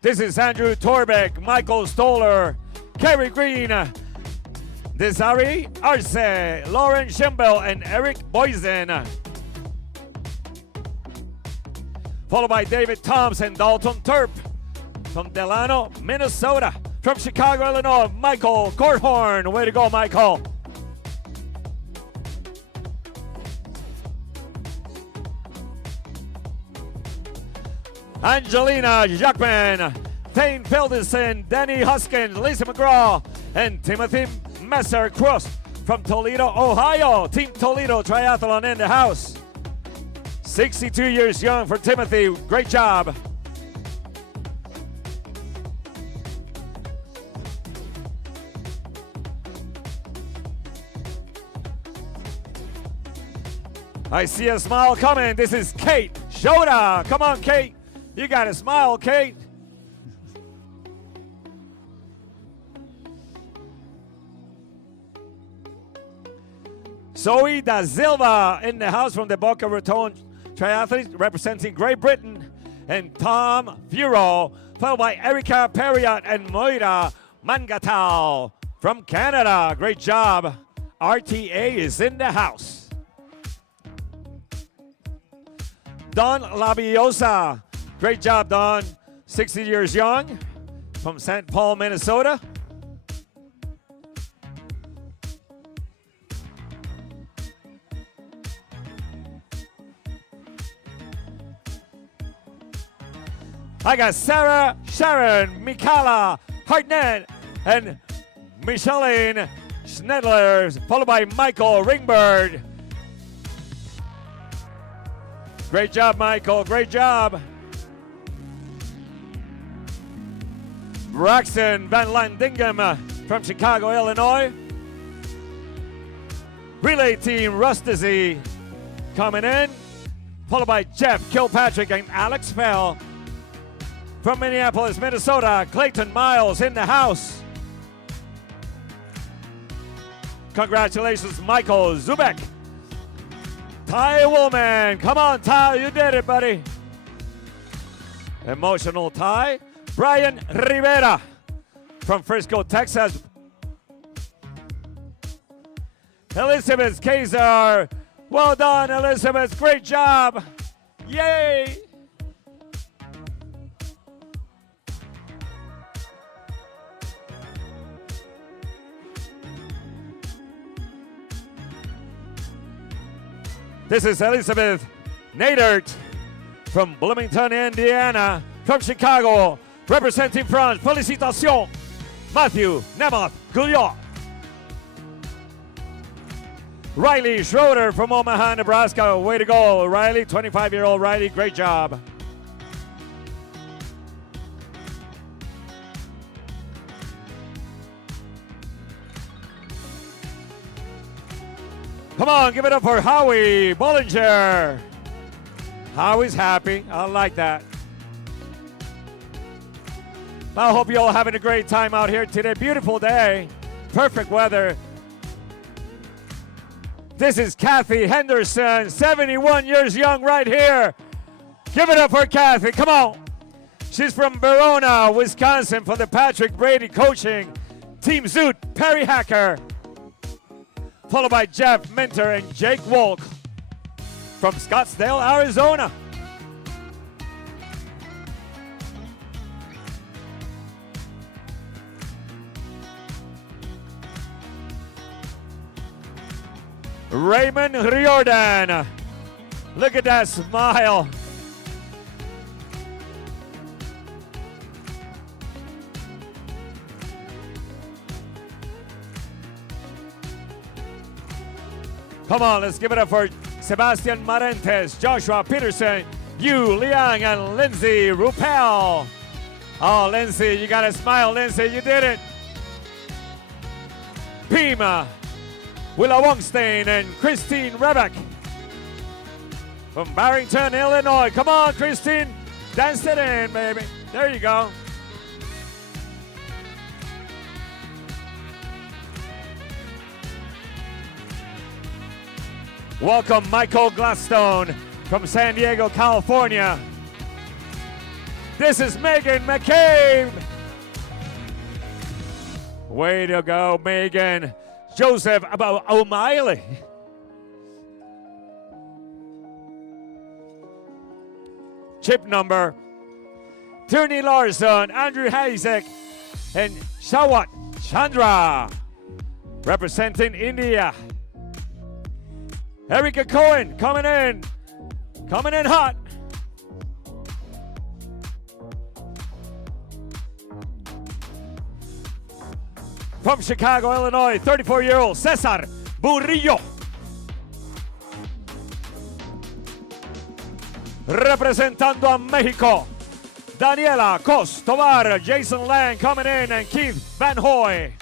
This is Andrew Torbeck, Michael Stoller, Kerry Green, Desiree Arce, Lauren Schimbel, and Eric Boysen. Followed by David Thompson, Dalton Turp. From Delano, Minnesota. From Chicago, Illinois, Michael Korthorn. Way to go, Michael. Angelina Jackman Thane Felderson, Danny Huskins, Lisa McGraw, and Timothy Messer-Cross from Toledo, Ohio. Team Toledo Triathlon in the house. 62 years young for Timothy. Great job. I see a smile coming. This is Kate Shoda. Come on, Kate. You got a smile, Kate. Zoe da Silva in the house from the Boca Raton Triathletes representing Great Britain. And Tom Furo, followed by Erica Perriot and Moira Mangatao from Canada. Great job. RTA is in the house. Don Labiosa. Great job, Don. 60 years young from St. Paul, Minnesota. I got Sarah, Sharon, Mikala, Hartnett, and Micheline Schnedler, followed by Michael Ringbird. Great job, Michael. Great job. Braxton Van Landingham from Chicago, Illinois. Relay team Rustasy coming in, followed by Jeff Kilpatrick and Alex Fell. From Minneapolis, Minnesota, Clayton Miles in the house. Congratulations, Michael Zubek. Ty Woolman, come on, Ty, you did it, buddy. Emotional Ty. Brian Rivera from Frisco, Texas. Elizabeth Kazar, well done, Elizabeth, great job. Yay. This is Elizabeth Nadert from Bloomington, Indiana. From Chicago, representing France, félicitations, Matthew Namath Gouliot. Riley Schroeder from Omaha, Nebraska. Way to go, Riley. 25-year-old Riley, great job. Come on, give it up for Howie Bollinger. Howie's happy. I like that. I hope you all having a great time out here today. Beautiful day. Perfect weather. This is Kathy Henderson, 71 years young right here. Give it up for Kathy. Come on. She's from Verona, Wisconsin for the Patrick Brady coaching. Team Zoot, Perry Hacker. Followed by Jeff Minter and Jake Wolk from Scottsdale, Arizona. Raymond Riordan. Look at that smile. Come on, let's give it up for Sebastian Marentes, Joshua Peterson, Yu Liang, and Lindsay Rupel. Oh, Lindsay, you got to smile, Lindsay, you did it. Pima, Willa Wongstein, and Christine Rebeck from Barrington, Illinois. Come on, Christine, dance it in, baby. There you go. Welcome, Michael Gladstone from San Diego, California. This is Megan McCabe. Way to go, Megan. Joseph O'Malley. Chip number. Tony Larson, Andrew Hasek, and Shawat Chandra, representing India. Erica Cohen coming in hot. from Chicago, Illinois, 34-year-old Cesar Burillo. Representando a Mexico, Daniela Costobar, Jason Lang coming in, and Keith Van Hoy.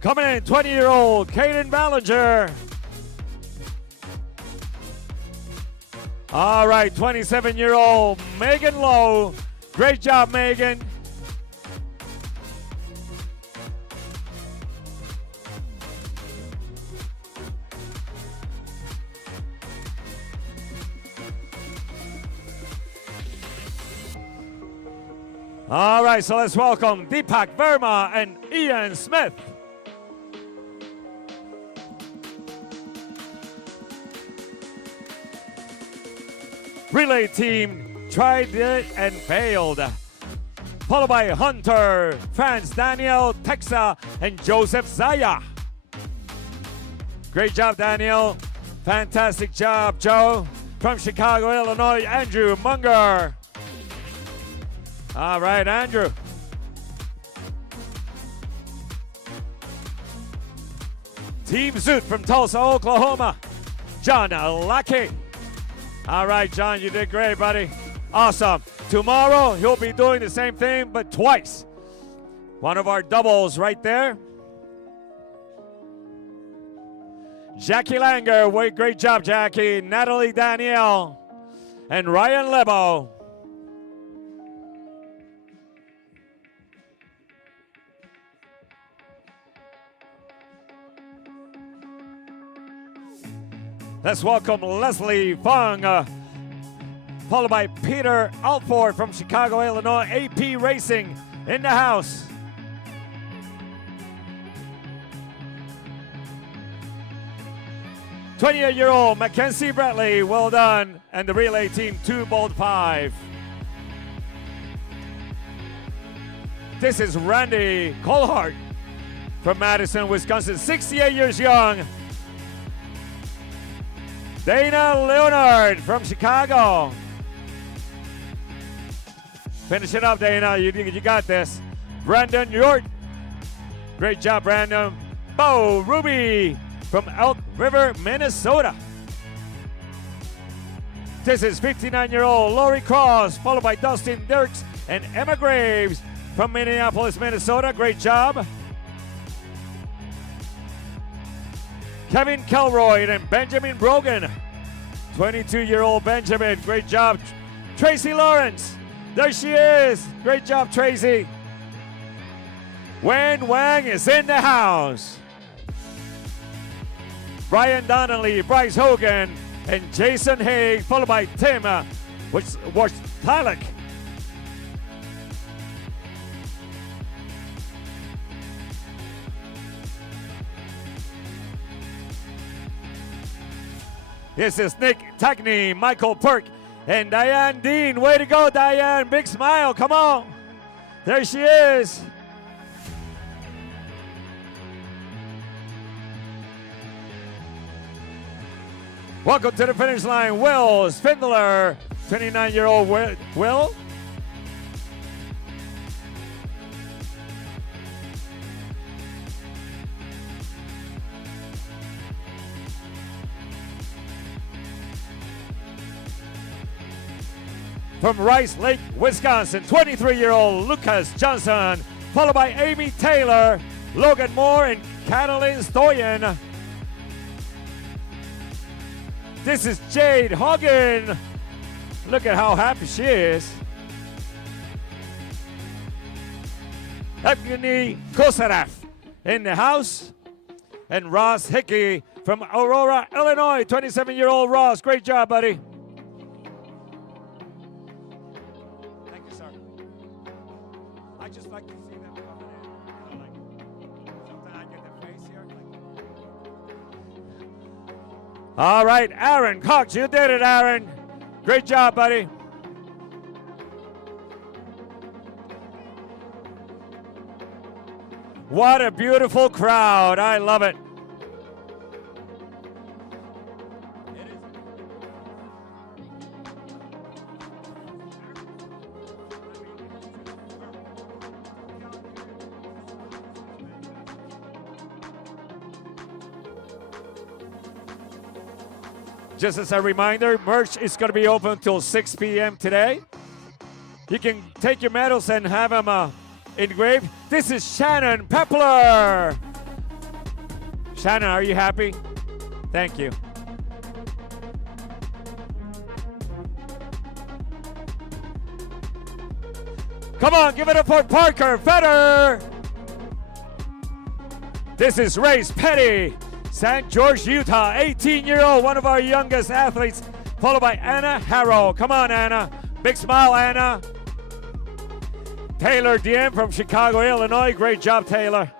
Coming in, 20-year-old Caden Ballinger. All right, 27-year-old Megan Lowe. Great job, Megan. All right, so let's welcome Deepak Verma and Ian Smith. Relay team tried it and failed. Followed by Hunter, France, Daniel, Texa, and Joseph Zaya. Great job, Daniel. Fantastic job, Joe. From Chicago, Illinois, Andrew Munger. All right, Andrew. Team Zoot from Tulsa, Oklahoma, John Lackey. All right, John, you did great, buddy. Awesome. Tomorrow, he'll be doing the same thing, but twice. One of our doubles right there. Jackie Langer, great job, Jackie. Natalie Danielle and Ryan Lebo. Let's welcome Leslie Fung, followed by Peter Alford from Chicago, Illinois, AP Racing in the house. "28-year-old Mackenzie Bradley, well done, and the relay team 2 Bold 5. This is Randy Colhart from Madison, Wisconsin, 68 years young. Dana Leonard from Chicago. Finish it up, Dana. You got this. Brandon York. Great job, Brandon. Bo Ruby from Elk River, Minnesota. This is 59-year-old Lori Cross, followed by Dustin Dirks and Emma Graves from Minneapolis, Minnesota. Great job. Kevin Kelroyd and Benjamin Brogan. 22-year-old Benjamin, great job. Tracy Lawrence, there she is. Great job, Tracy. Wen Wang is in the house. Brian Donnelly, Bryce Hogan, and Jason Haig, followed by Tim Wojtalek. This is Nick Tagney, Michael Perk, and Diane Dean. Way to go, Diane. Big smile. Come on. There she is. Welcome to the finish line, Will Spindler, 29-year-old Will. From Rice Lake, Wisconsin, 23-year-old Lucas Johnson, followed by Amy Taylor, Logan Moore, and Catalin Stoyan. This is Jade Hogan. Look at how happy she is. Evgeny Kosarev in the house. And Ross Hickey from Aurora, Illinois. 27-year-old Ross. Great job, buddy. Thank you, sir. I just like to see them coming in. Sometimes I get the face here. All right, Aaron Cox, you did it, Aaron. Great job, buddy. What a beautiful crowd. I love it. Just as a reminder, merch is going to be open until 6 p.m. today. You can take your medals and have them engraved. This is Shannon Pepler. Shannon, are you happy? Thank you. Come on, give it up for Parker Fetter. This is Race Petty, St. George, Utah, 18-year-old, one of our youngest athletes, followed by Anna Harrow. Come on, Anna. Big smile, Anna. Taylor Diem from Chicago, Illinois. Great job, Taylor.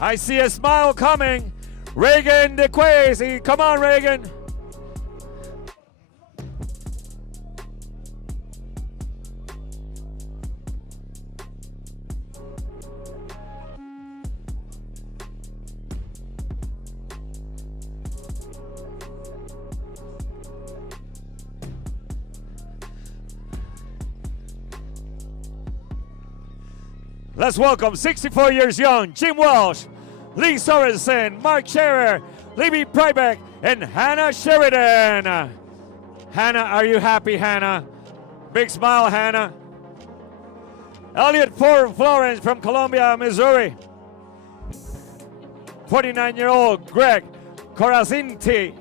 I see a smile coming. Reagan DeQuazy. Come on, Reagan. Let's welcome 64 years young, Jim Walsh, Lee Sorensen, Mark Scherer, Libby Prybeck, and Hannah Sheridan. Hannah, are you happy, Hannah? Big smile, Hannah. Elliot Florence from Columbia, Missouri. 49-year-old Greg Corazinti.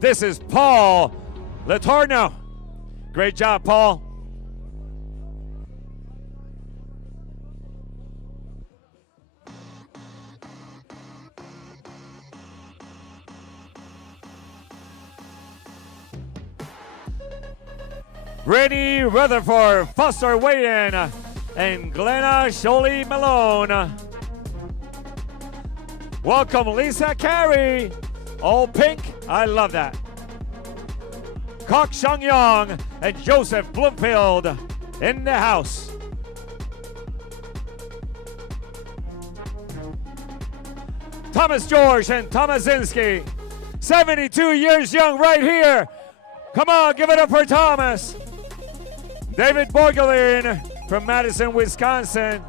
This is Paul Latorno. Great job, Paul. Rennie Rutherford, Foster Wayan, and Glenna Sholey Malone. Welcome, Lisa Carey. All pink, I love that. Kok Shang Yong and Joseph Bloomfield in the house. Thomas George and Tomasinski, 72 years young right here. Come on, give it up for Thomas. David Borgelin from Madison, Wisconsin.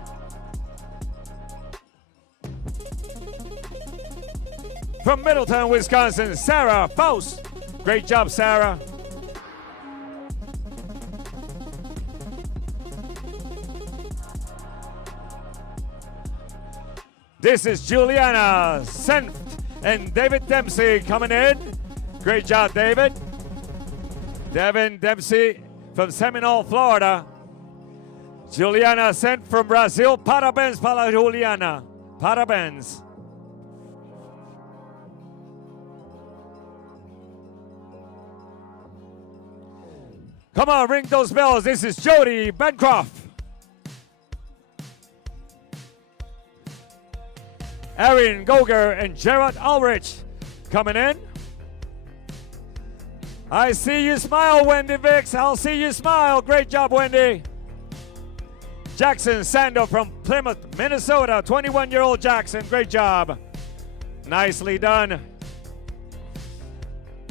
From Middletown, Wisconsin, Sarah Faust. Great job, Sarah. This is Juliana Senft and David Dempsey coming in. Great job, David. Devin Dempsey from Seminole, Florida. Juliana Senft from Brazil. Parabéns para Juliana. Parabéns. Come on, ring those bells. This is Jody Bancroft. Erin Goger and Gerard Ulrich coming in. I see you smile, Wendy Vicks. I'll see you smile. Great job, Wendy. Jackson Sando from Plymouth, Minnesota. 21-year-old Jackson. Great job. Nicely done.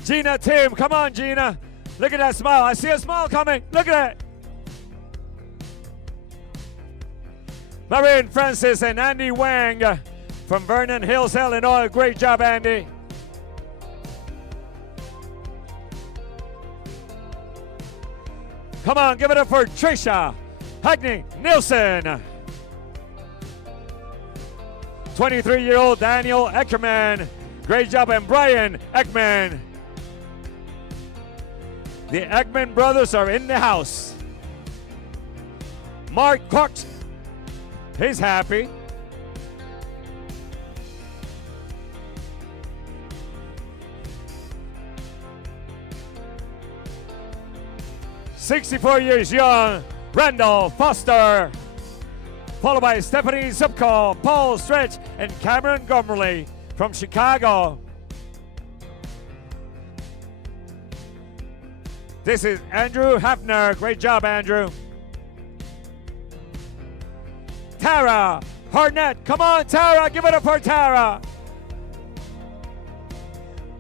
Gina Tim. Come on, Gina. Look at that smile. I see a smile coming. Look at it. Marion Francis and Andy Wang from Vernon Hills, Illinois. Great job, Andy. Come on, give it up for Trisha Hagning Nielsen. 23-year-old Daniel Eckerman. Great job, and Brian Ekman. The Ekman brothers are in the house. Mark Cox, he's happy. "64 years young, Randall Foster." Followed by Stephanie Zupko, Paul Stretch, and Cameron Gomerly from Chicago. This is Andrew Hafner. Great job, Andrew. Tara Harnett. Come on, Tara. Give it up for Tara.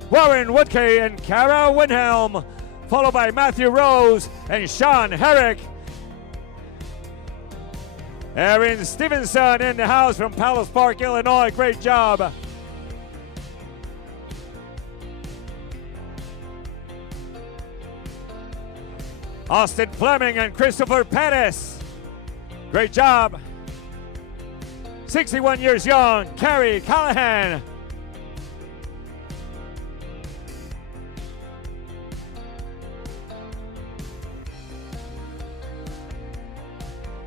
Warren Woodkey and Kara Winhelm. Followed by Matthew Rose and Sean Herrick. Erin Stevenson in the house from Palace Park, Illinois. Great job. Austin Fleming and Christopher Pettis. Great job. 61 years young, Carrie Callahan.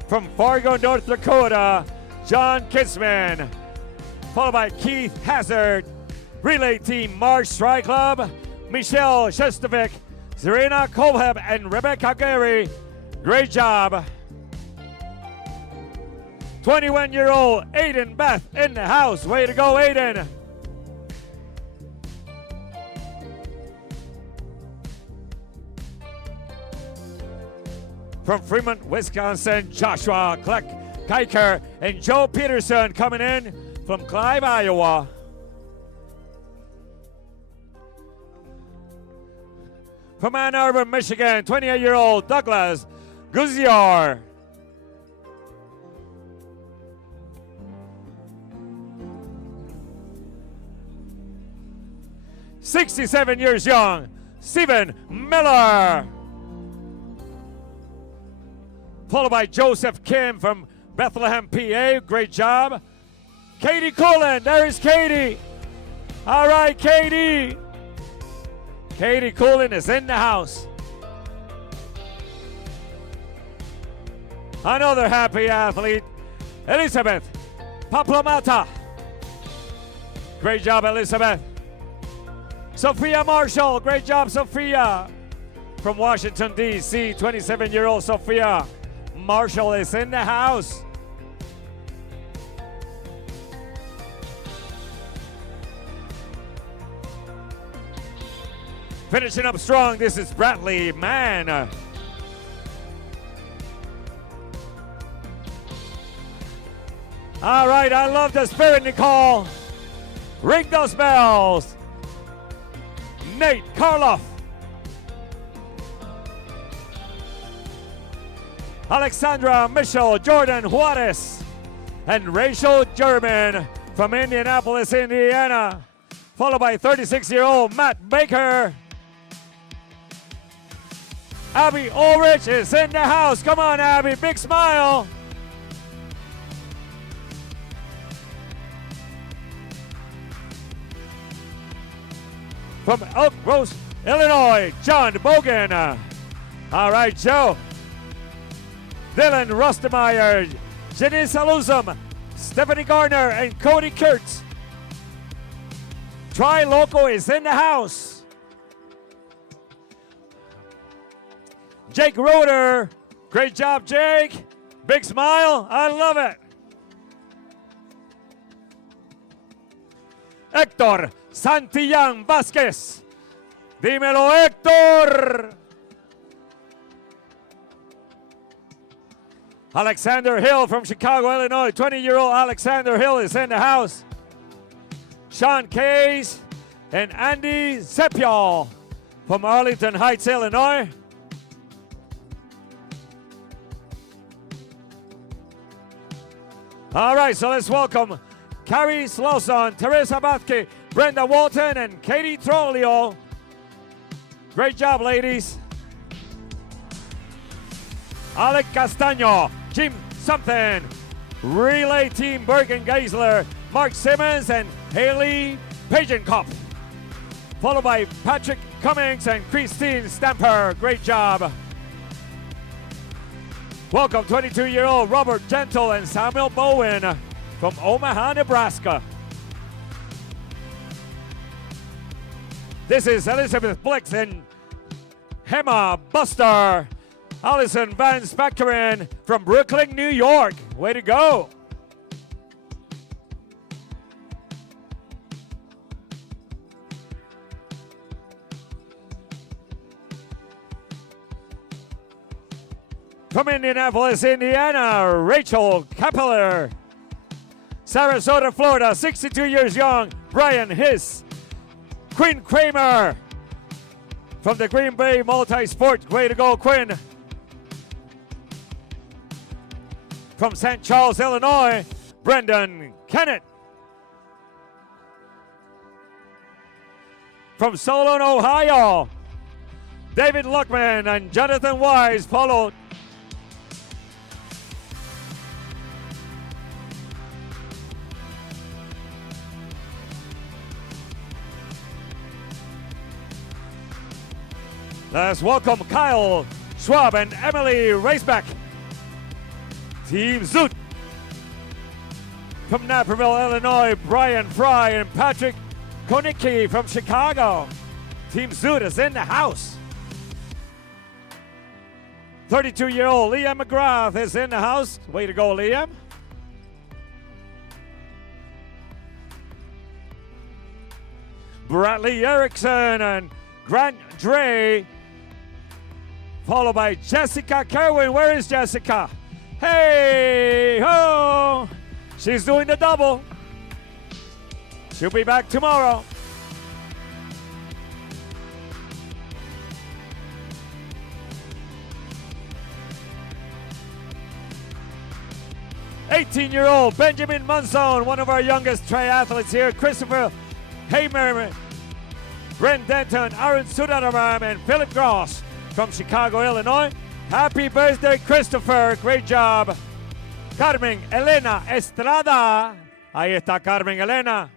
From Fargo, North Dakota, John Kitzman. Followed by Keith Hazard. Relay team, March Tri Club, Michelle Shestovic, Serena Kolheb, and Rebecca Gary. Great job. 21-year-old Aiden Beth in the house. Way to go, Aiden. From Fremont, Wisconsin, Joshua Kiker and Joe Peterson coming in from Clive, Iowa. From Ann Arbor, Michigan, 28-year-old Douglas Guziar. "67 years young, Stephen Miller." Followed by Joseph Kim from Bethlehem, PA. Great job. Katie Cullen. There is Katie. All right, Katie. Katie Cullen is in the house. Another happy athlete, Elizabeth Paplomata. Great job, Elizabeth. Sophia Marshall. Great job, Sophia. From Washington, D.C., 27-year-old Sophia Marshall is in the house. Finishing up strong, this is Bradley Mann. All right, I love the spirit, Nicole. Ring those bells. Nate Karloff. Alexandra Mitchell, Jordan Juarez, and Rachel German from Indianapolis, Indiana. Followed by 36-year-old Matt Baker. Abby Ulrich is in the house. Come on, Abby, big smile. From Elk Grove, Illinois, John Bogan. All right, Joe. Dylan Rostemeyer, Jenny Saluzum, Stephanie Garner, and Cody Kurtz. Tri Loco is in the house. Jake Roeder. Great job, Jake. Big smile. I love it. Hector Santillán Vázquez. Dímelo, Hector. Alexander Hill from Chicago, Illinois. 20-year-old Alexander Hill is in the house. Sean Case and Andy Sepiol from Arlington Heights, Illinois. All right, so let's welcome Carrie Slauson, Teresa Bathke, Brenda Walton, and Katie Trollio. Great job, ladies. Alec Castaño, Jim Something. Relay team Bergen Geisler, Mark Simmons, and Haley Pagenkopf. Followed by Patrick Cummings and Christine Stamper. Great job. Welcome 22-year-old Robert Gentle and Samuel Bowen from Omaha, Nebraska. This is Elizabeth Blix and Hema Buster. Allison Van Spackeren from Brooklyn, New York. Way to go. From Indianapolis, Indiana, Rachel Kappeler. Sarasota, Florida, 62 years young, Brian Hiss. Quinn Kramer from the Green Bay Multi-Sport. Way to go, Quinn. From St. Charles, Illinois, Brendan Kennett. From Solon, Ohio, David Luckman and Jonathan Wise followed. Let's welcome Kyle Schwab and Emily Raceback. Team Zoot. From Naperville, Illinois, Brian Fry and Patrick Konicki from Chicago. Team Zoot is in the house. 32-year-old Liam McGrath is in the house. Way to go, Liam. Bradley Erickson and Grant Dre. Followed by Jessica Kerwin. Where is Jessica? Hey, ho! She's doing the double. She'll be back tomorrow. '18-year-old Benjamin Munson, one of our youngest triathletes here. Christopher Hamer, Brent Denton, Aaron Sudararam, and Philip Gross from Chicago, Illinois. Happy birthday, Christopher. Great job. Carmen Elena Estrada. Ahí está Carmen Elena.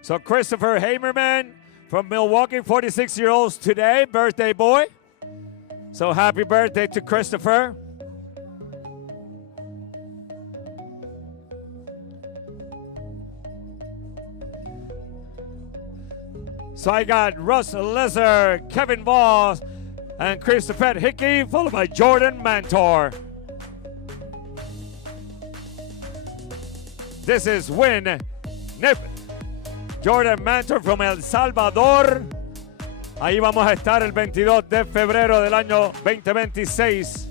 So Christopher Hamerman from Milwaukee, 46-year-olds today, birthday boy. So happy birthday to Christopher. So I got Russ Lesser, Kevin Voss, and Christopher Hickey, followed by Jordan Mantor. This is Win Nip. Jordan Mantor from El Salvador. Ahí vamos a estar el 22 de febrero del año 2026.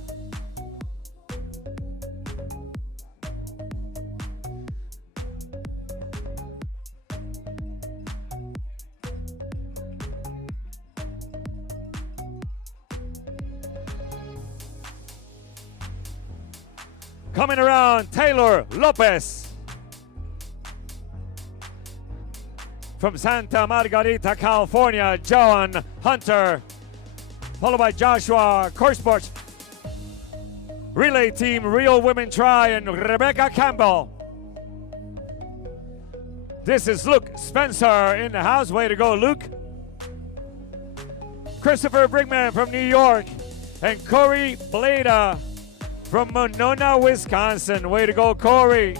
Coming around, Taylor Lopez. From Santa Margarita, California, John Hunter. Followed by Joshua Korsport. Relay team, Real Women Try, and Rebecca Campbell. This is Luke Spencer in the house. Way to go, Luke. Christopher Brigman from New York. And Corey Blada from Monona, Wisconsin. Way to go, Corey.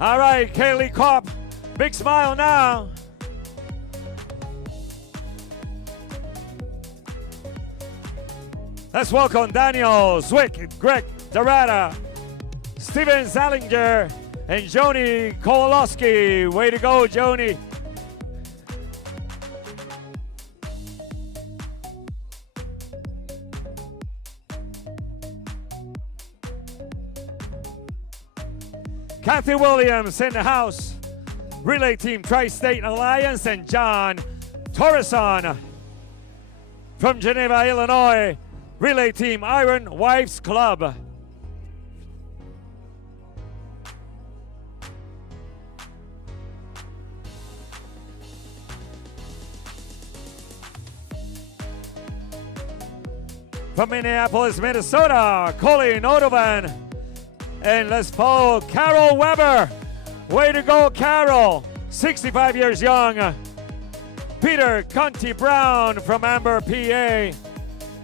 All right, Kaylee Kopp. Big smile now. Let's welcome Daniel Zwick, Greg Dorada, Steven Zalinger, and Joni Kowalowski. Way to go, Joni. Kathy Williams in the house. Relay team Tri-State Alliance and John Torreson from Geneva, Illinois. Relay team Iron Wives Club. From Minneapolis, Minnesota, Colleen Odovan. And let's follow Carol Weber. Way to go, Carol. 65 years young. Peter Conti Brown from Amber, PA.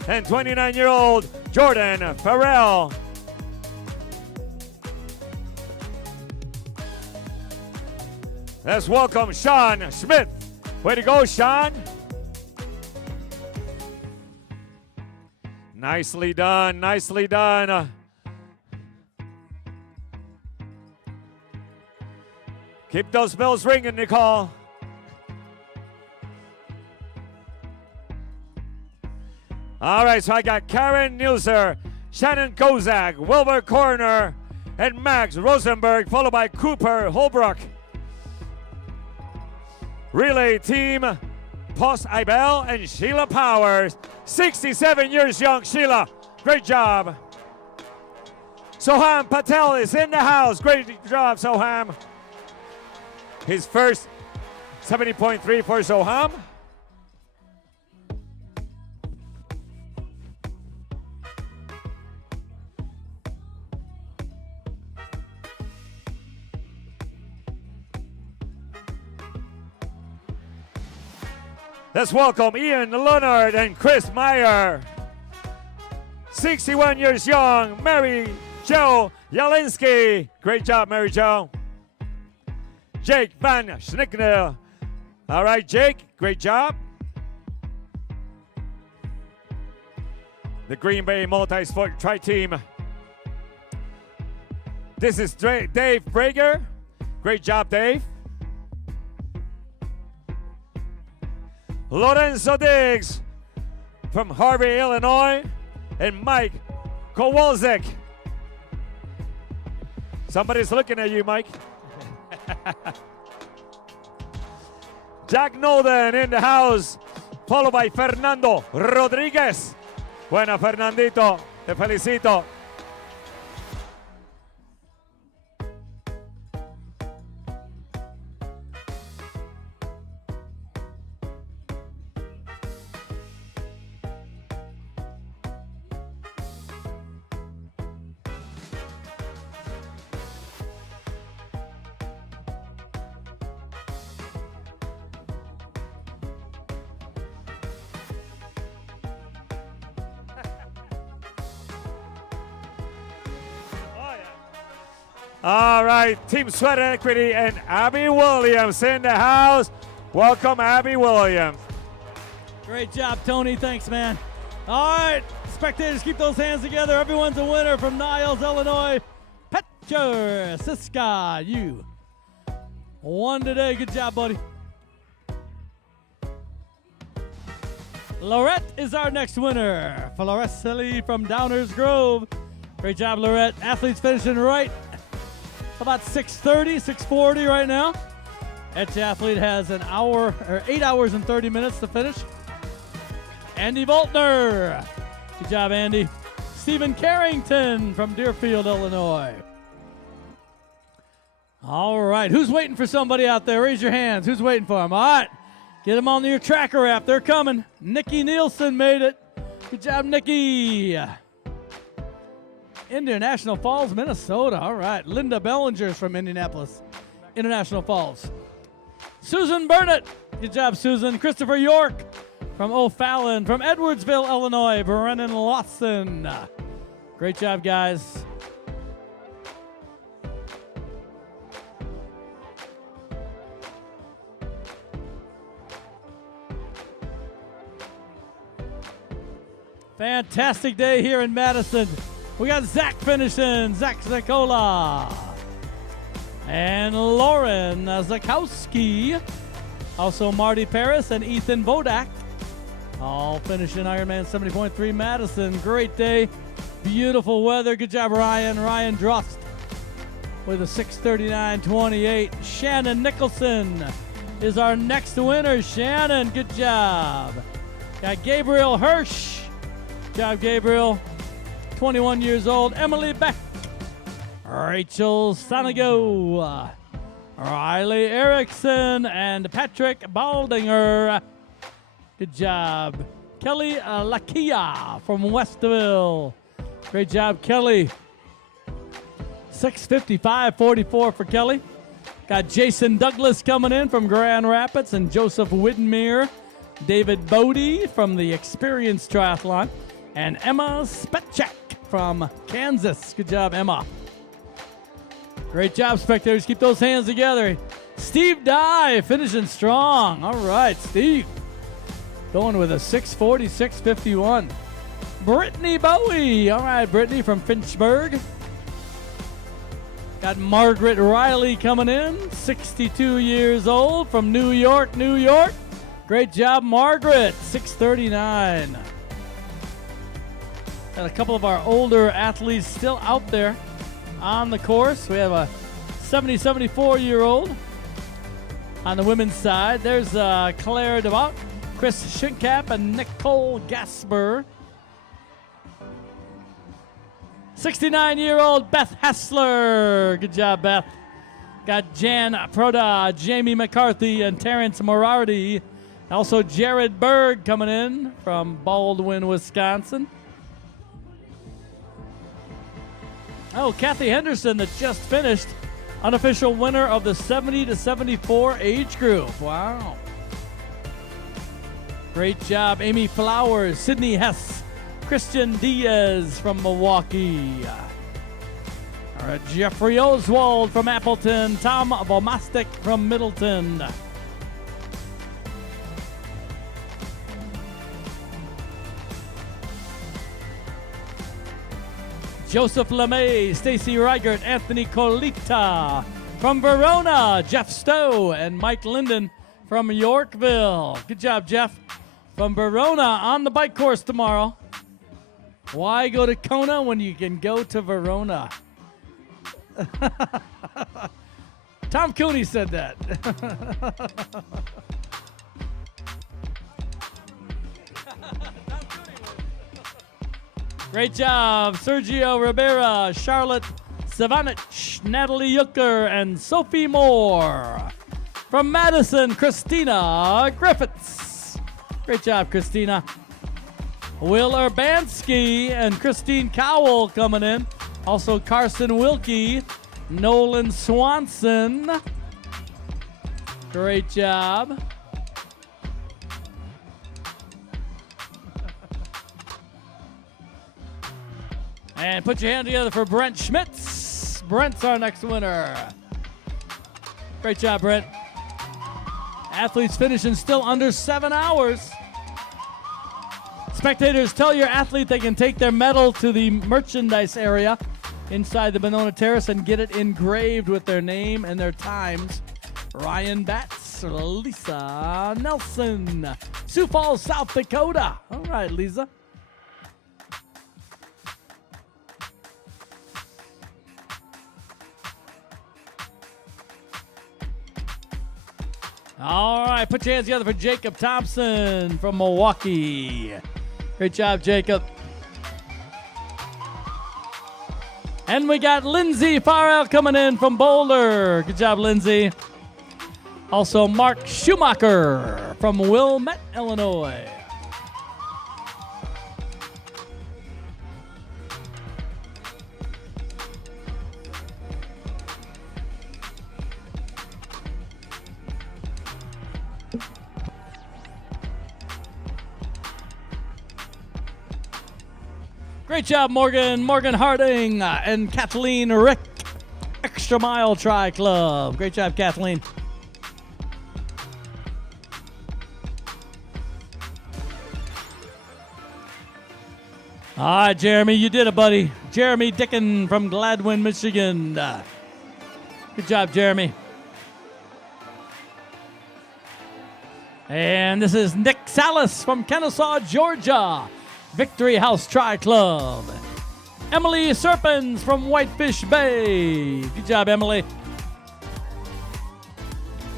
And 29-year-old Jordan Farrell. Let's welcome Sean Smith. Way to go, Sean. Nicely done, nicely done. Keep those bells ringing, Nicole. All right, so I got Karen Nilser, Shannon Kozak, Wilbur Corner, and Max Rosenberg, followed by Cooper Holbrook. Relay team, Post Ibel and Sheila Powers. 67 years young, Sheila. Great job. Soham Patel is in the house. Great job, Soham. His first 70.3 for Soham. Let's welcome Ian Leonard and Chris Meyer. 61 years young, Mary Jo Yalinski. Great job, Mary Jo. Jake Van Schnickner. All right, Jake, great job. The Green Bay Multi-Sport Tri-Team. This is Dave Brager. Great job, Dave. Lorenzo Diggs from Harvey, Illinois, and Mike Kowalczyk. Somebody's looking at you, Mike. Jack Nolden in the house, followed by Fernando Rodriguez. Buena, Fernandito, te felicito. All right, Team Sweat Equity and Abby Williams in the house. Welcome, Abby Williams. Great job, Tony. Thanks, man. All right, spectators, keep those hands together. Everyone's a winner from Niles, Illinois. Petcher Siska, you won today. Good job, buddy. Lorette is our next winner. Florescelli from Downers Grove. Great job, Lorette. Athletes finishing right about 6:30, 6:40 right now. Each athlete has 8 hours and 30 minutes to finish. Andy Voltner. Good job, Andy. Stephen Carrington from Deerfield, Illinois. All right, who's waiting for somebody out there? Raise your hands. Who's waiting for them? All right, get them on your tracker app. They're coming. Nikki Nielsen made it. Good job, Nikki. International Falls, Minnesota. All right. Linda Bellinger's from Indianapolis, International Falls. Susan Burnett. Good job, Susan. Christopher York from O'Fallon. From Edwardsville, Illinois, Brennan Lawson. Great job, guys. Fantastic day here in Madison. We got Zach finishing, Zach Zakola. And Lauren Zakowski. Also Marty Paris and Ethan Bodak. All finishing Ironman 70.3 Madison. Great day. Beautiful weather. Good job, Ryan. Ryan Drost with a 6:39.28. Shannon Nicholson is our next winner. Shannon, good job. Got Gabriel Hirsch. Good job, Gabriel. 21 years old. Emily Beck. Rachel Sanago. Riley Erickson and Patrick Baldinger. Good job. Kelly Lakia from Westville. Great job, Kelly. 6:55.44 for Kelly. Got Jason Douglas coming in from Grand Rapids and Joseph Widmere. David Bodie from the Experience Triathlon. And Emma Spetchek from Kansas. Good job, Emma. Great job, spectators. Keep those hands together. Steve Dye finishing strong. All right, Steve. Going with a 6:46.51. Brittany Bowie. All right, Brittany from Finchburg. Got Margaret Riley coming in, 62 years old from New York, New York. Great job, Margaret. 6:39. Got a couple of our older athletes still out there on the course. We have a 74-year-old on the women's side. There's Claire DeVault, Chris Schinkap, and Nicole Gasper. 69-year-old Beth Hessler. Good job, Beth. Got Jan Proda, Jamie McCarthy, and Terrence Morardi. Also Jared Berg coming in from Baldwin, Wisconsin. Oh, Kathy Henderson that just finished, unofficial winner of the 70 to 74 age group. Wow. Great job, Amy Flowers, Sydney Hess, Christian Diaz from Milwaukee. All right, Jeffrey Oswald from Appleton, Tom Vomastik from Middleton. Joseph LeMay, Stacy Reichert, Anthony Colita from Verona, Jeff Stowe, and Mike Linden from Yorkville. Good job, Jeff. From Verona on the bike course tomorrow. Why go to Kona when you can go to Verona? Tom Cooney said that. Great job, Sergio Rivera, Charlotte Savanich, Natalie Yucker, and Sophie Moore. From Madison, Christina Griffiths. Great job, Christina. Will Urbanski and Christine Cowell coming in. Also Carson Wilkie, Nolan Swanson. Great job. And put your hand together for Brent Schmitz. Brent's our next winner. Great job, Brent. Athletes finishing still under 7 hours. Spectators, tell your athlete they can take their medal to the merchandise area inside the Benona Terrace and get it engraved with their name and their times. Ryan Batts, Lisa Nelson, Sioux Falls, South Dakota. All right, Lisa. All right, put your hands together for Jacob Thompson from Milwaukee. Great job, Jacob. And we got Lindsay Farrell coming in from Boulder. Good job, Lindsay. Also, Mark Schumacher from Wilmette, Illinois. Great job, Morgan. Morgan Harding and Kathleen Rick. Extra Mile Tri Club. Great job, Kathleen. All right, Jeremy, you did it, buddy. Jeremy Dicken from Gladwin, Michigan. Good job, Jeremy. And this is Nick Salas from Kennesaw, Georgia. Victory House Tri Club. Emily Serpens from Whitefish Bay. Good job, Emily.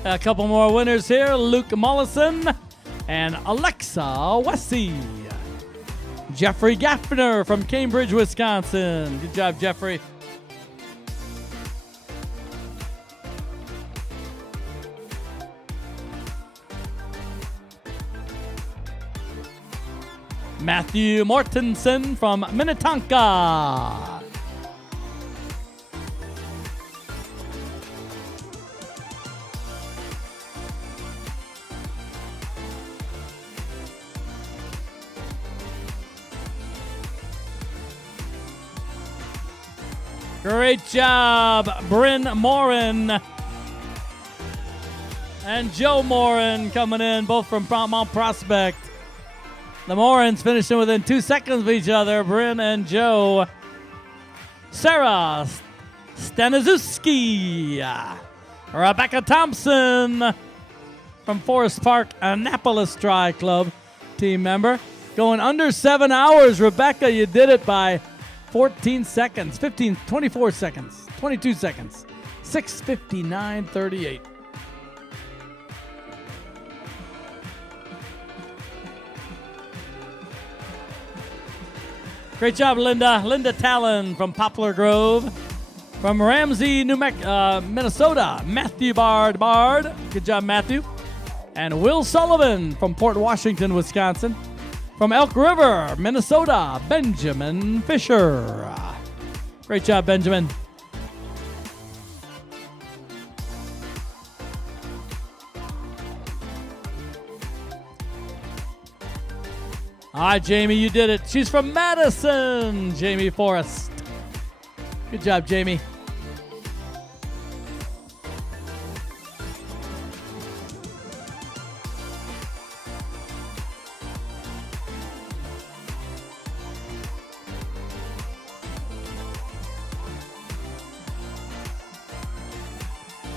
A couple more winners here. Luke Mollison and Alexa Wessey. Jeffrey Gaffner from Cambridge, Wisconsin. Good job, Jeffrey. Matthew Mortensen from Minnetonka. Great job, Bryn Morin and Joe Morin coming in, both from Mount Prospect. The Morins finishing within 2 seconds of each other, Bryn and Joe. Sarah Staniszewski. Rebecca Thompson from Forest Park Annapolis Tri Club, team member. Going under 7 hours. Rebecca, you did it by 14 seconds, 24 seconds, 22 seconds, 6:59:38. Great job, Linda. Linda Talon from Poplar Grove. From Ramsey, Minnesota, Matthew Bard. Good job, Matthew. And Will Sullivan from Port Washington, Wisconsin. From Elk River, Minnesota, Benjamin Fisher. Great job, Benjamin. All right, Jamie, you did it. She's from Madison, Jamie Forrest. Good job, Jamie.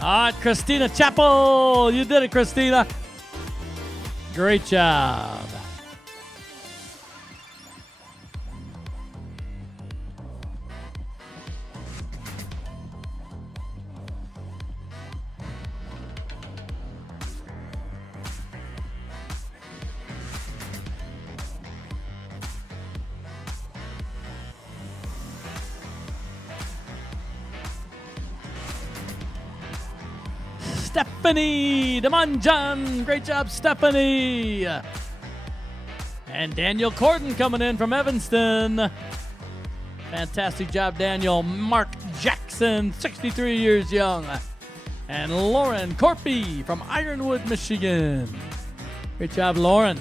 All right, Christina Chappell. You did it, Christina. Great job. Stephanie Demanjan. Great job, Stephanie. And Daniel Corden coming in from Evanston. Fantastic job, Daniel. Mark Jackson, 63 years young. And Lauren Corpy from Ironwood, Michigan. Great job, Lauren.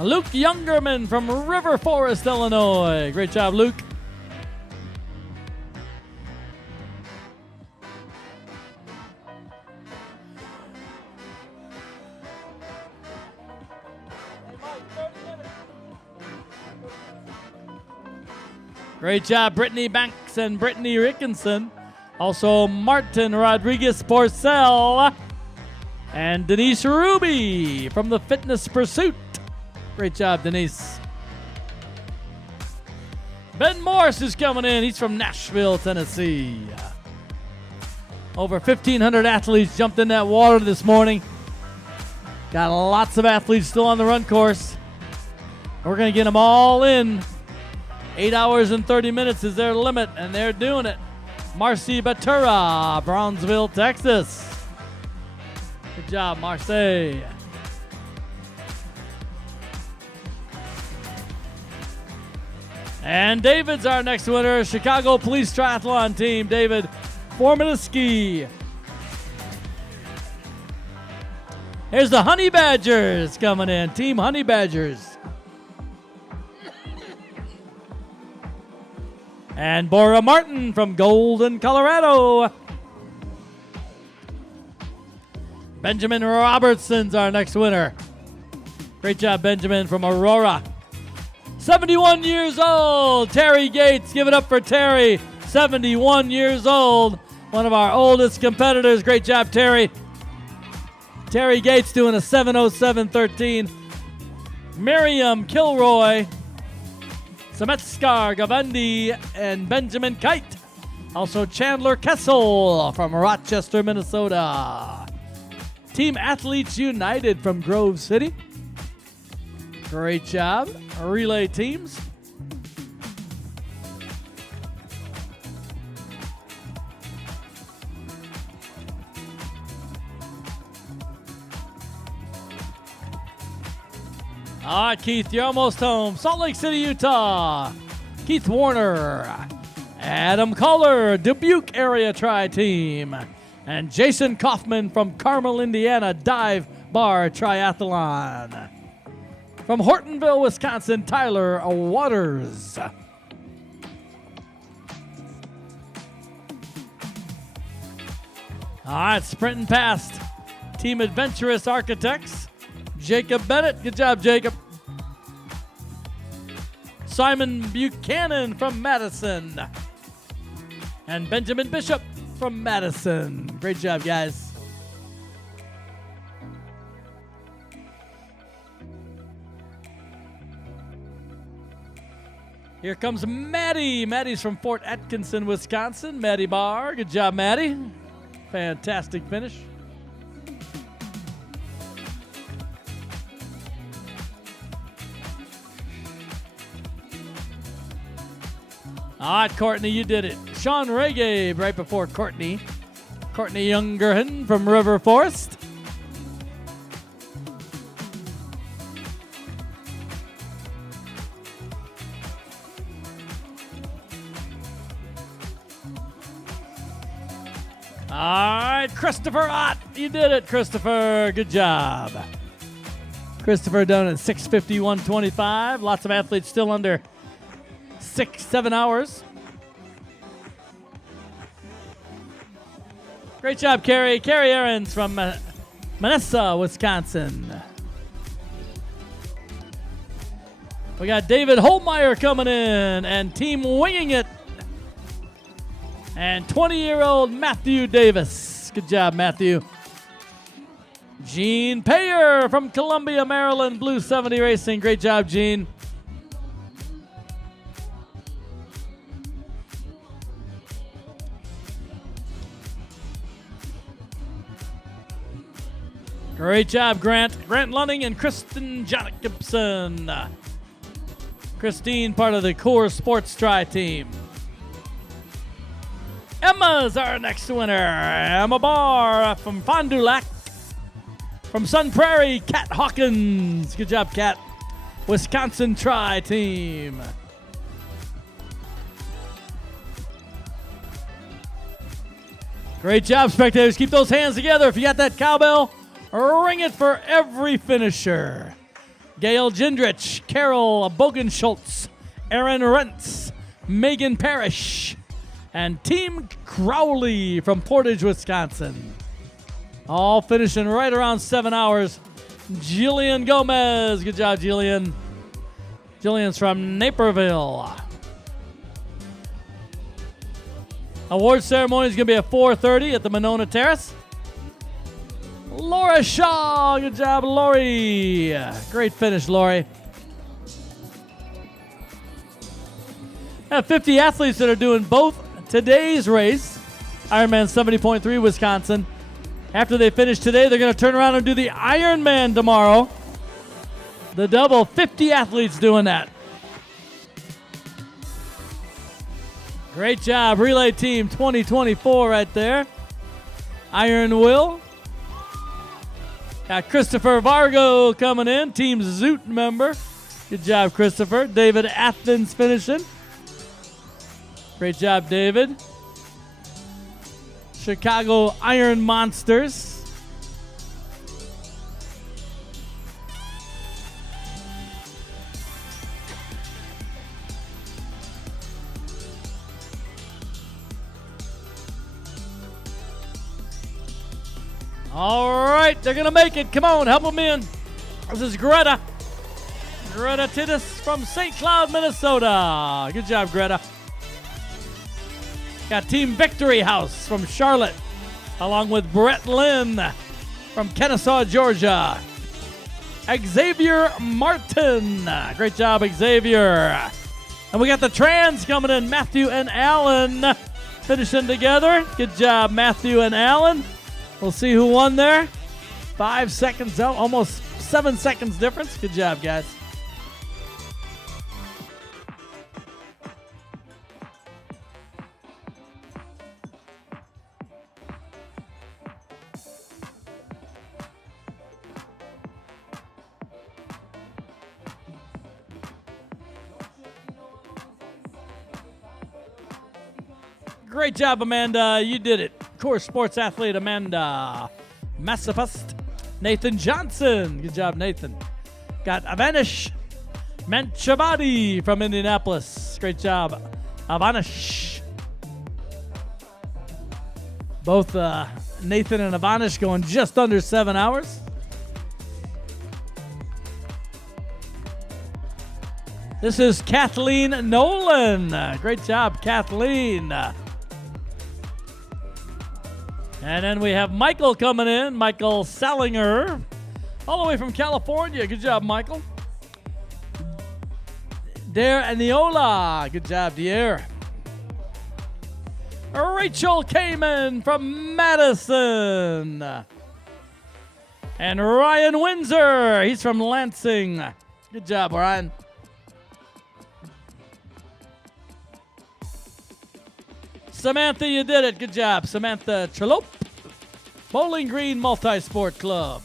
Luke Youngerman from River Forest, Illinois. Great job, Luke. Great job, Brittany Banks and Brittany Rickinson. Also, Martin Rodriguez Porcel and Denise Ruby from the Fitness Pursuit. Great job, Denise. Ben Morse is coming in. He's from Nashville, Tennessee. Over 1,500 athletes jumped in that water this morning. Got lots of athletes still on the run course. We're going to get them all in. 8 hours and 30 minutes is their limit, and they're doing it. Marcy Batura, Brownsville, Texas. Good job, Marcy. And David's our next winner, Chicago Police Triathlon Team. David Formanisky. Here's the Honey Badgers coming in, Team Honey Badgers. And Bora Martin from Golden, Colorado. Benjamin Robertson's our next winner. Great job, Benjamin from Aurora. 71 years old, Terry Gates. Give it up for Terry. 71 years old. One of our oldest competitors. Great job, Terry. Terry Gates doing a 7:07:13. Miriam Kilroy, Sametskar Gavandi, and Benjamin Kite. Also Chandler Kessel from Rochester, Minnesota. Team Athletes United from Grove City. Great job. Relay teams. All right, Keith, you're almost home. Salt Lake City, Utah. Keith Warner, Adam Kohler, Dubuque area tri-team, and Jason Kaufman from Carmel, Indiana, dive bar triathlon. From Hortonville, Wisconsin, Tyler Waters. All right, sprinting past Team Adventurous Architects, Jacob Bennett. Good job, Jacob. Simon Buchanan from Madison. And Benjamin Bishop from Madison. Great job, guys. Here comes Maddie. Maddie's from Fort Atkinson, Wisconsin. Maddie Barr. Good job, Maddie. Fantastic finish. All right, Courtney, you did it. Sean Regabe right before Courtney. Courtney Youngerhan from River Forest. All right, Christopher Ott. You did it, Christopher. Good job. Christopher done at 6:51:25. Lots of athletes still under 6-7 hours. Great job, Carrie. Carrie Ahrens from Manassa, Wisconsin. We got David Holmeyer coming in and Team Winging It. And 20-year-old Matthew Davis. Good job, Matthew. Gene Payer from Columbia, Maryland, Blue 70 Racing. Great job, Gene. Great job, Grant. Grant Lunning and Kristen Jacobson. Christine, part of the Core Sports Tri team. Emma's our next winner. Emma Barr from Fond du Lac. From Sun Prairie, Kat Hawkins. Good job, Kat. Wisconsin Tri team. Great job, spectators. Keep those hands together. If you got that cowbell, ring it for every finisher. Gail Gendrich, Carol Bogenschultz, Aaron Rentz, Megan Parrish, and Team Crowley from Portage, Wisconsin. All finishing right around 7 hours. Jillian Gomez. Good job, Jillian. Jillian's from Naperville. Award ceremony is going to be at 4:30 at the Monona Terrace. Laura Shaw. Good job, Lori. Great finish, Lori. I have 50 athletes that are doing both today's race, Ironman 70.3 Wisconsin. After they finish today, they're going to turn around and do the Ironman tomorrow. The double, 50 athletes doing that. Great job, Relay Team 2024 right there. Iron Will. Got Christopher Vargo coming in, Team Zoot member. Good job, Christopher. David Athens finishing. Great job, David. Chicago Iron Monsters. All right, they're going to make it. Come on, help them in. This is Greta. Greta Titus from St. Cloud, Minnesota. Good job, Greta. Got Team Victory House from Charlotte, along with Brett Lynn from Kennesaw, Georgia. Xavier Martin. Great job, Xavier. And we got the trans coming in, Matthew and Alan, finishing together. Good job, Matthew and Alan. We'll see who won there. 5 seconds out, almost 7 seconds difference. Good job, guys. Great job, Amanda. You did it. Course sports athlete Amanda Massafust. Nathan Johnson. Good job, Nathan. Got Avanish Manchabadi from Indianapolis. Great job, Avanish. Both Nathan and Avanish going just under 7 hours. This is Kathleen Nolan. Great job, Kathleen. And then we have Michael coming in, Michael Salinger, all the way from California. Good job, Michael. Dare Aniola. Good job, Dare. Rachel Kamen from Madison. And Ryan Windsor. He's from Lansing. Good job, Ryan. Samantha, you did it. Good job. Samantha Trelop, Bowling Green Multi-Sport Club.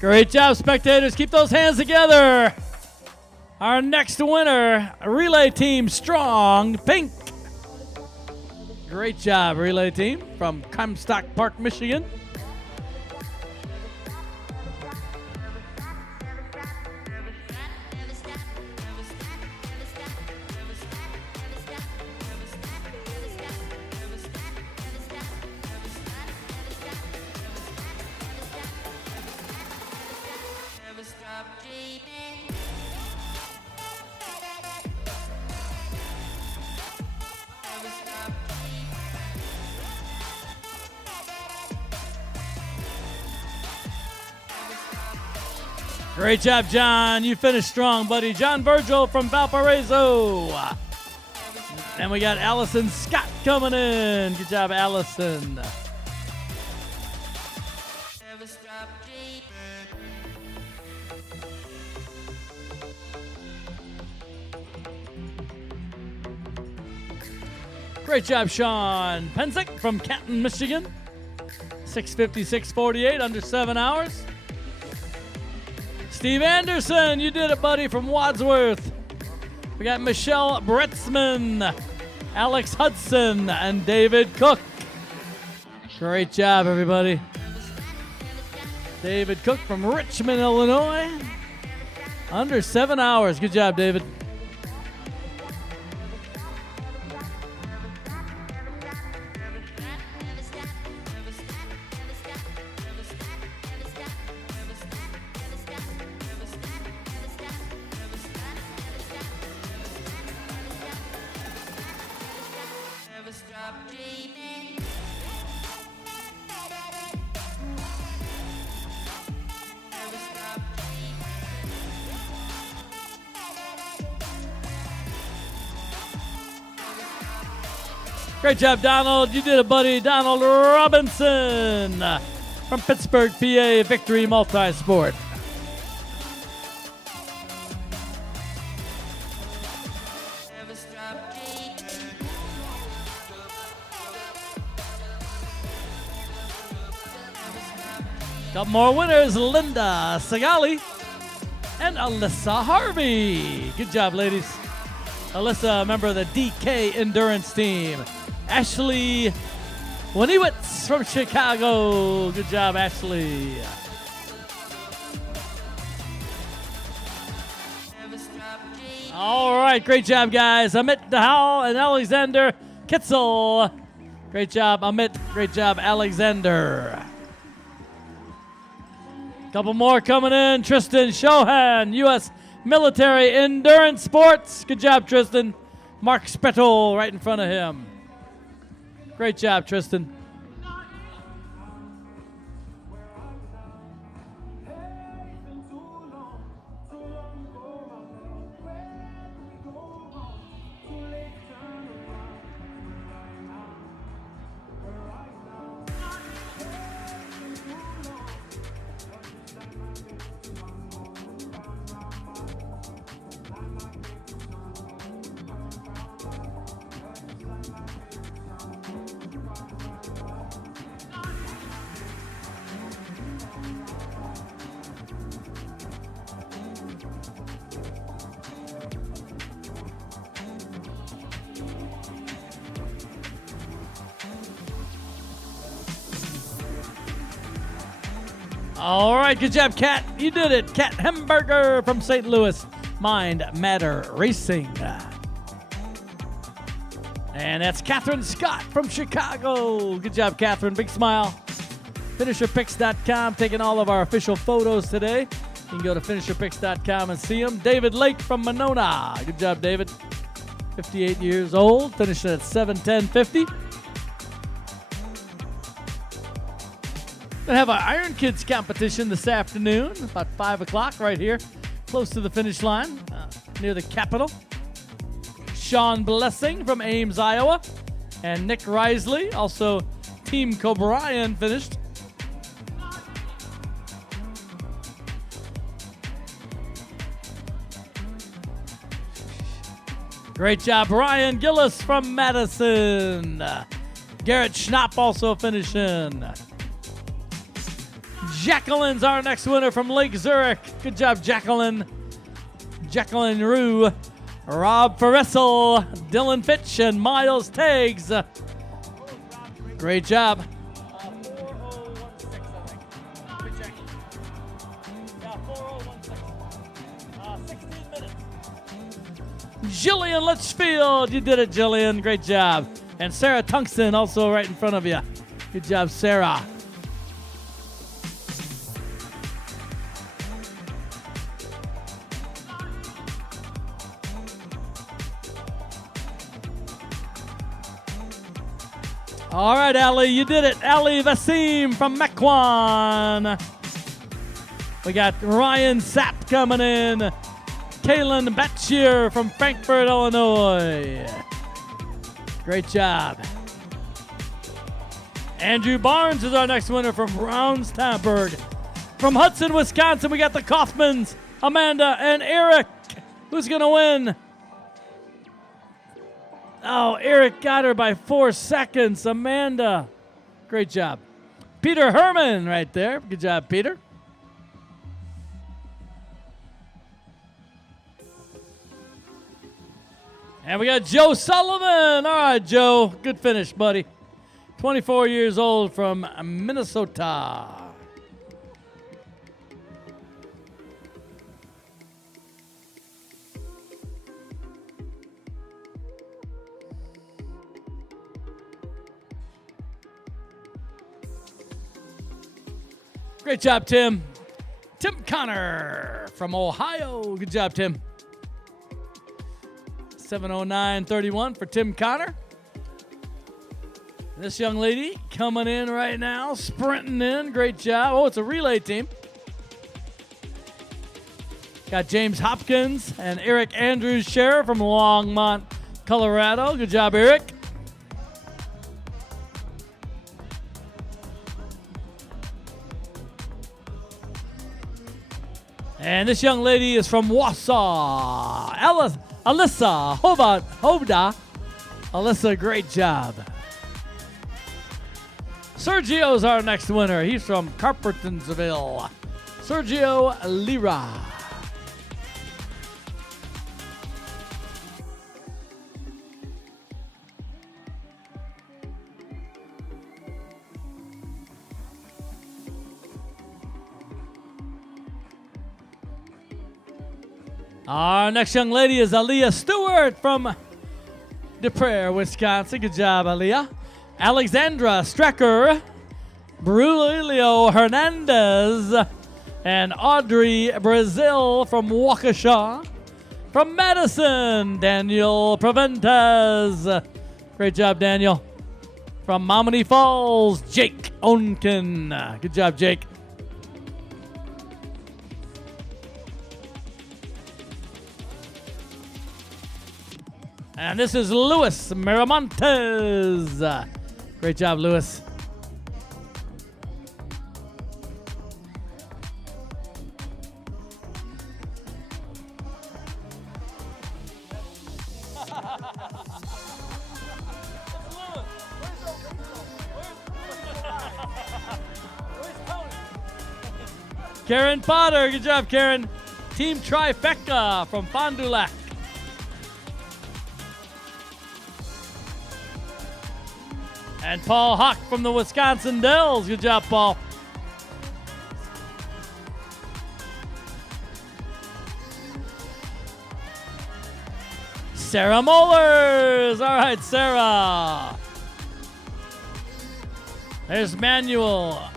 Great job, spectators. Keep those hands together. Our next winner, relay team Strong Pink. Great job, relay team from Comstock Park, Michigan. Great job, John. You finished strong, buddy. John Virgil from Valparaiso. And we got Allison Scott coming in. Good job, Allison. Great job, Sean Penzick from Canton, Michigan. 6:50, 6:48, under 7 hours. Steve Anderson, you did it, buddy, from Wadsworth. We got Michelle Bretzman, Alex Hudson, and David Cook. Great job, everybody. David Cook from Richmond, Illinois. Under 7 hours. Good job, David. Great job, Donald. You did it, buddy. Donald Robinson from Pittsburgh, PA, Victory Multisport. Couple more winners, Linda Sagali and Alyssa Harvey. Good job, ladies. Alyssa, a member of the DK Endurance team. Ashley Waniewicz from Chicago. Good job, Ashley. All right, great job, guys. Amit Dahal and Alexander Kitzel. Great job, Amit. Great job, Alexander. Couple more coming in. Tristan Shohan, U.S. Military Endurance Sports. Good job, Tristan. Mark Spettel right in front of him. Great job, Tristan. All right, good job, Kat. You did it. Kat Hemberger from St. Louis. Mind Matter Racing. And that's Catherine Scott from Chicago. Good job, Catherine. Big smile. FinisherPicks.com, taking all of our official photos today. You can go to FinisherPicks.com and see them. David Lake from Monona. Good job, David. 58 years old, finishing at 7:10:50. Gonna have our Iron Kids competition this afternoon, about 5 o'clock right here, close to the finish line, near the Capitol. Sean Blessing from Ames, Iowa, and Nick Risley, also Team Cobrian, finished. Great job, Brian Gillis from Madison. Garrett Schnapp also finishing. Jacqueline's our next winner from Lake Zurich. Good job, Jacqueline. Jacqueline Rue, Rob Foressel, Dylan Fitch, and Miles Taggs. Great job. 4016, I think. Check. Yeah, 4016. 16 minutes. Jillian Litchfield, you did it, Jillian. Great job. And Sarah Tungsten, also right in front of you. Good job, Sarah. All right, Allie, you did it. Allie Vasim from Mequon. We got Ryan Sapp coming in. Kaylin Batchier from Frankfort, Illinois. Great job. Andrew Barnes is our next winner from Brownstownburg. From Hudson, Wisconsin, we got the Kaufmans, Amanda and Eric. Who's going to win? Oh, Eric got her by 4 seconds. Amanda. Great job. Peter Herman right there. Good job, Peter. And we got Joe Sullivan. All right, Joe. Good finish, buddy. 24 years old from Minnesota. Great job, Tim. Tim Connor from Ohio. Good job, Tim. 7:09:31 for Tim Connor. This young lady coming in right now, sprinting in. Great job. Oh, it's a relay team. Got James Hopkins and Eric Andrews Scherer from Longmont, Colorado. Good job, Eric. And this young lady is from Wausau. Alyssa Hobda. Alyssa, great job. Sergio's our next winner. He's from Carpentersville. Sergio Lira. Our next young lady is Aaliyah Stewart from DePrairie, Wisconsin. Good job, Aaliyah. Alexandra Strecker, Brulio Hernandez, and Audrey Brazil from Waukesha. From Madison, Daniel Preventez. Great job, Daniel. From Menominee Falls, Jake Onken. Good job, Jake. And this is Luis Miramontes. Great job, Luis. Karen Potter. Good job, Karen. Team Trifecta from Fond du Lac. And Paul Hawk from the Wisconsin Dells. Good job, Paul. Sarah Mollers. All right, Sarah. There's Manuel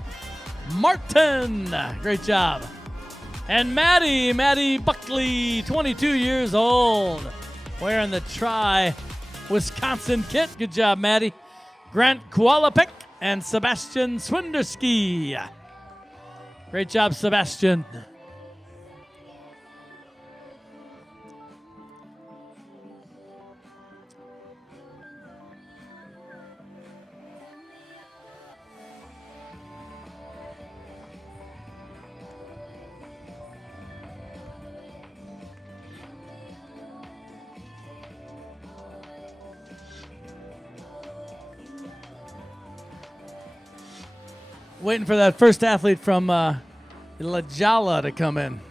Martin. Great job. And Maddie Buckley, 22 years old, wearing the Wisconsin kit. Good job, Maddie. Grant Kualapik and Sebastian Swinderski. Great job, Sebastian. Waiting for that first athlete from La Jala to come in.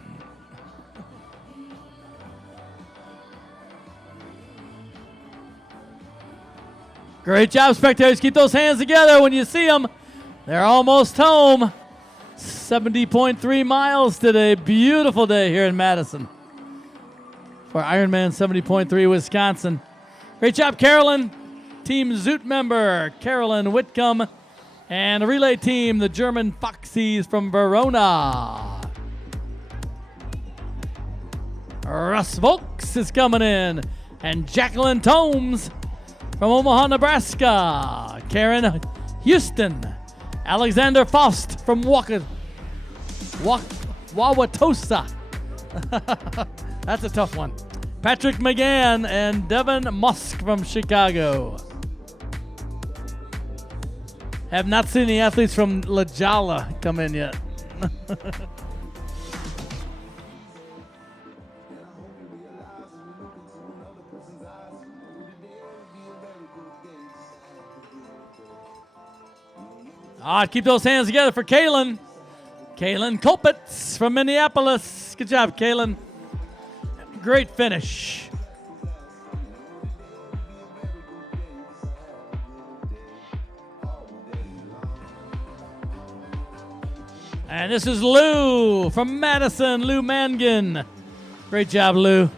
Great job, spectators. Keep those hands together when you see them. They're almost home. 70.3 miles today. Beautiful day here in Madison for Ironman 70.3 Wisconsin. Great job, Carolyn. Team Zoot member, Carolyn Whitcomb. And a relay team, the German Foxies from Verona. Russ Volks is coming in. And Jacqueline Tomes from Omaha, Nebraska. Karen Houston. Alexander Faust from Wauwatosa. That's a tough one. Patrick McGann and Devin Musk from Chicago. Have not seen the athletes from La Jala come in yet. Keep those hands together for Kaylin. Kaylin Colpitz from Minneapolis. Good job, Kaylin. Great finish. And this is Lou from Madison, Lou Mangan. Great job, Lou.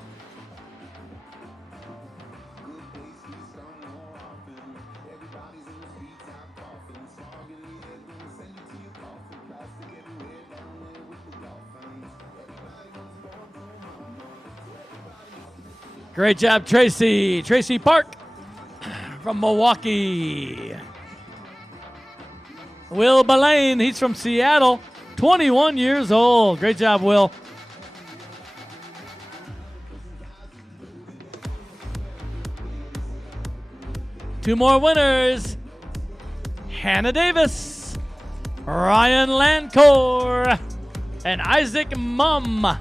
Great job, Tracy. Tracy Park from Milwaukee. Will Belaine, he's from Seattle. 21 years old. Great job, Will. Two more winners. Hannah Davis, Ryan Lancor, and Isaac Mum.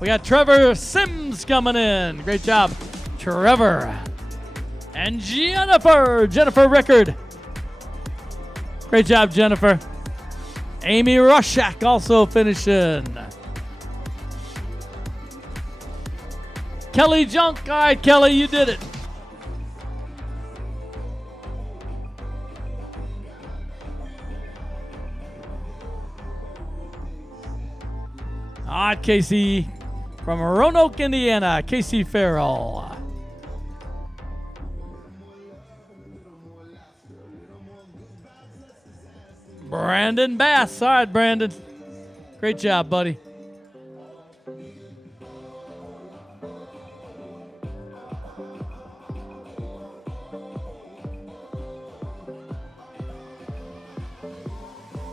We got Trevor Sims coming in. Great job, Trevor. And Jennifer Rickard. Great job, Jennifer. Amy Rushak also finishing. Kelly Junk. All right, Kelly, you did it. All right, Casey from Roanoke, Indiana. Casey Farrell. Brandon Bass. All right, Brandon. Great job, buddy.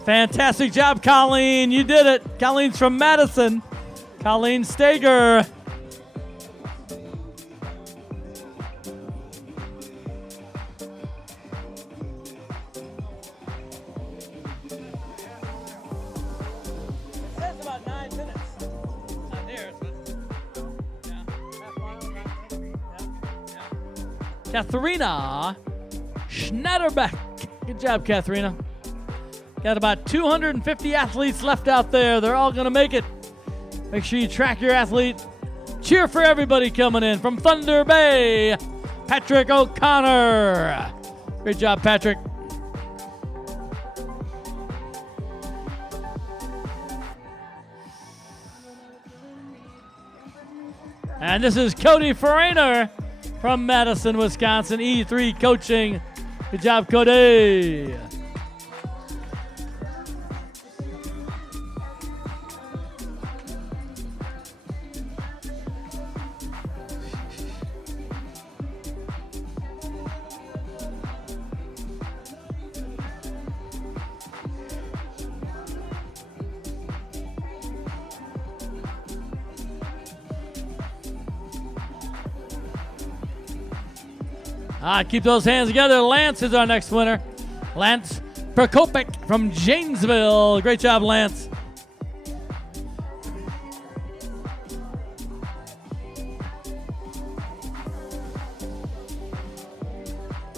Fantastic job, Colleen. You did it. Colleen's from Madison. Colleen Stager. Katharina Schnatterbeck. Good job, Katharina. Got about 250 athletes left out there. They're all going to make it. Make sure you track your athlete. Cheer for everybody coming in from Thunder Bay. Patrick O'Connor. Great job, Patrick. And this is Cody Ferrainer from Madison, Wisconsin, E3 Coaching. Good job, Cody. Keep those hands together. Lance is our next winner. Lance Prokopik from Janesville. Great job, Lance.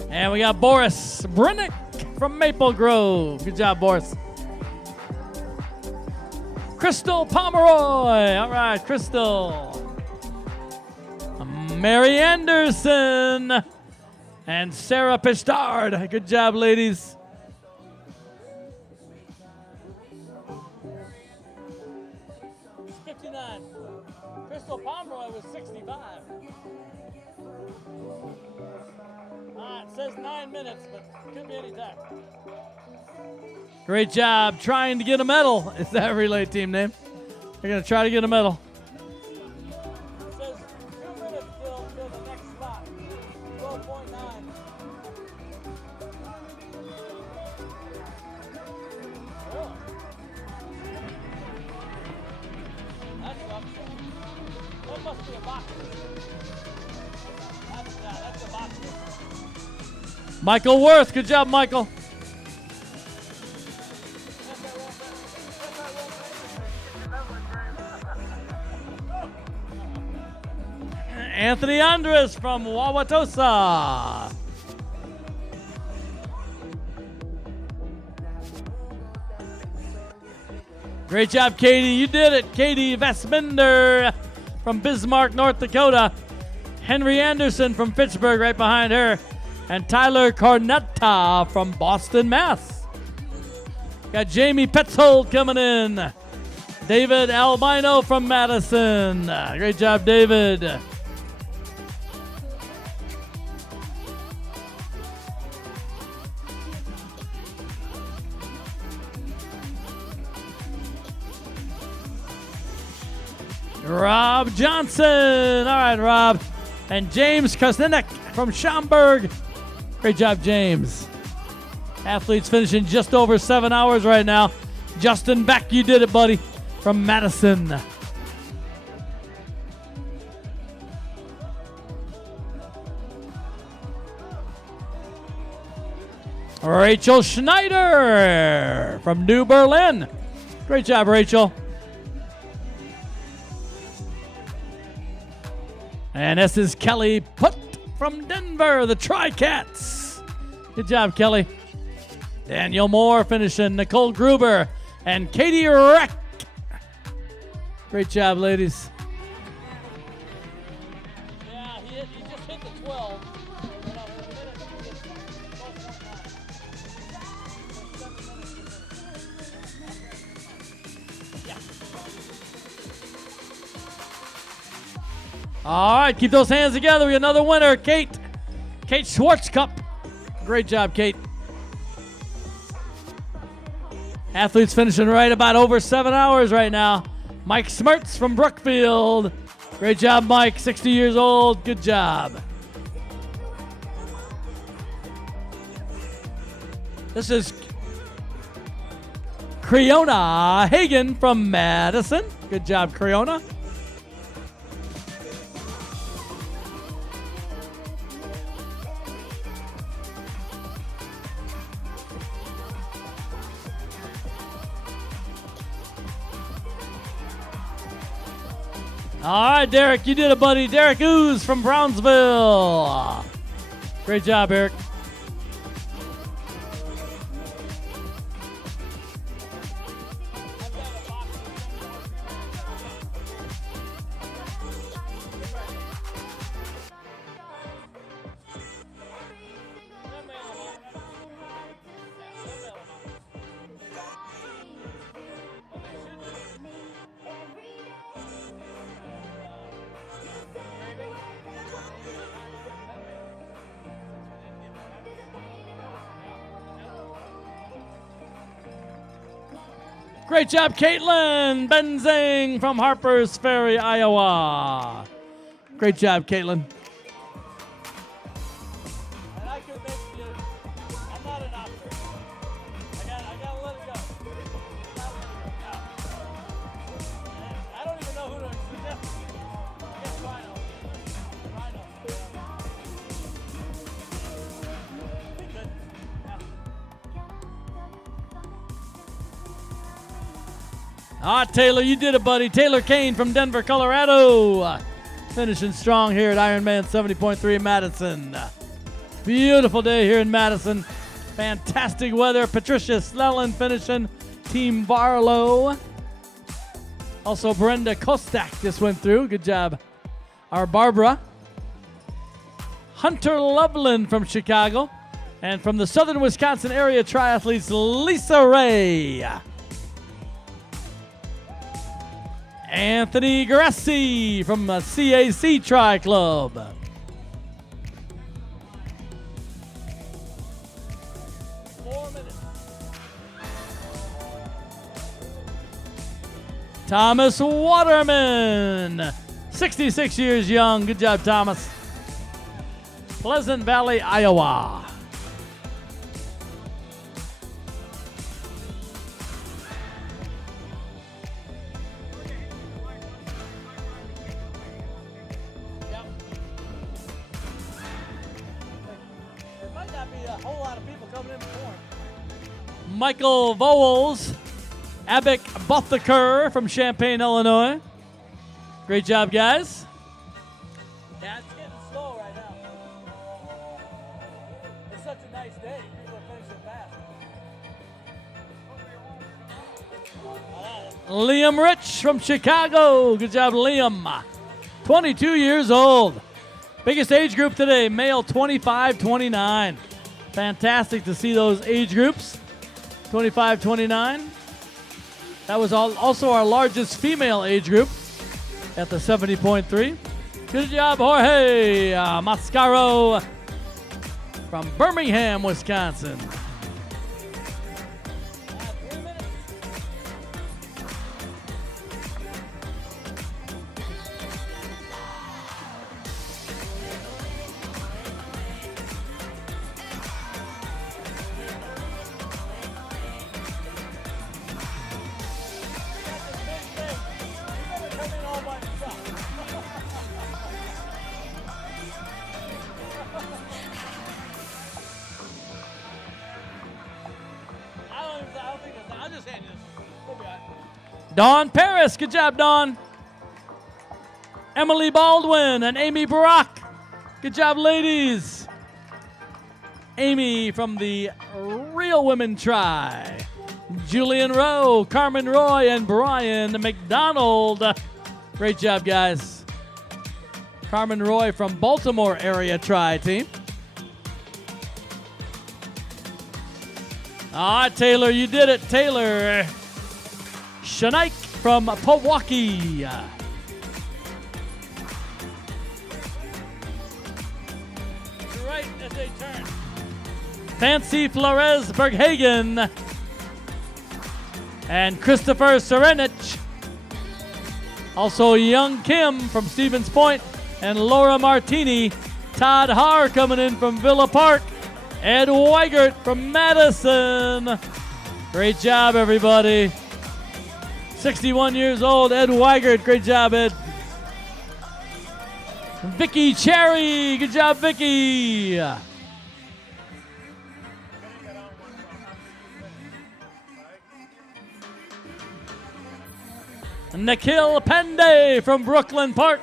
And we got Boris Brennick from Maple Grove. Good job, Boris. Crystal Pomeroy. All right, Crystal. Mary Anderson. And Sarah Pistard. Good job, ladies. $59. Crystal Pomeroy was 65. It says 9 minutes, but could be any time. Great job trying to get a medal. Is that relay team name? They're going to try to get a medal. It says 2 minutes still till the next spot. 12.9. That must be a box. That's a box. Michael Worth, good job, Michael. Anthony Andres from Wauwatosa. Great job, Katie. You did it. Katie Vestminder from Bismarck, North Dakota. Henry Anderson from Pittsburgh right behind her. And Tyler Cornetta from Boston, Mass. Got Jamie Petzold coming in. David Albino from Madison. Great job, David. Rob Johnson. All right, Rob. And James Krasnick from Schaumburg. Great job, James. Athletes finishing just over 7 hours right now. Justin Beck, you did it, buddy, from Madison. Rachel Schneider from New Berlin. Great job, Rachel. And this is Kelly Putt from Denver, the Tri-Cats. Good job, Kelly. Daniel Moore finishing, Nicole Gruber, and Katie Reck. Great job, ladies. Yeah, he just hit the 12. All right, keep those hands together. We got another winner, Kate Schwarzkopf. Great job, Kate. Athletes finishing right about over 7 hours right now. Mike Smertz from Brookfield. Great job, Mike. 60 years old. Good job. This is Creona Hagen from Madison. Good job, Creona. All right, Derek, you did it, buddy. Derek Ooze from Brownsville. Great job, Eric. Great job, Caitlin Benzing from Harpers Ferry, Iowa. Great job, Caitlin. And I convinced you, I'm not an operator. I gotta let it go. I don't even know who to suggest. I guess Rhino. Rhino. Be good. Ah, Taylor, you did it, buddy. Taylor Kane from Denver, Colorado. Finishing strong here at Ironman 70.3 Madison. Beautiful day here in Madison. Fantastic weather. Patricia Snellen finishing. Team Barlow. Also, Brenda Kostak just went through. Good job. Our Barbara. Hunter Loveland from Chicago. And from the Southern Wisconsin area triathletes, Lisa Ray. Anthony Grassi from CAC Tri Club. Thomas Waterman, 66 years young. Good job, Thomas. Pleasant Valley, Iowa. Michael Vowles, Abic Bothaker from Champaign, Illinois. Great job, guys. Yeah, it's getting slow right now. It's such a nice day. People are finishing fast. Liam Rich from Chicago. Good job, Liam. 22 years old. Biggest age group today, male 25-29. Fantastic to see those age groups. 25-29. That was also our largest female age group at the 70.3. Good job, Jorge Mascaro from Birmingham, Wisconsin. Dawn Paris, good job, Dawn. Emily Baldwin and Amy Brock. Good job, ladies. Amy from the Real Women Try. Julian Rowe, Carmen Roy, and Brian McDonald. Great job, guys. Carmen Roy from Baltimore area Try team. Taylor, you did it. Taylor Shanaik from Milwaukee. Right as they turn. Fancy Flores Berghagen and Christopher Serenich. Also Young Kim from Stevens Point and Laura Martini. Todd Haar coming in from Villa Park. Ed Weigert from Madison. Great job, everybody. 61 years old, Ed Weigert. Great job, Ed. Vicky Cherry. Good job, Vicky. Nikhil Pandey from Brooklyn Park.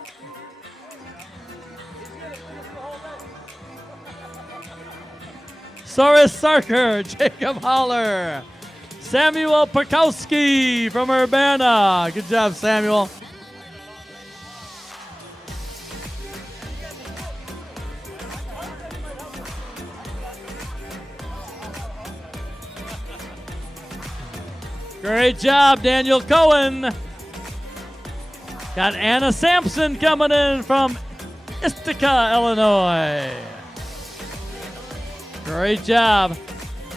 Soris Sarker, Jacob Holler. Samuel Perkowski from Urbana. Good job, Samuel. Great job, Daniel Cohen. Got Anna Sampson coming in from Ithaca, Illinois. Great job.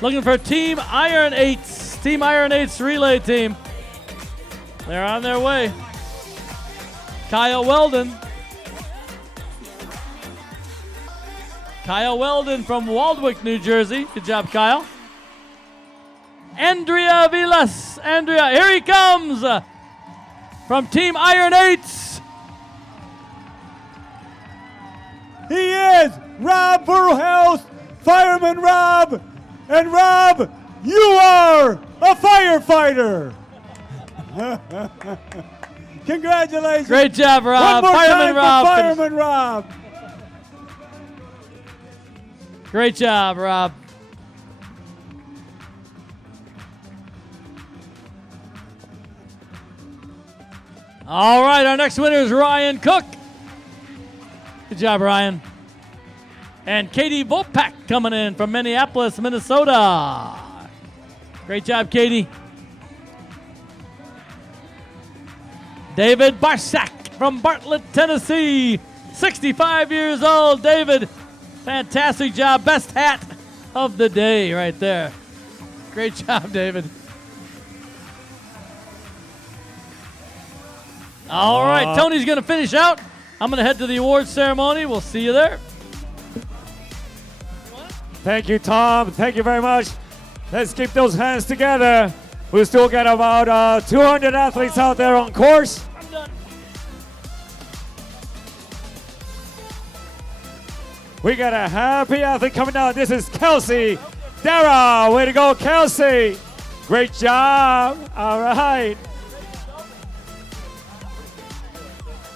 Looking for Team Iron 8s. Team Iron 8's relay team. They're on their way. Kyle Weldon. Kyle Weldon from Waldwick, New Jersey. Good job, Kyle. Andrea Vilas. Andrea, here he comes from Team Iron 8s. He is Rob Burhouse, Fireman Rob. And Rob, you are a firefighter. Congratulations. Great job, Rob. One more Fireman time Rob. for Fireman Rob. Great job, Rob. All right, our next winner is Ryan Cook. Good job, Ryan. And Katie Volpak coming in from Minneapolis, Minnesota. Great job, Katie. David Barsak from Bartlett, Tennessee. 65 years old, David. Fantastic job. Best hat of the day right there. Great job, David. All right, Tony's going to finish out. I'm going to head to the awards ceremony. We'll see you there. Thank you, Tom. Thank you very much. Let's keep those hands together. We'll still get about 200 athletes out there on course. We got a happy athlete coming down. This is Kelsey Dara. Way to go, Kelsey. Great job. All right.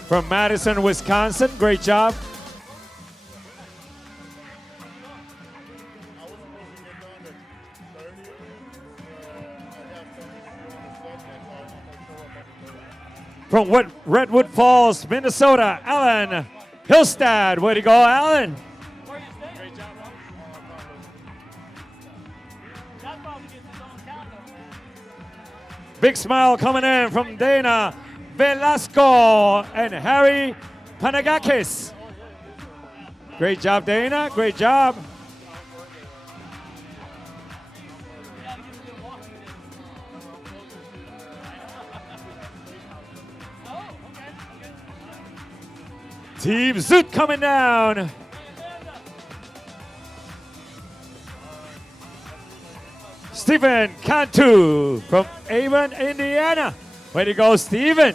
From Madison, Wisconsin. Great job. From Redwood Falls, Minnesota, Alan Hillstad. Way to go, Alan. Big smile coming in from Dana Velasco and Harry Panagakis. Great job, Dana. Great job. Team Zoot coming down. Stephen Cantu from Avon, Indiana. Way to go, Stephen.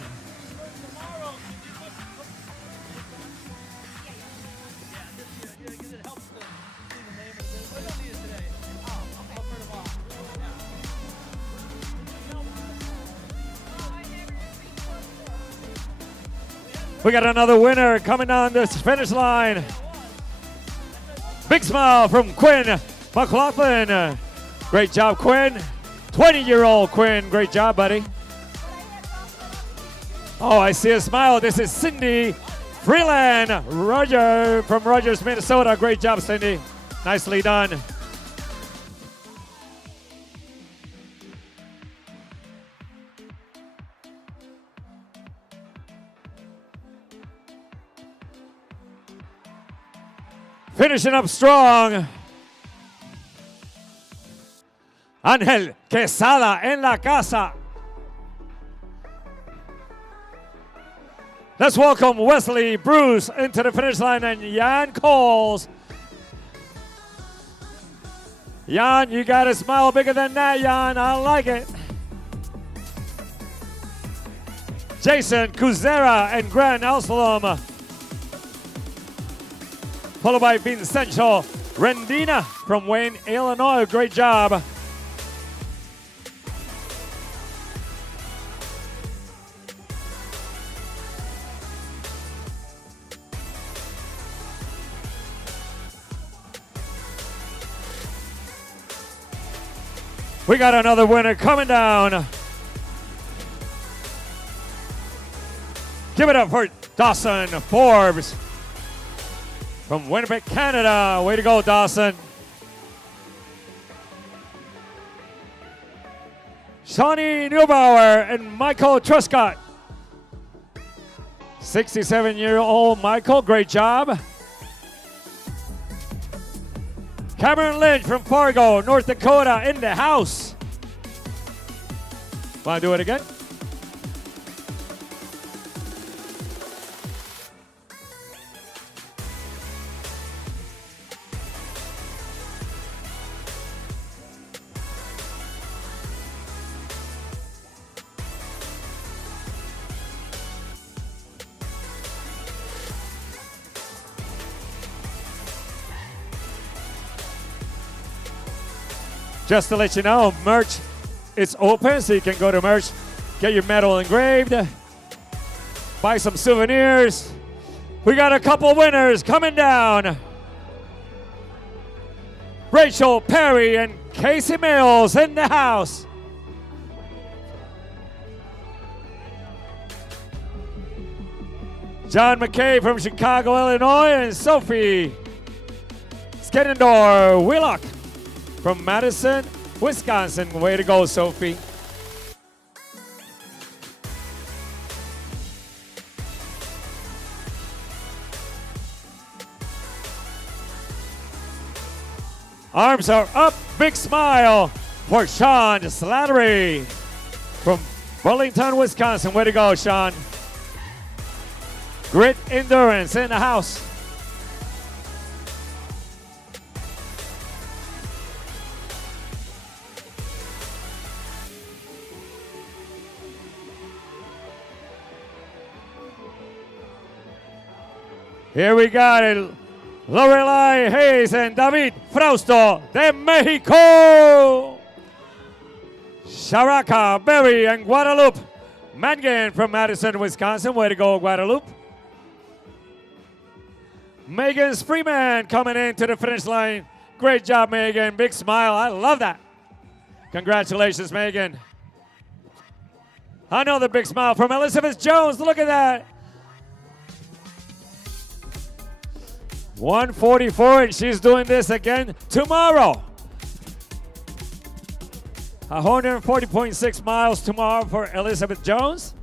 We got another winner coming down this finish line. Big smile from Quinn McLaughlin. Great job, Quinn. 20-year-old Quinn. Great job, buddy. Oh, I see a smile. This is Cindy Freeland. Roger from Rogers, Minnesota. Great job, Cindy. Nicely done. Finishing up strong. Ángel Quesada en la casa. Let's welcome Wesley Bruce into the finish line and Jan Coles. Jan, you got a smile bigger than that, Jan. I like it. Jason Kuzera and Grant Alsalom. Followed by Vincenzo Rendina from Wayne, Illinois. Great job. We got another winner coming down. Give it up for Dawson Forbes from Winnipeg, Canada. Way to go, Dawson. Shawnee Neubauer and Michael Truscott. 67-year-old Michael, great job. Cameron Lynch from Fargo, North Dakota, in the house. Want to do it again? Just to let you know, merch is open, so you can go to merch, get your medal engraved, buy some souvenirs. We got a couple winners coming down. Rachel Perry and Casey Mills in the house. John McKay from Chicago, Illinois, and Sophie Skenendor Willock from Madison, Wisconsin. Way to go, Sophie. Arms are up, big smile for Sean Slattery from Burlington, Wisconsin. Way to go, Sean. Grit endurance in the house. Here we got it. Lorelai Hayes and David Frausto de Mexico. Sharaka Berry and Guadalupe Mangan from Madison, Wisconsin. Way to go, Guadalupe. Megan Freeman coming into the finish line. Great job, Megan. Big smile. I love that. Congratulations, Megan. Another big smile from Elizabeth Jones. Look at that. 1:44, and she's doing this again tomorrow. 140.6 miles tomorrow for Elizabeth Jones.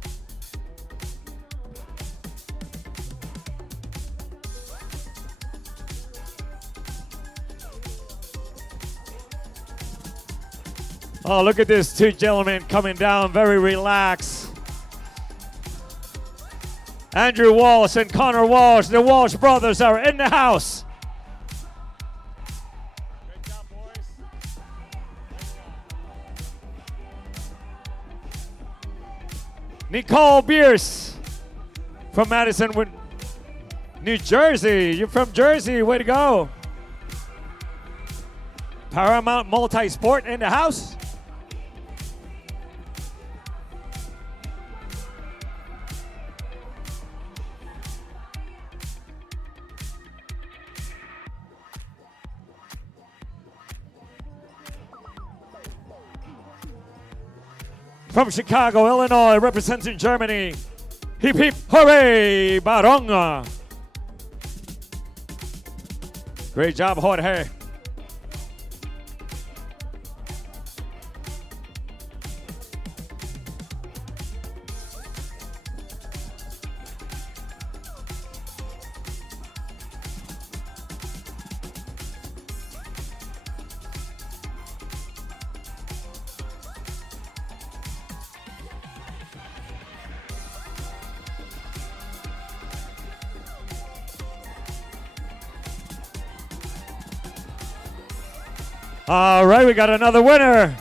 Oh, look at these two gentlemen coming down very relaxed. Andrew Walsh and Connor Walsh, the Walsh brothers are in the house. Great job, boys. Nicole Bierce from Madison, New Jersey. You're from Jersey, way to go. Paramount Multi-Sport in the house. From Chicago, Illinois, representing Germany. Hip hip hooray, Baronga. Great job, Jorge. All right, we got another winner.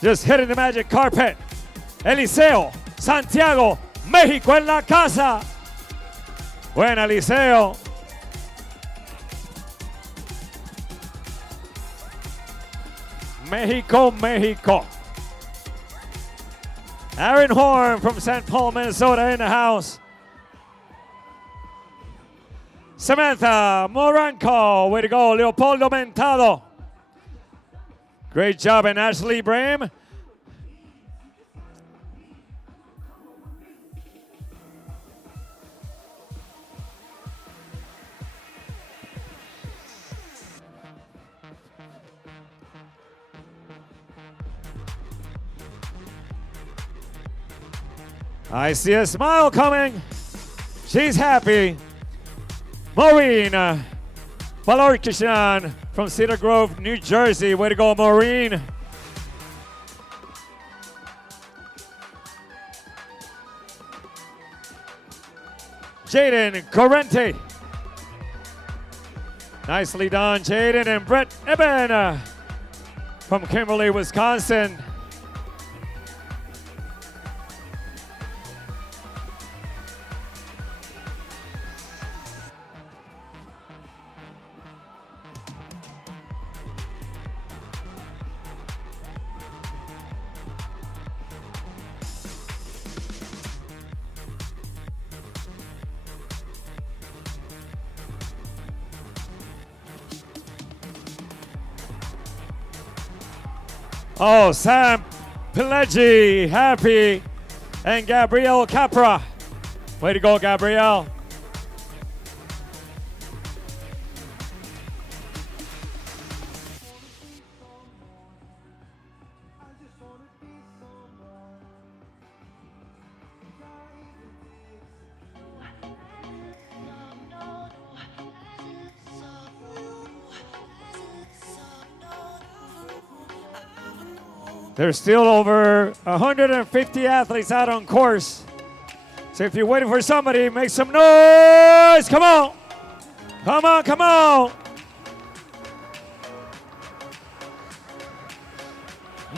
Just hitting the magic carpet. Eliseo Santiago, México en la casa. Buena, Eliseo. Mexico, Mexico. Aaron Horn from St. Paul, Minnesota in the house. Samantha Moranco, way to go. Leopoldo Mentado. Great job, and Ashley Brame. I see a smile coming. She's happy. Maureen Valorkishan from Cedar Grove, New Jersey. Way to go, Maureen. Jaden Corrente. Nicely done, Jaden. And Brett Eben from Kimberly, Wisconsin. Oh, Sam Pileggi, happy. And Gabrielle Capra. Way to go, Gabrielle. There's still over 150 athletes out on course. So if you're waiting for somebody, make some noise. Come on. Come on, come on.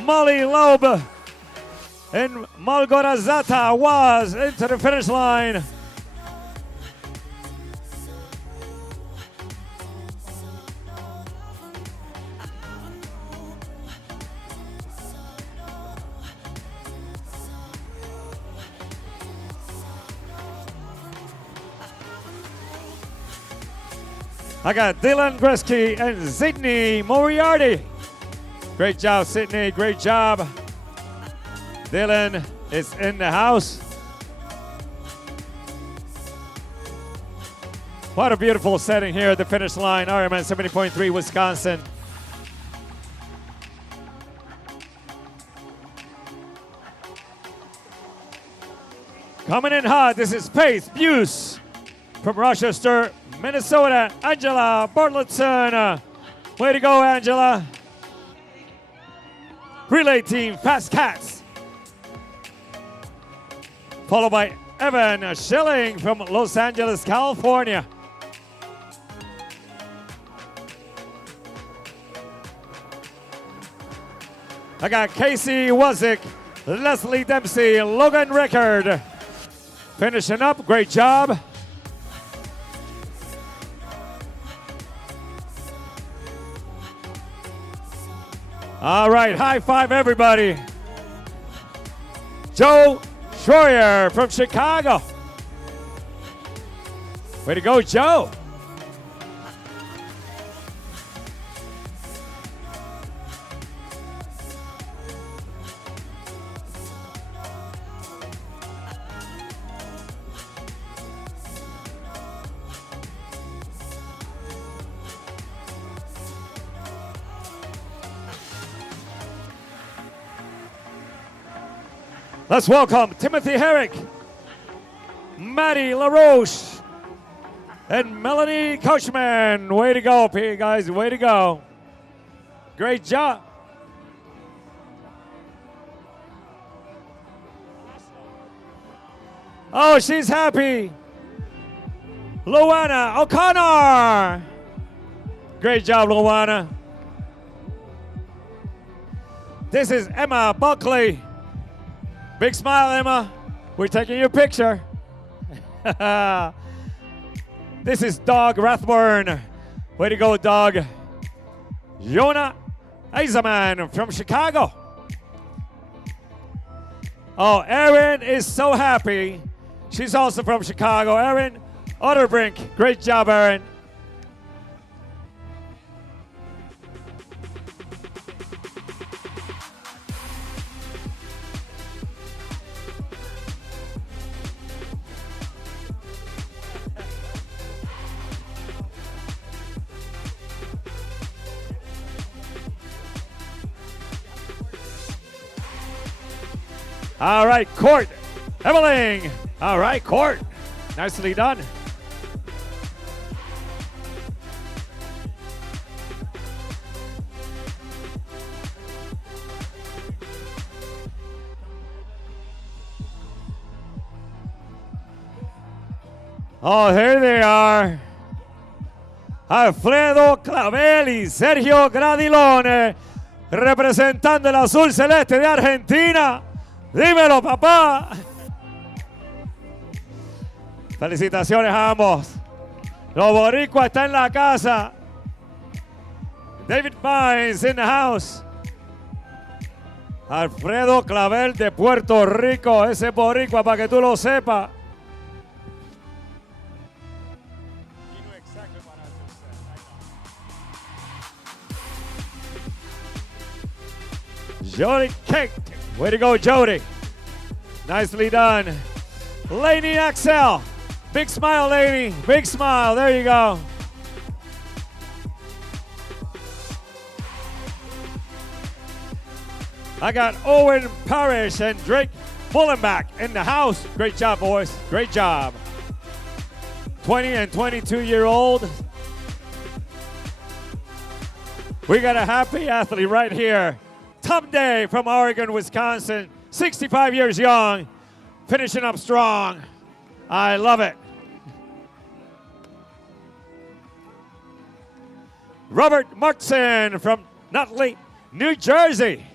Molly Loeb and Malgorazata was into the finish line. I got Dylan Gretzky and Sydney Moriarty. Great job, Sydney. Great job. Dylan is in the house. What a beautiful setting here at the finish line. Ironman 70.3 Wisconsin. Coming in hot, this is Pace Buse from Rochester, Minnesota, Angela Bartlettson. Way to go, Angela. Relay team, Fast Cats. Followed by Evan Schilling from Los Angeles, California. I got Casey Wazik, Leslie Dempsey, Logan Rickard. Finishing up, great job. All right, high five everybody. Joe Schroyer from Chicago. Way to go, Joe. Let's welcome Timothy Herrick, Maddie LaRoche, and Melanie Coachman. Way to go, P guys, way to go. Great job. Oh, she's happy. Luana O'Connor. Great job, Luana. This is Emma Buckley. Big smile, Emma. We're taking your picture. This is Doug Rathburn. Way to go, Doug. Jonah Eiserman from Chicago. Oh, Erin is so happy. She's also from Chicago. Erin Otterbrink. Great job, Erin. All right, Court Eveling. All right, Court. Nicely done. Oh, here they are. Alfredo Clavel y Sergio Gradilone, representando el azul celeste de Argentina. Dímelo, papá. Felicitaciones a ambos. Los boricuas están en la casa. David Fines in the house. Alfredo Clavel de Puerto Rico. Ese boricua para que tú lo sepas. Jody Cake. Way to go, Jody. Nicely done. Lainey Axel. Big smile, Lainey. Big smile. There you go. I got Owen Parrish and Drake Mullenback in the house. Great job, boys. Great job. 20 and 22-year-old. We got a happy athlete right here. Tom Day from Oregon, Wisconsin. 65 years young. Finishing up strong. I love it. Robert Markson from Nutley, New Jersey.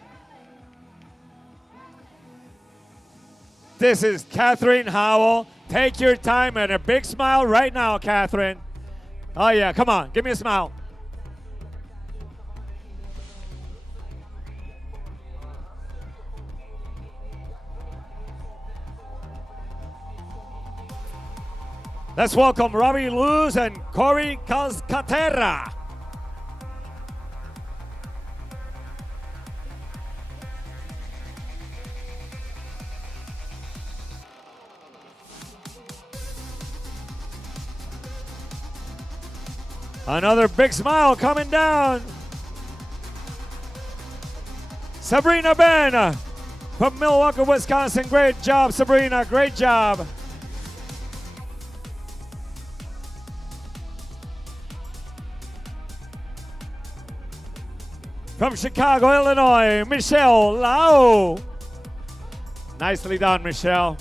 This is Catherine Howell. Take your time and a big smile right now, Catherine. Oh yeah, come on, give me a smile. Let's welcome Robbie Luz and Corey Calcaterra. Another big smile coming down. Sabrina Ben from Milwaukee, Wisconsin. Great job, Sabrina. Great job. From Chicago, Illinois, Michelle Lau. Nicely done, Michelle.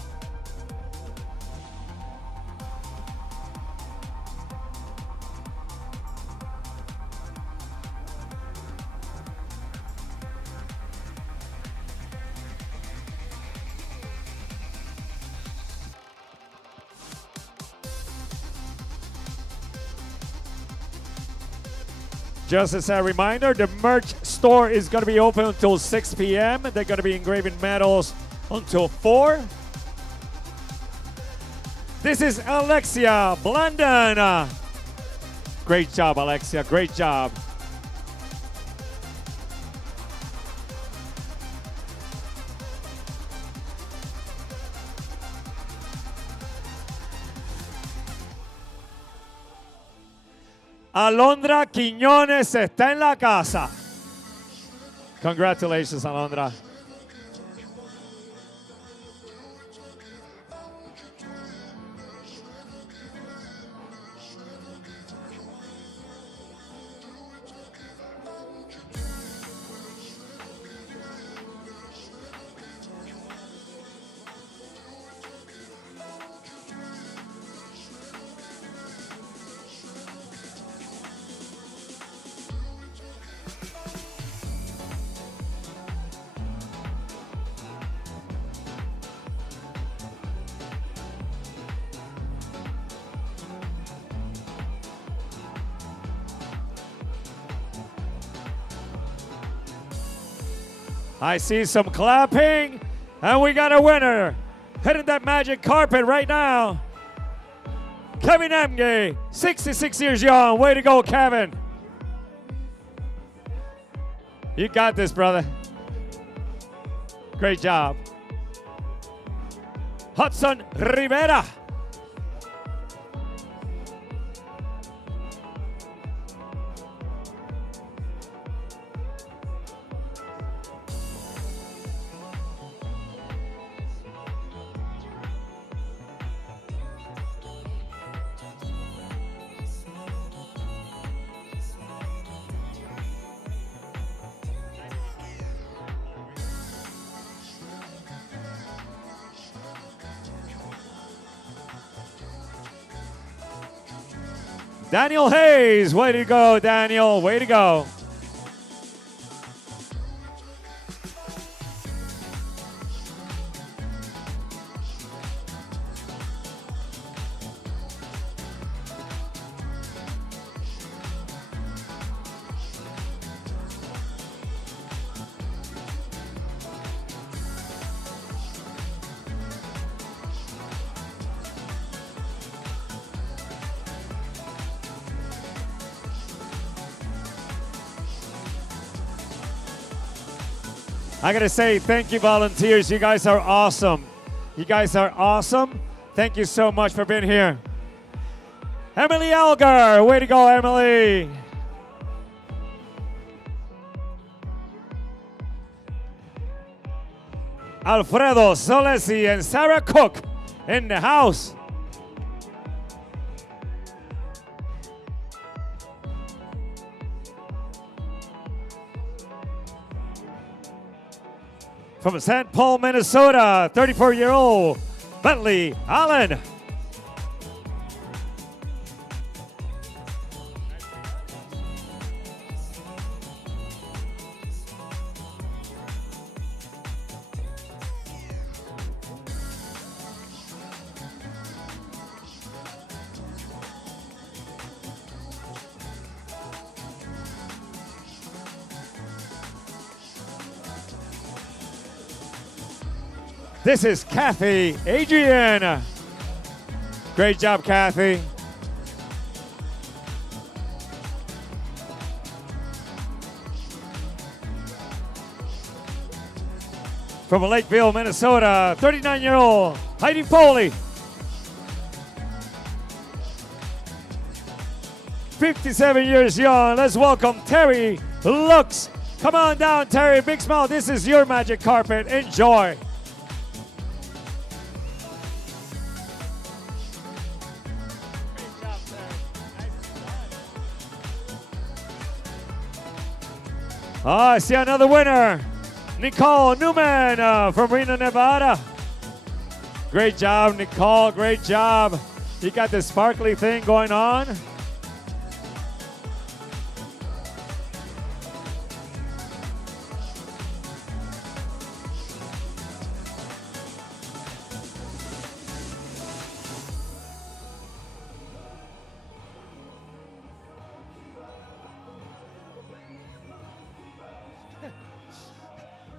Just as a reminder, the merch store is going to be open until 6 p.m. They're going to be engraving medals until 4. This is Alexia Blandon. Great job, Alexia. Great job. Alondra Quiñones está en la casa. Congratulations, Alondra. I see some clapping, and we got a winner. Hitting that magic carpet right now. Kevin Emge, 66 years young. Way to go, Kevin. You got this, brother. Great job. Hudson Rivera. Daniel Hayes, way to go, Daniel, way to go. I gotta say thank you, volunteers. You guys are awesome. You guys are awesome. Thank you so much for being here. Emily Algar, way to go, Emily. Alfredo Solesi and Sarah Cook in the house. From St. Paul, Minnesota, 34-year-old Bentley Allen. This is Kathy Adrian. Great job, Kathy. From Lakeville, Minnesota, 39-year-old Heidi Foley. 57 years young. Let's welcome Terry Lux. Come on down, Terry. Big smile. This is your magic carpet. Enjoy. I see another winner, Nicole Newman from Reno, Nevada. Great job, Nicole, great job. You got the sparkly thing going on.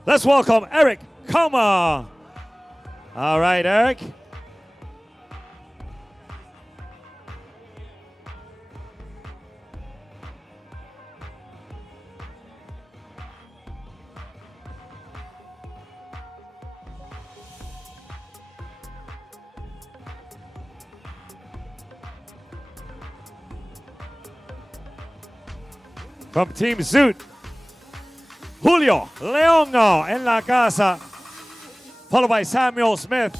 Let's welcome Eric Koma. All right, Eric. From Team Zoot, Julio Leongo en la casa, followed by Samuel Smith.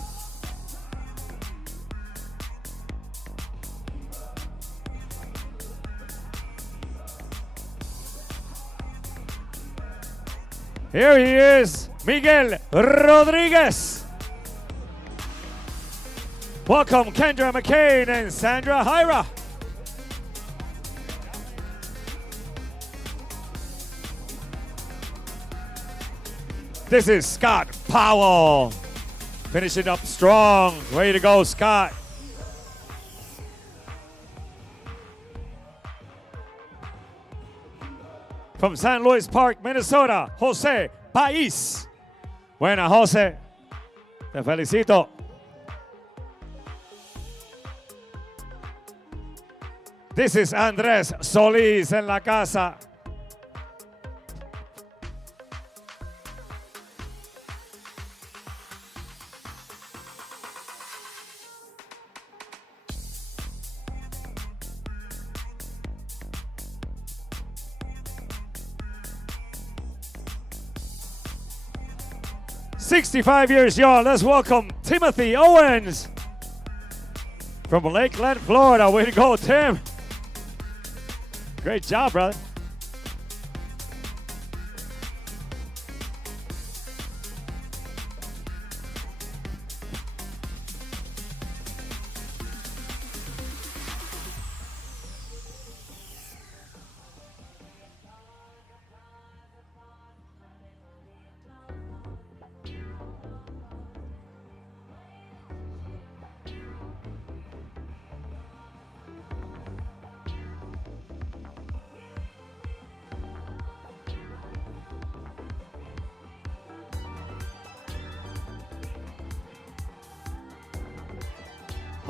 Here he is, Miguel Rodriguez. Welcome Kendra McCain and Sandra Hyra. This is Scott Powell, finishing up strong. Way to go, Scott. From San Luis Park, Minnesota, Jose Pais. Buena, Jose. Te felicito. This is Andres Solis en la casa. "65 years young." Let's welcome Timothy Owens from Lakeland, Florida. Way to go, Tim. Great job, brother.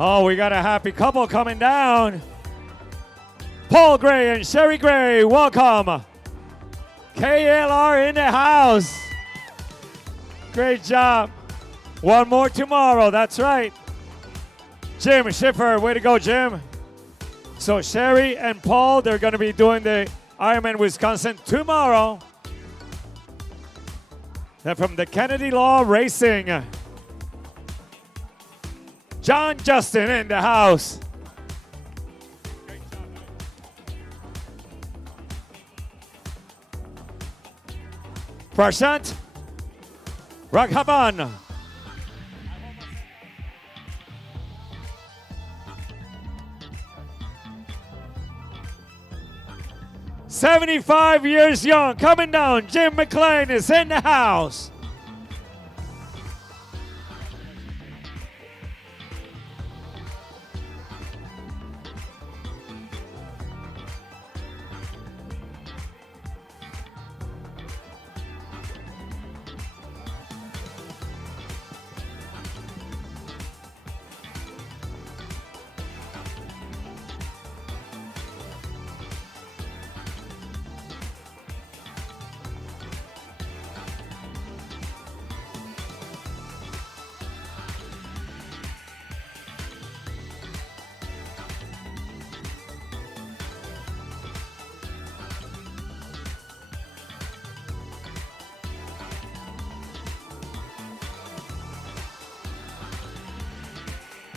Oh, we got a happy couple coming down. Paul Gray and Sherry Gray, welcome. KLR in the house. Great job. One more tomorrow. That's right. Jim Schiffer, way to go, Jim. So Sherry and Paul, they're going to be doing the Ironman Wisconsin tomorrow. They're from the Kennedy Law Racing. John Justin in the house. Prashant Raghavan. "75 years young, coming down. Jim McLean is in the house."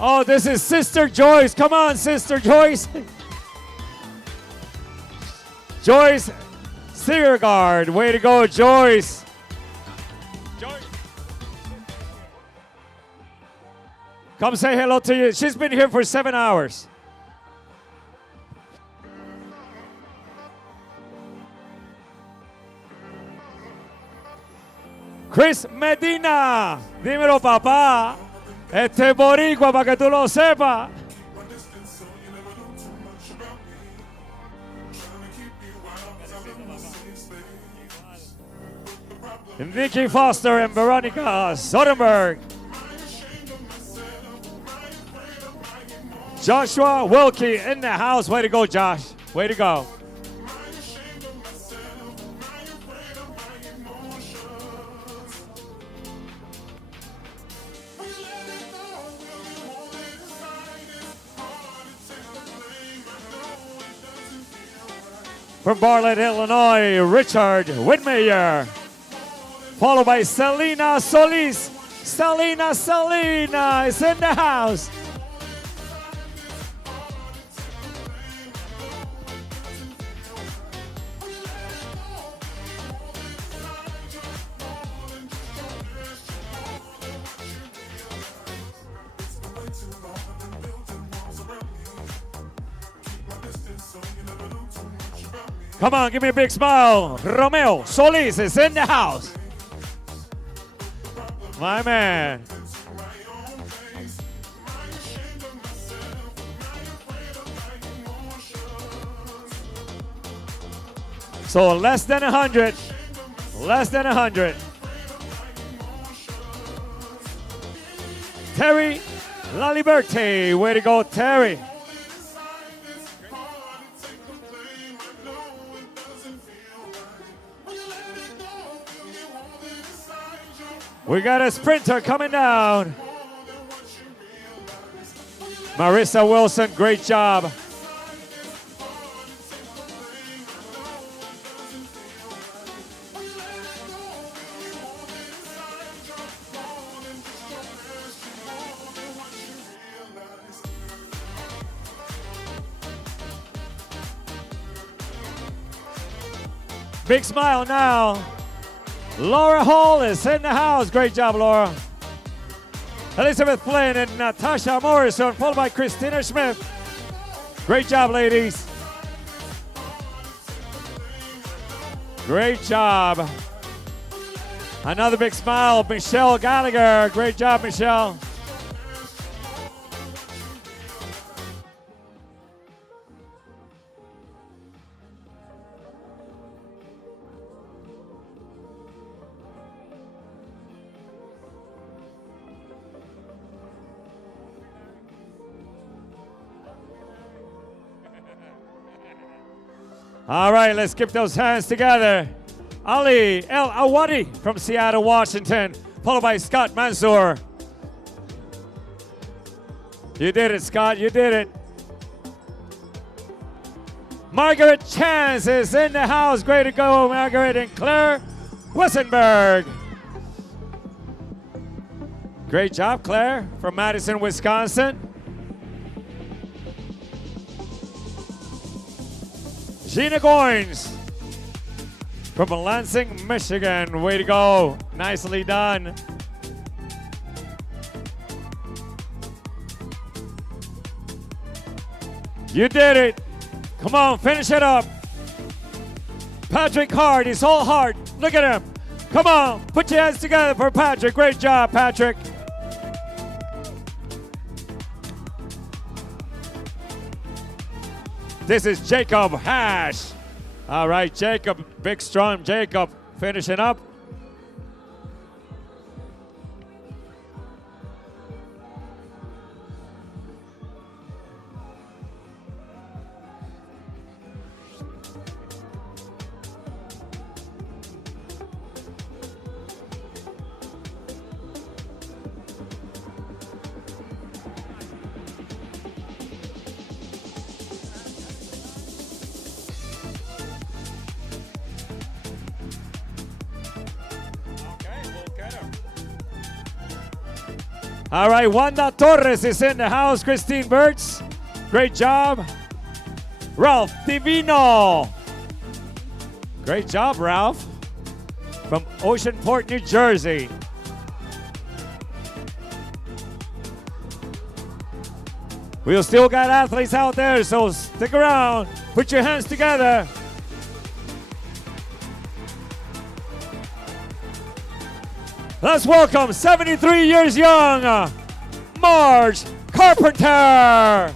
Oh, this is Sister Joyce. Come on, Sister Joyce. Joyce Seargard. Way to go, Joyce. Joyce. Come say hello to you. She's been here for 7 hours. Chris Medina. Dímelo, papá. Este es boricua para que tú lo sepas. Nikki Foster and Veronica Soderberg. Joshua Wilkie in the house. Way to go, Josh. Way to go. From Bartlett, Illinois, Richard Whitmeyer. Followed by Selena Solis. Selena is in the house. Come on, give me a big smile. Romeo Solis is in the house. My man. So less than 100. Less than 100. Terry Laliberte. Way to go, Terry. We got a sprinter coming down. Marissa Wilson, great job. Big smile now. Laura Hall is in the house. Great job, Laura. Elizabeth Flynn and Natasha Morrison, followed by Christina Smith. Great job, ladies. Great job. Another big smile, Michelle Gallagher. Great job, Michelle. All right, let's keep those hands together. Ali El Awadi from Seattle, Washington. followed by Scott Mansour. You did it, Scott. You did it. Margaret Chance is in the house. Great to go, Margaret. And Claire Wissenberg. Great job, Claire, from Madison, Wisconsin. Gina Goins from Lansing, Michigan. Way to go. Nicely done. You did it. Come on, finish it up. Patrick Hart, he's all heart. Look at him. Come on, put your hands together for Patrick. Great job, Patrick. This is Jacob Hash. All right, Jacob, big strong Jacob, finishing up. All right, Wanda Torres is in the house. Christine Burtz, great job. Ralph Divino. Great job, Ralph. From Oceanport, New Jersey. We'll still got athletes out there, so stick around. Put your hands together. Let's welcome 73 years young, Marge Carpenter.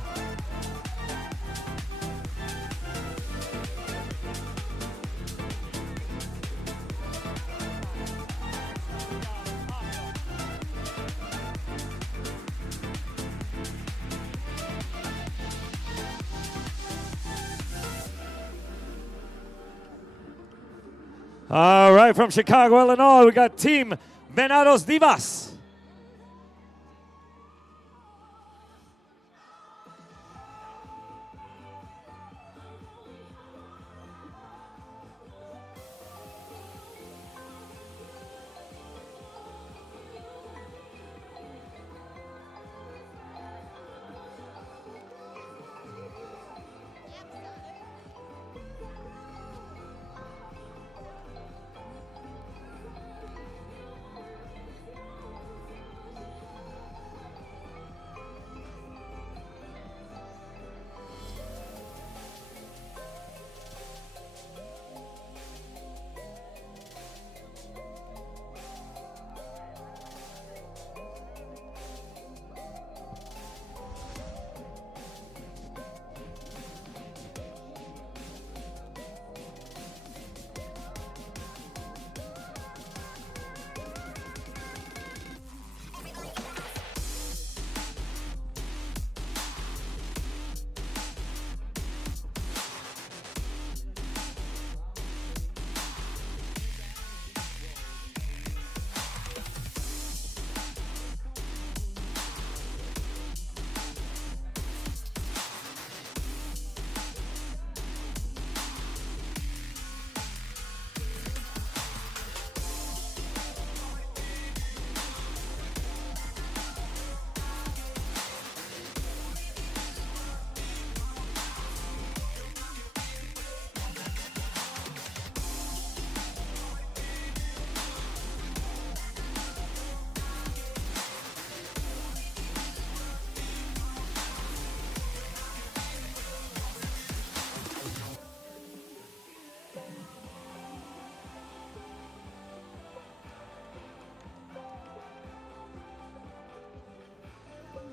All right, from Chicago, Illinois, we got Team Venados Divas.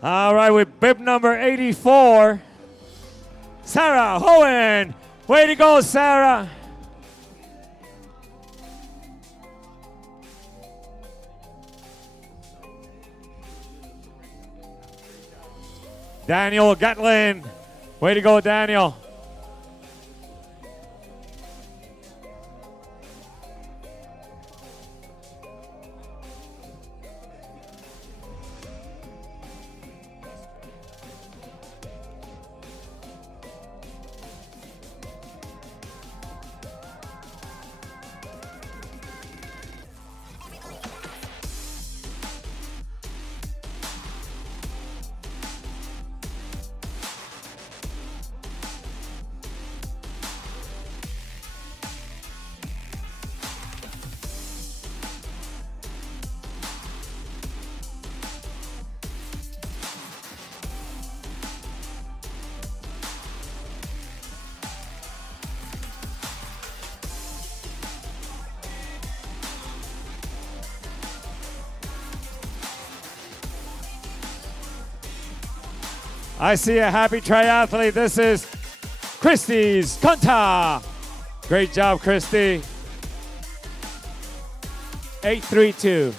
All right, with bib number 84, Sarah Hohen. Way to go, Sarah. Daniel Gatlin. Way to go, Daniel. I see a happy triathlete. This is Christie's Conta. Great job, Christy. 8:32.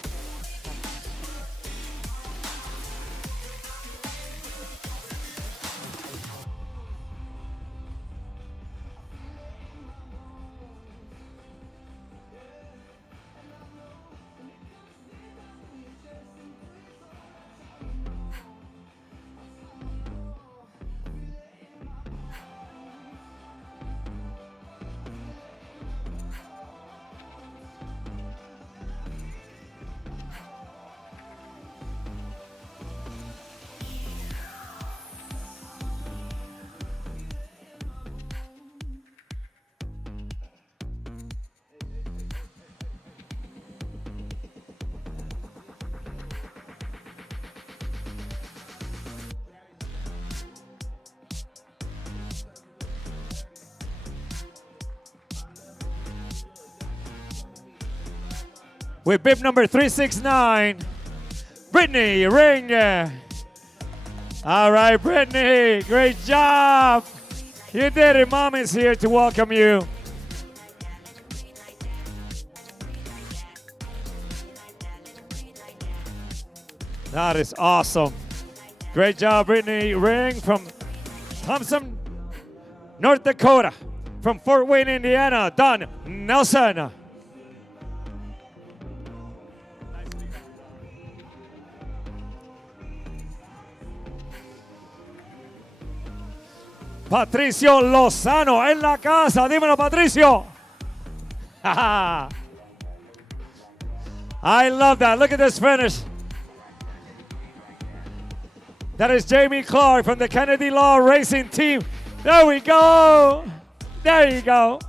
With bib number 369, Brittany Ring. All right, Brittany, great job. You did it. Mom is here to welcome you. That is awesome. Great job, Brittany Ring from Thompson, North Dakota. From Fort Wayne, Indiana, Don Nelson. Patricio Lozano en la casa. Dímelo, Patricio. I love that. Look at this finish. That is Jamie Clark from the Kennedy Law Racing Team. There we go. There you go.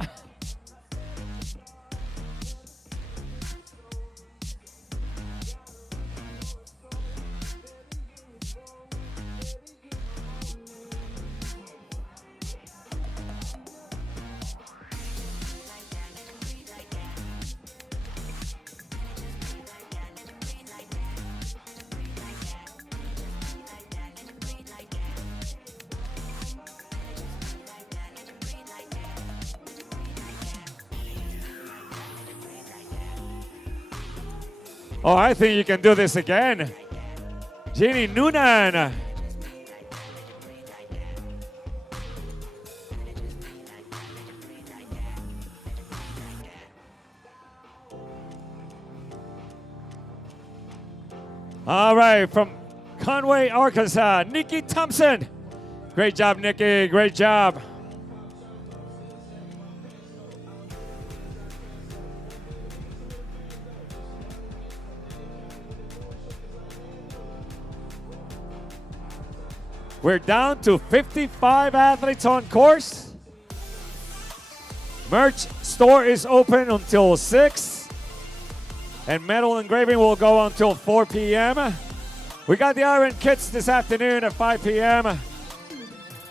Oh, I think you can do this again. Jeannie Noonan. All right, from Conway, Arkansas, Nikki Thompson. Great job, Nikki. Great job. We're down to 55 athletes on course. Merch store is open until 6. And metal engraving will go until 4 p.m. We got the iron kits this afternoon at 5 p.m.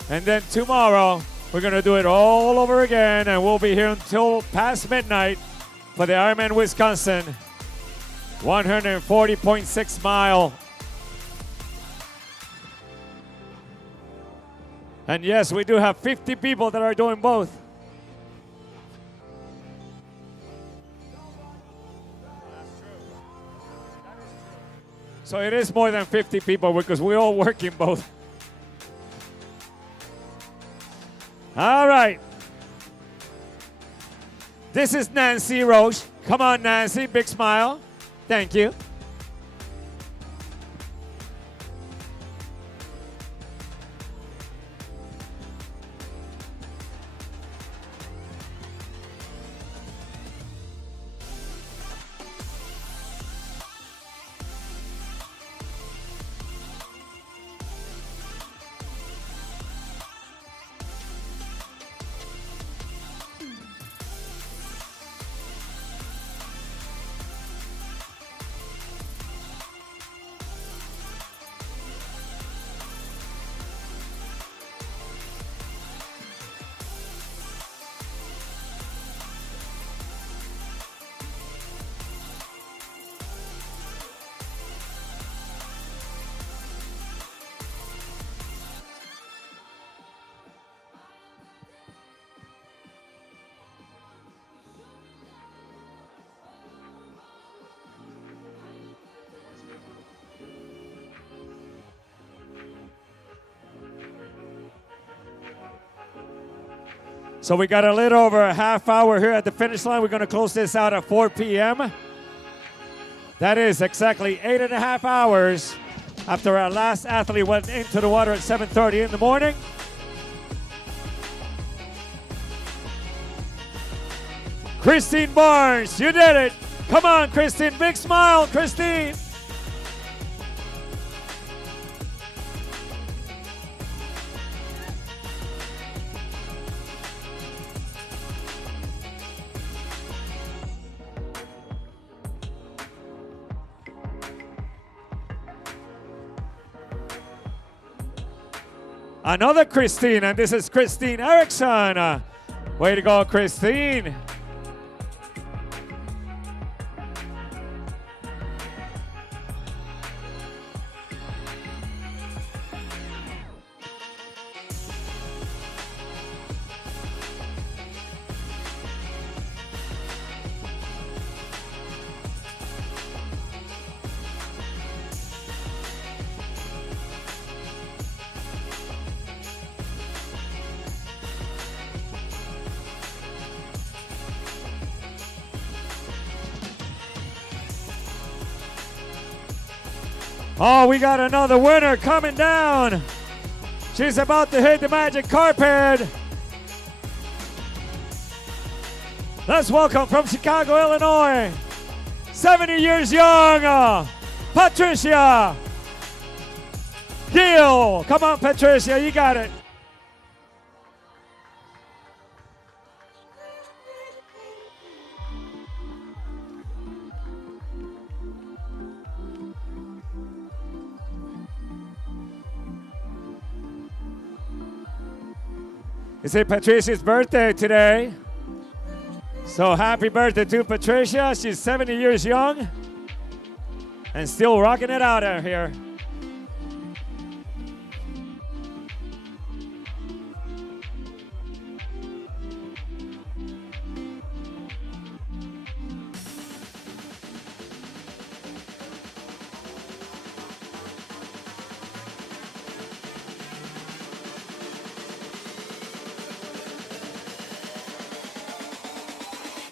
And then tomorrow, we're going to do it all over again. And we'll be here until past midnight for the Ironman Wisconsin 140.6 mile. And yes, we do have 50 people that are doing both. So it is more than 50 people because we're all working both. All right. This is Nancy Roche. Come on, Nancy, big smile. Thank you. So we got a little over a half hour here at the finish line. We're going to close this out at 4 p.m. That is exactly 8.5 hours after our last athlete went into the water at 7:30 in the morning. Christine Barnes, you did it. Come on, Christine. Big smile, Christine. Another Christine, and this is Christine Erickson. Way to go, Christine. Oh, we got another winner coming down. She's about to hit the magic carpet. Let's welcome from Chicago, Illinois, 70 years young, Patricia Gill. Come on, Patricia, you got it. It's Patricia's birthday today. So happy birthday to Patricia. She's 70 years young and still rocking it out here.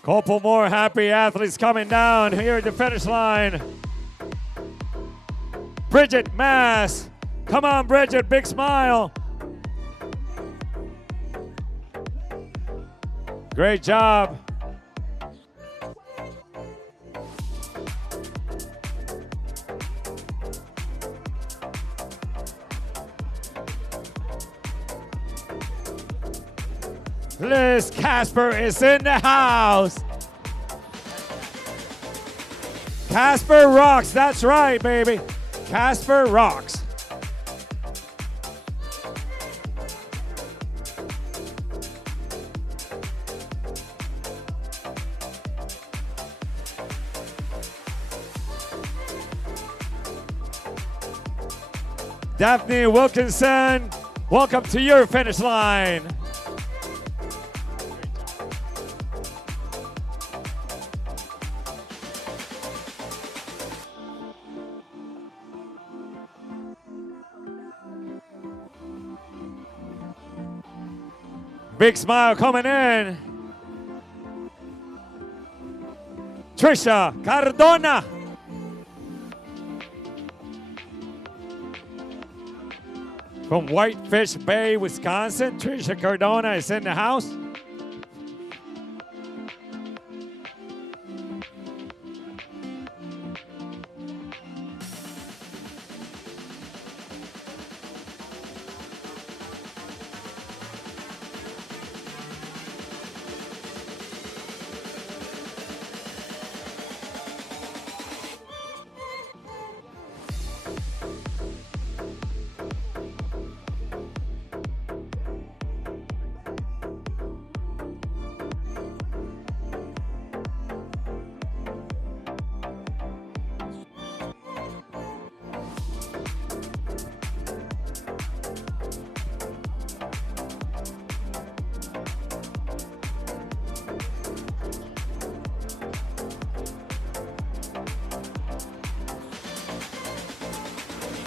Couple more happy athletes coming down here at the finish line. Bridget Mass. Come on, Bridget, big smile. Great job. Liz Casper is in the house. Casper rocks. That's right, baby. Casper rocks. Daphne Wilkinson, welcome to your finish line. Big smile coming in. Trisha Cardona. From Whitefish Bay, Wisconsin, Trisha Cardona is in the house.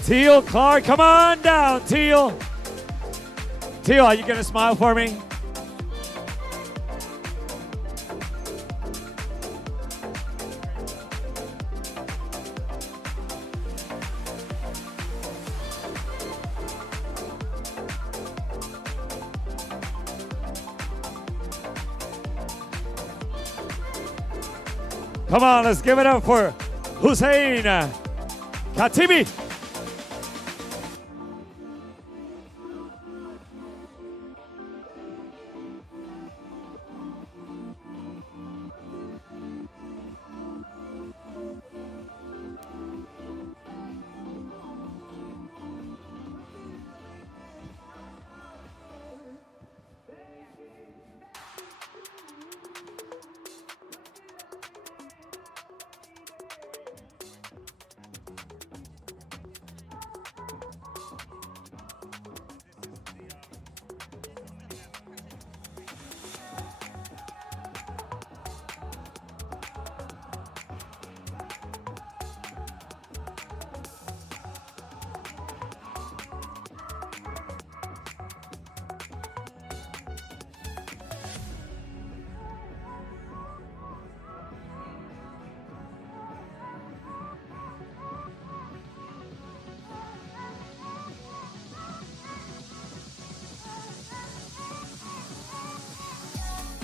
Teal Clark, come on down, Teal. Teal, are you gonna smile for me? Come on, let's give it up for Hussein Khatibi.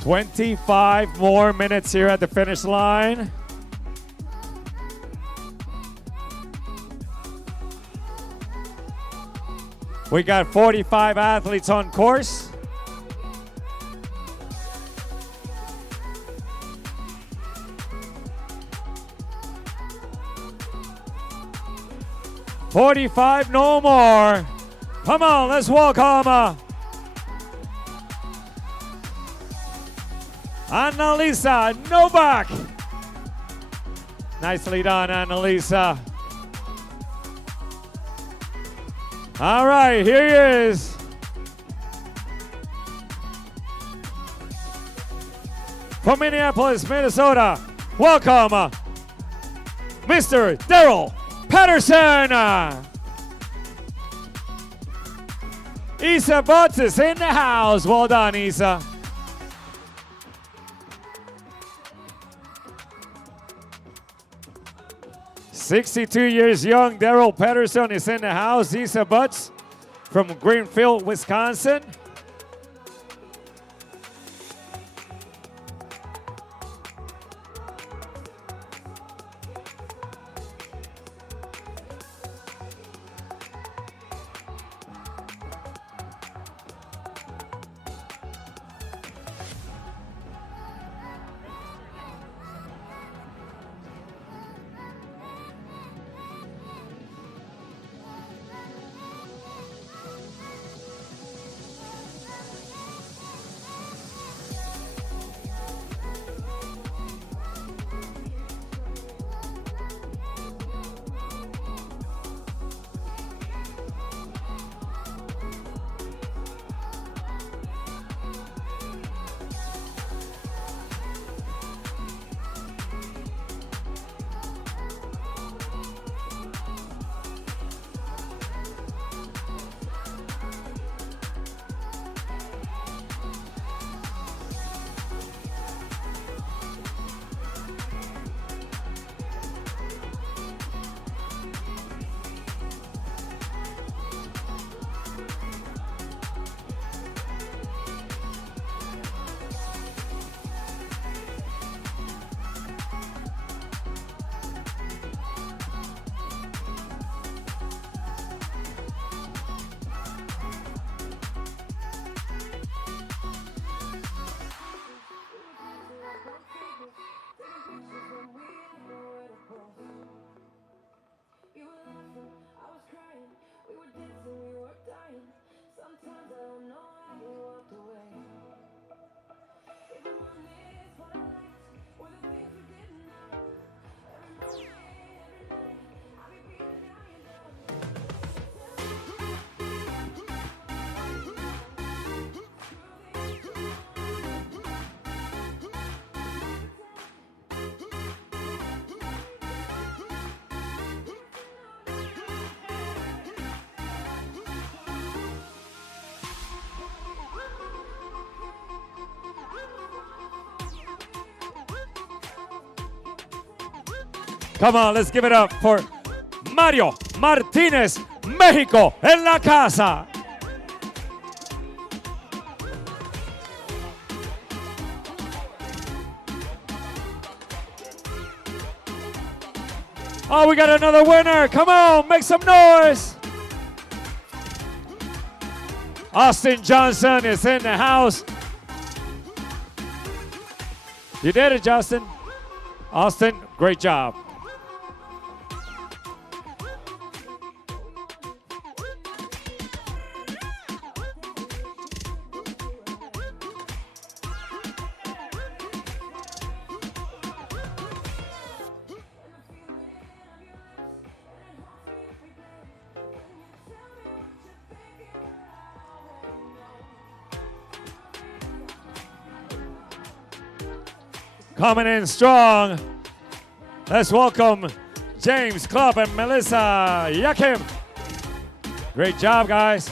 "25 more minutes here at the finish line. We got 45 athletes on course. "45, no more. Come on, let's welcome Annalisa Novak. Nicely done, Annalisa. All right, here he is. From Minneapolis, Minnesota, welcome, Mr. Daryl Patterson. Isa Butts is in the house. Well done, Isa. "62 years young, Daryl Patterson is in the house. Isa Butts from Greenfield, Wisconsin. Come on, let's give it up for Mario Martinez, México en la casa. Oh, we got another winner. Come on, make some noise. Austin Johnson is in the house. You did it, Justin. Austin, great job. Coming in strong. Let's welcome James Clubb and Melissa Yakim. Great job, guys.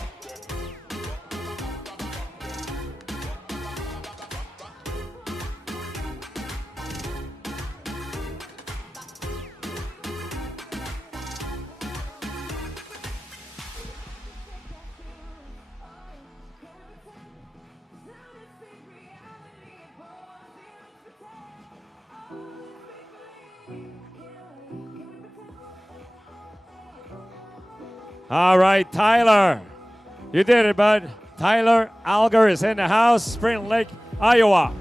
All right, Tyler. You did it, bud. Tyler Alger is in the house, Spring Lake, Iowa.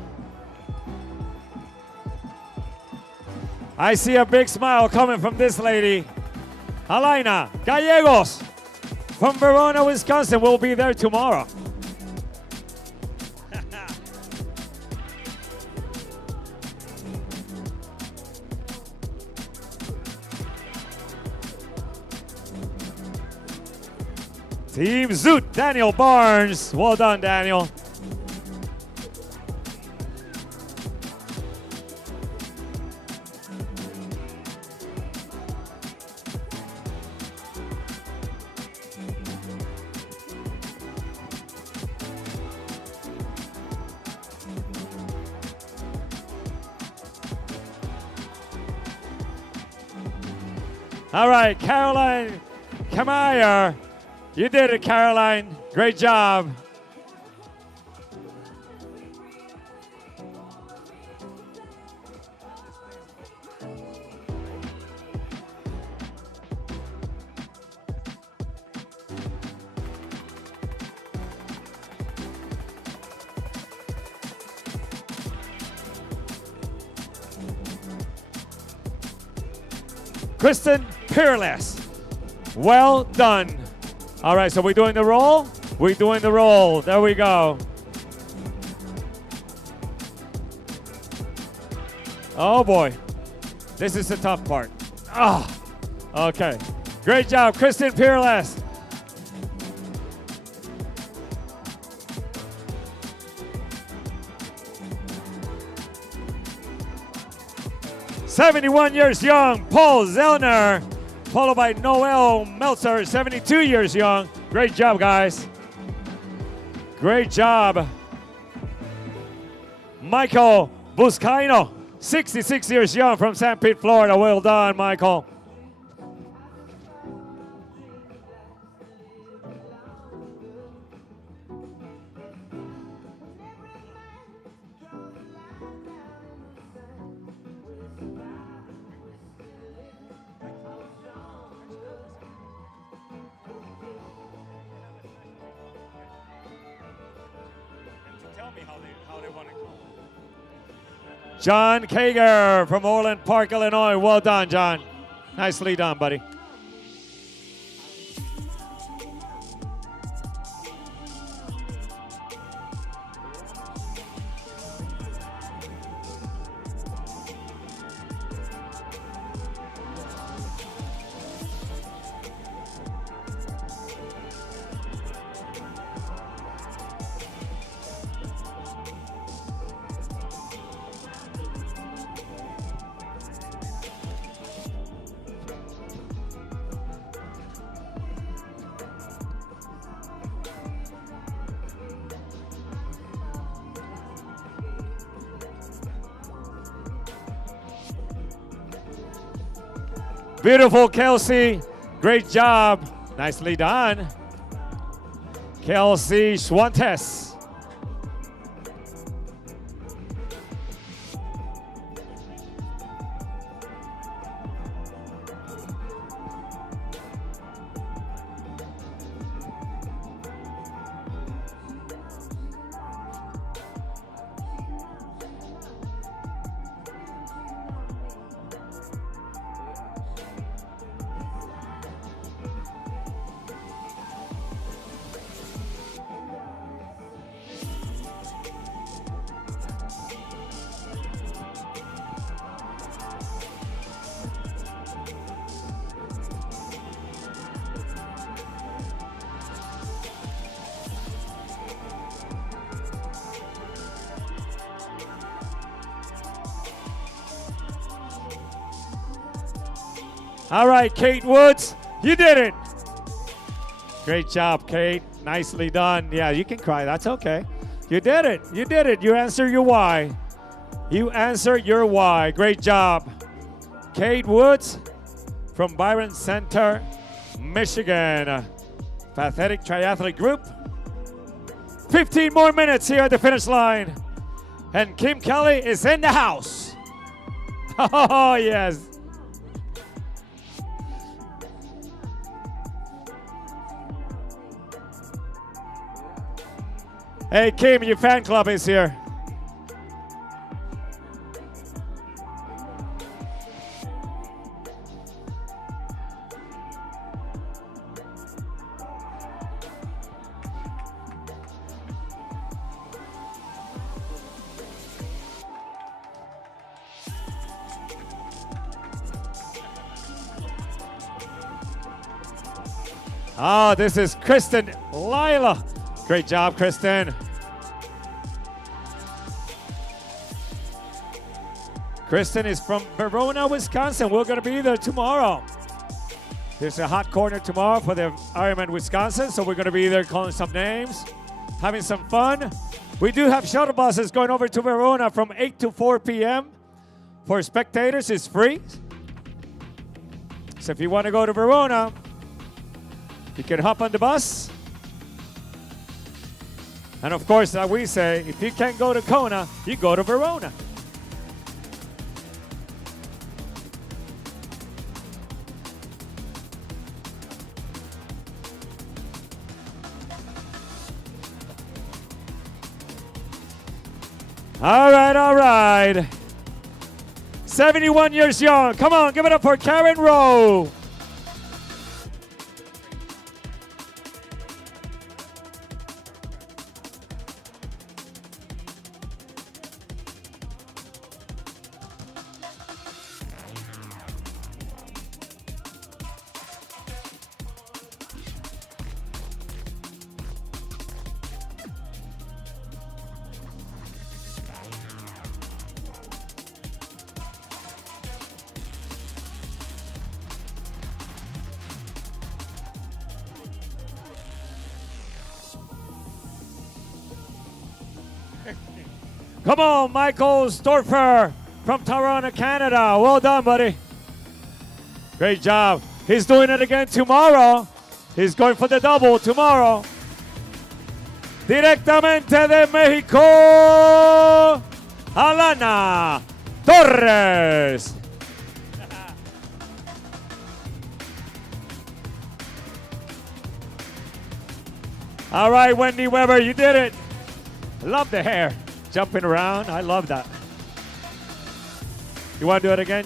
I see a big smile coming from this lady. Alaina Gallegos from Verona, Wisconsin will be there tomorrow. Team Zoot, Daniel Barnes. Well done, Daniel. All right, Caroline Kamayer. You did it, Caroline. Great job. Kristen Peerless. Well done. All right, so we're doing the roll? We're doing the roll. There we go. Oh, boy. This is the tough part. Ah, okay. Great job, Kristen Peerless. "71 years young, Paul Zellner." Followed by Noel Meltzer, 72 years young. Great job, guys. Great job. Michael Buscaino, 66 years young from St. Pete, Florida. Well done, Michael. John Kager from Orland Park, Illinois. Well done, John. Nicely done, buddy. Beautiful, Kelsey. Great job. Nicely done. Kelsey Schwantes. All right, Kate Woods, you did it. Great job, Kate. Nicely done. Yeah, you can cry. That's okay. You did it. You did it. You answered your why. You answered your why. Great job. Kate Woods from Byron Center, Michigan. Pathetic Triathlete Group. 15 more minutes here at the finish line. And Kim Kelly is in the house. Oh, yes. Hey, Kim, your fan club is here. Oh, this is Kristen Lila. Great job, Kristen. Kristen is from Verona, Wisconsin. We're going to be there tomorrow. There's a hot corner tomorrow for the Ironman Wisconsin, so we're going to be there calling some names, having some fun. We do have shuttle buses going over to Verona from 8 to 4 p.m. For spectators, it's free. So if you want to go to Verona, you can hop on the bus. And of course, like we say, if you can't go to Kona, you go to Verona. All right, all right. 71 years young. Come on, give it up for Karen Rowe. Come on, Michael Storfer from Toronto, Canada. Well done, buddy. Great job. He's doing it again tomorrow. He's going for the double tomorrow. Directamente de México, Alana Torres. All right, Wendy Weber, you did it. Love the hair. Jumping around. I love that. You want to do it again?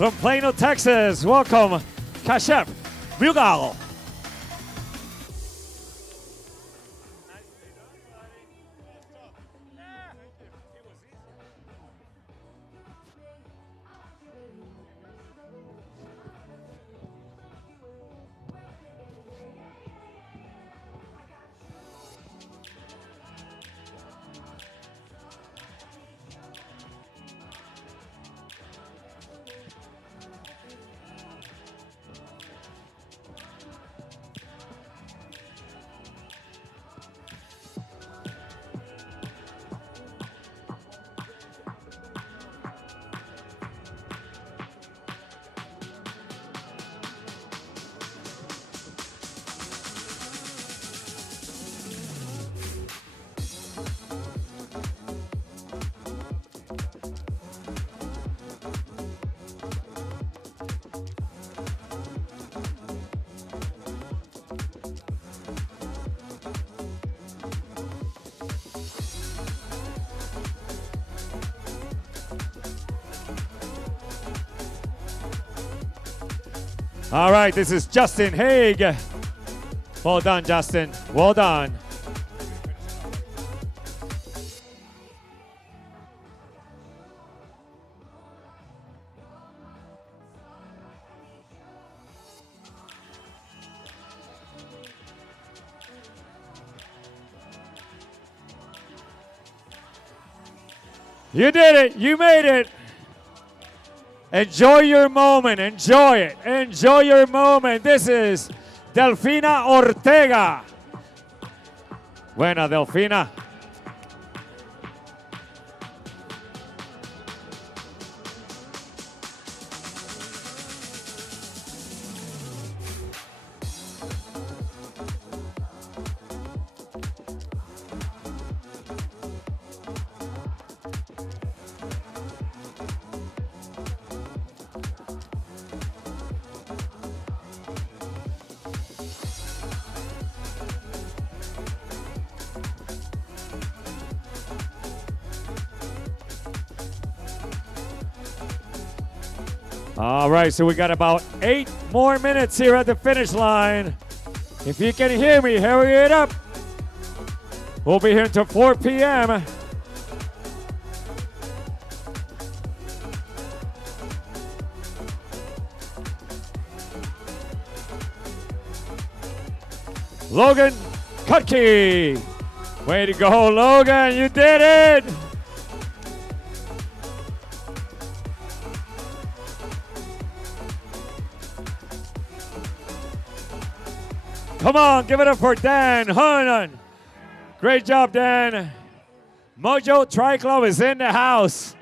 From Plano, Texas, welcome, Kashep Bugal. All right, this is Justin Haig. Well done, Justin. Well done. You did it. You made it. Enjoy your moment. Enjoy it. Enjoy your moment. This is Delfina Ortega. Buena, Delfina. All right, so we got about 8 more minutes here at the finish line. If you can hear me, hurry it up. We'll be here until 4 p.m. Logan Kutke. Way to go, Logan. You did it. Come on, give it up for Dan Hunan. Great job, Dan. Mojo Tri-Club is in the house.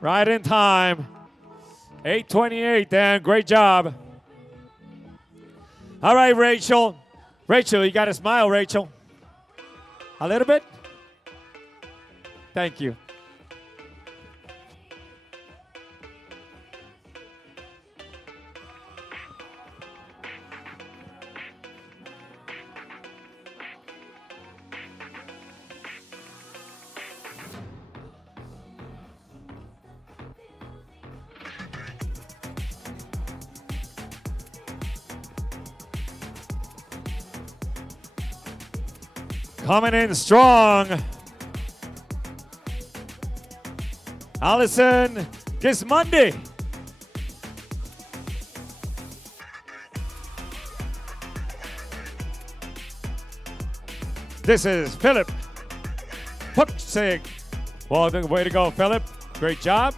Right in time. 8:28, Dan. Great job. All right, Rachel. Rachel, you got to smile, Rachel. A little bit? Thank you. Coming in strong. Allison Gismondi. This is Philip Puksig. Well, way to go, Philip. Great job.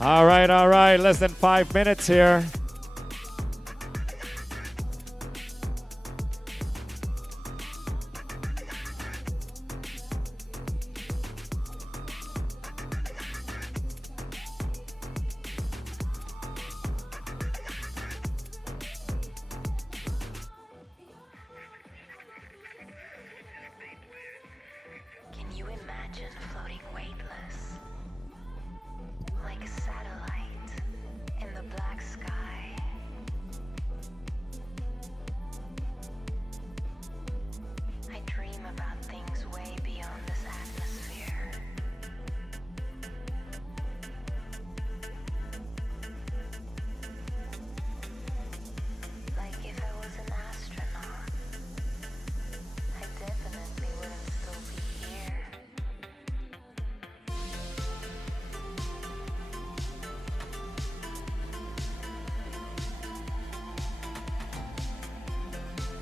All right. Less than 5 minutes here. imagine floating weightless, like a satellite in the black sky. I dream about things way beyond this atmosphere. Like if I was an astronaut, I definitely wouldn't still be here.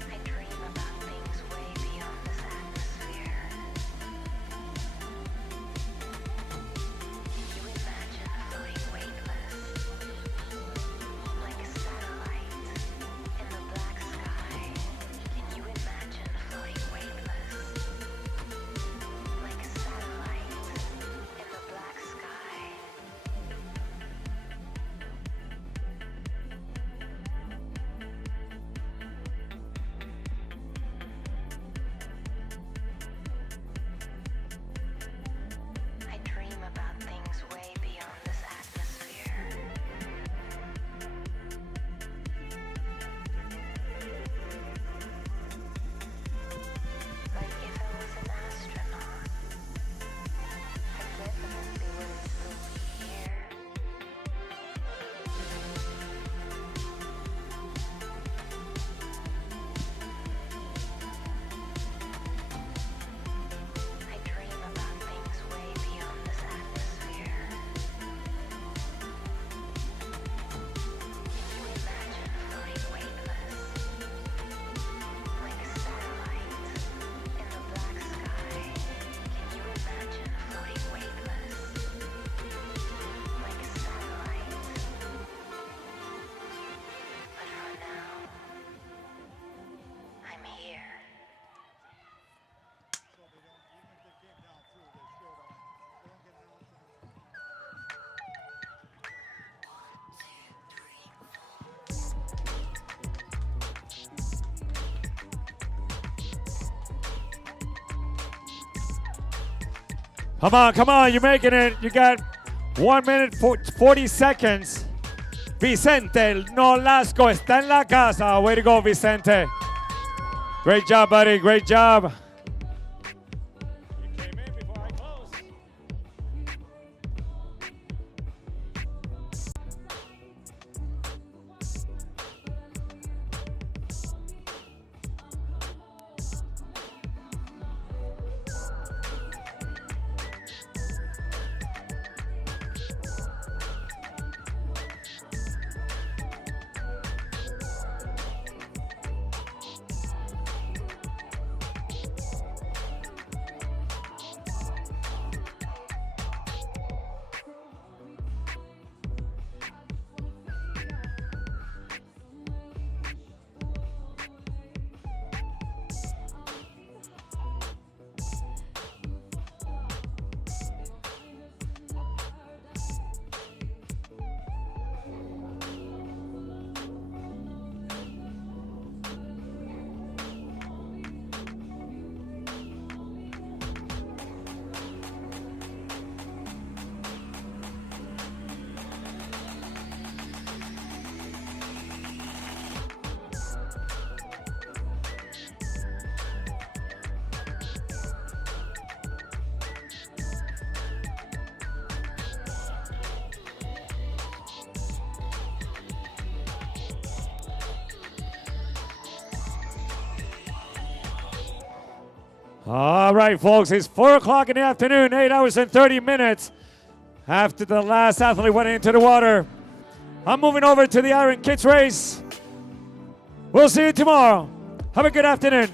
I dream about things way beyond this atmosphere. Can you imagine floating weightless, like a satellite in the black sky? Can you imagine floating weightless, like a satellite in the black sky? I dream about things way beyond this atmosphere. Like if I was an astronaut, I definitely wouldn't still be here. I dream about things way beyond this atmosphere. Can you imagine floating weightless, like a satellite in the black sky? Can you imagine floating weightless, like a satellite? But for now, I'm here. Come on, you're making it. You got 1 minute 40 seconds. Vicente Nolasco está en la casa. Way to go, Vicente. Great job, buddy. Great job. You came in before I closed. All right, folks, it's 4 o'clock in the afternoon, 8 hours and 30 minutes after the last athlete went into the water. I'm moving over to the Iron Kids race. We'll see you tomorrow. Have a good afternoon.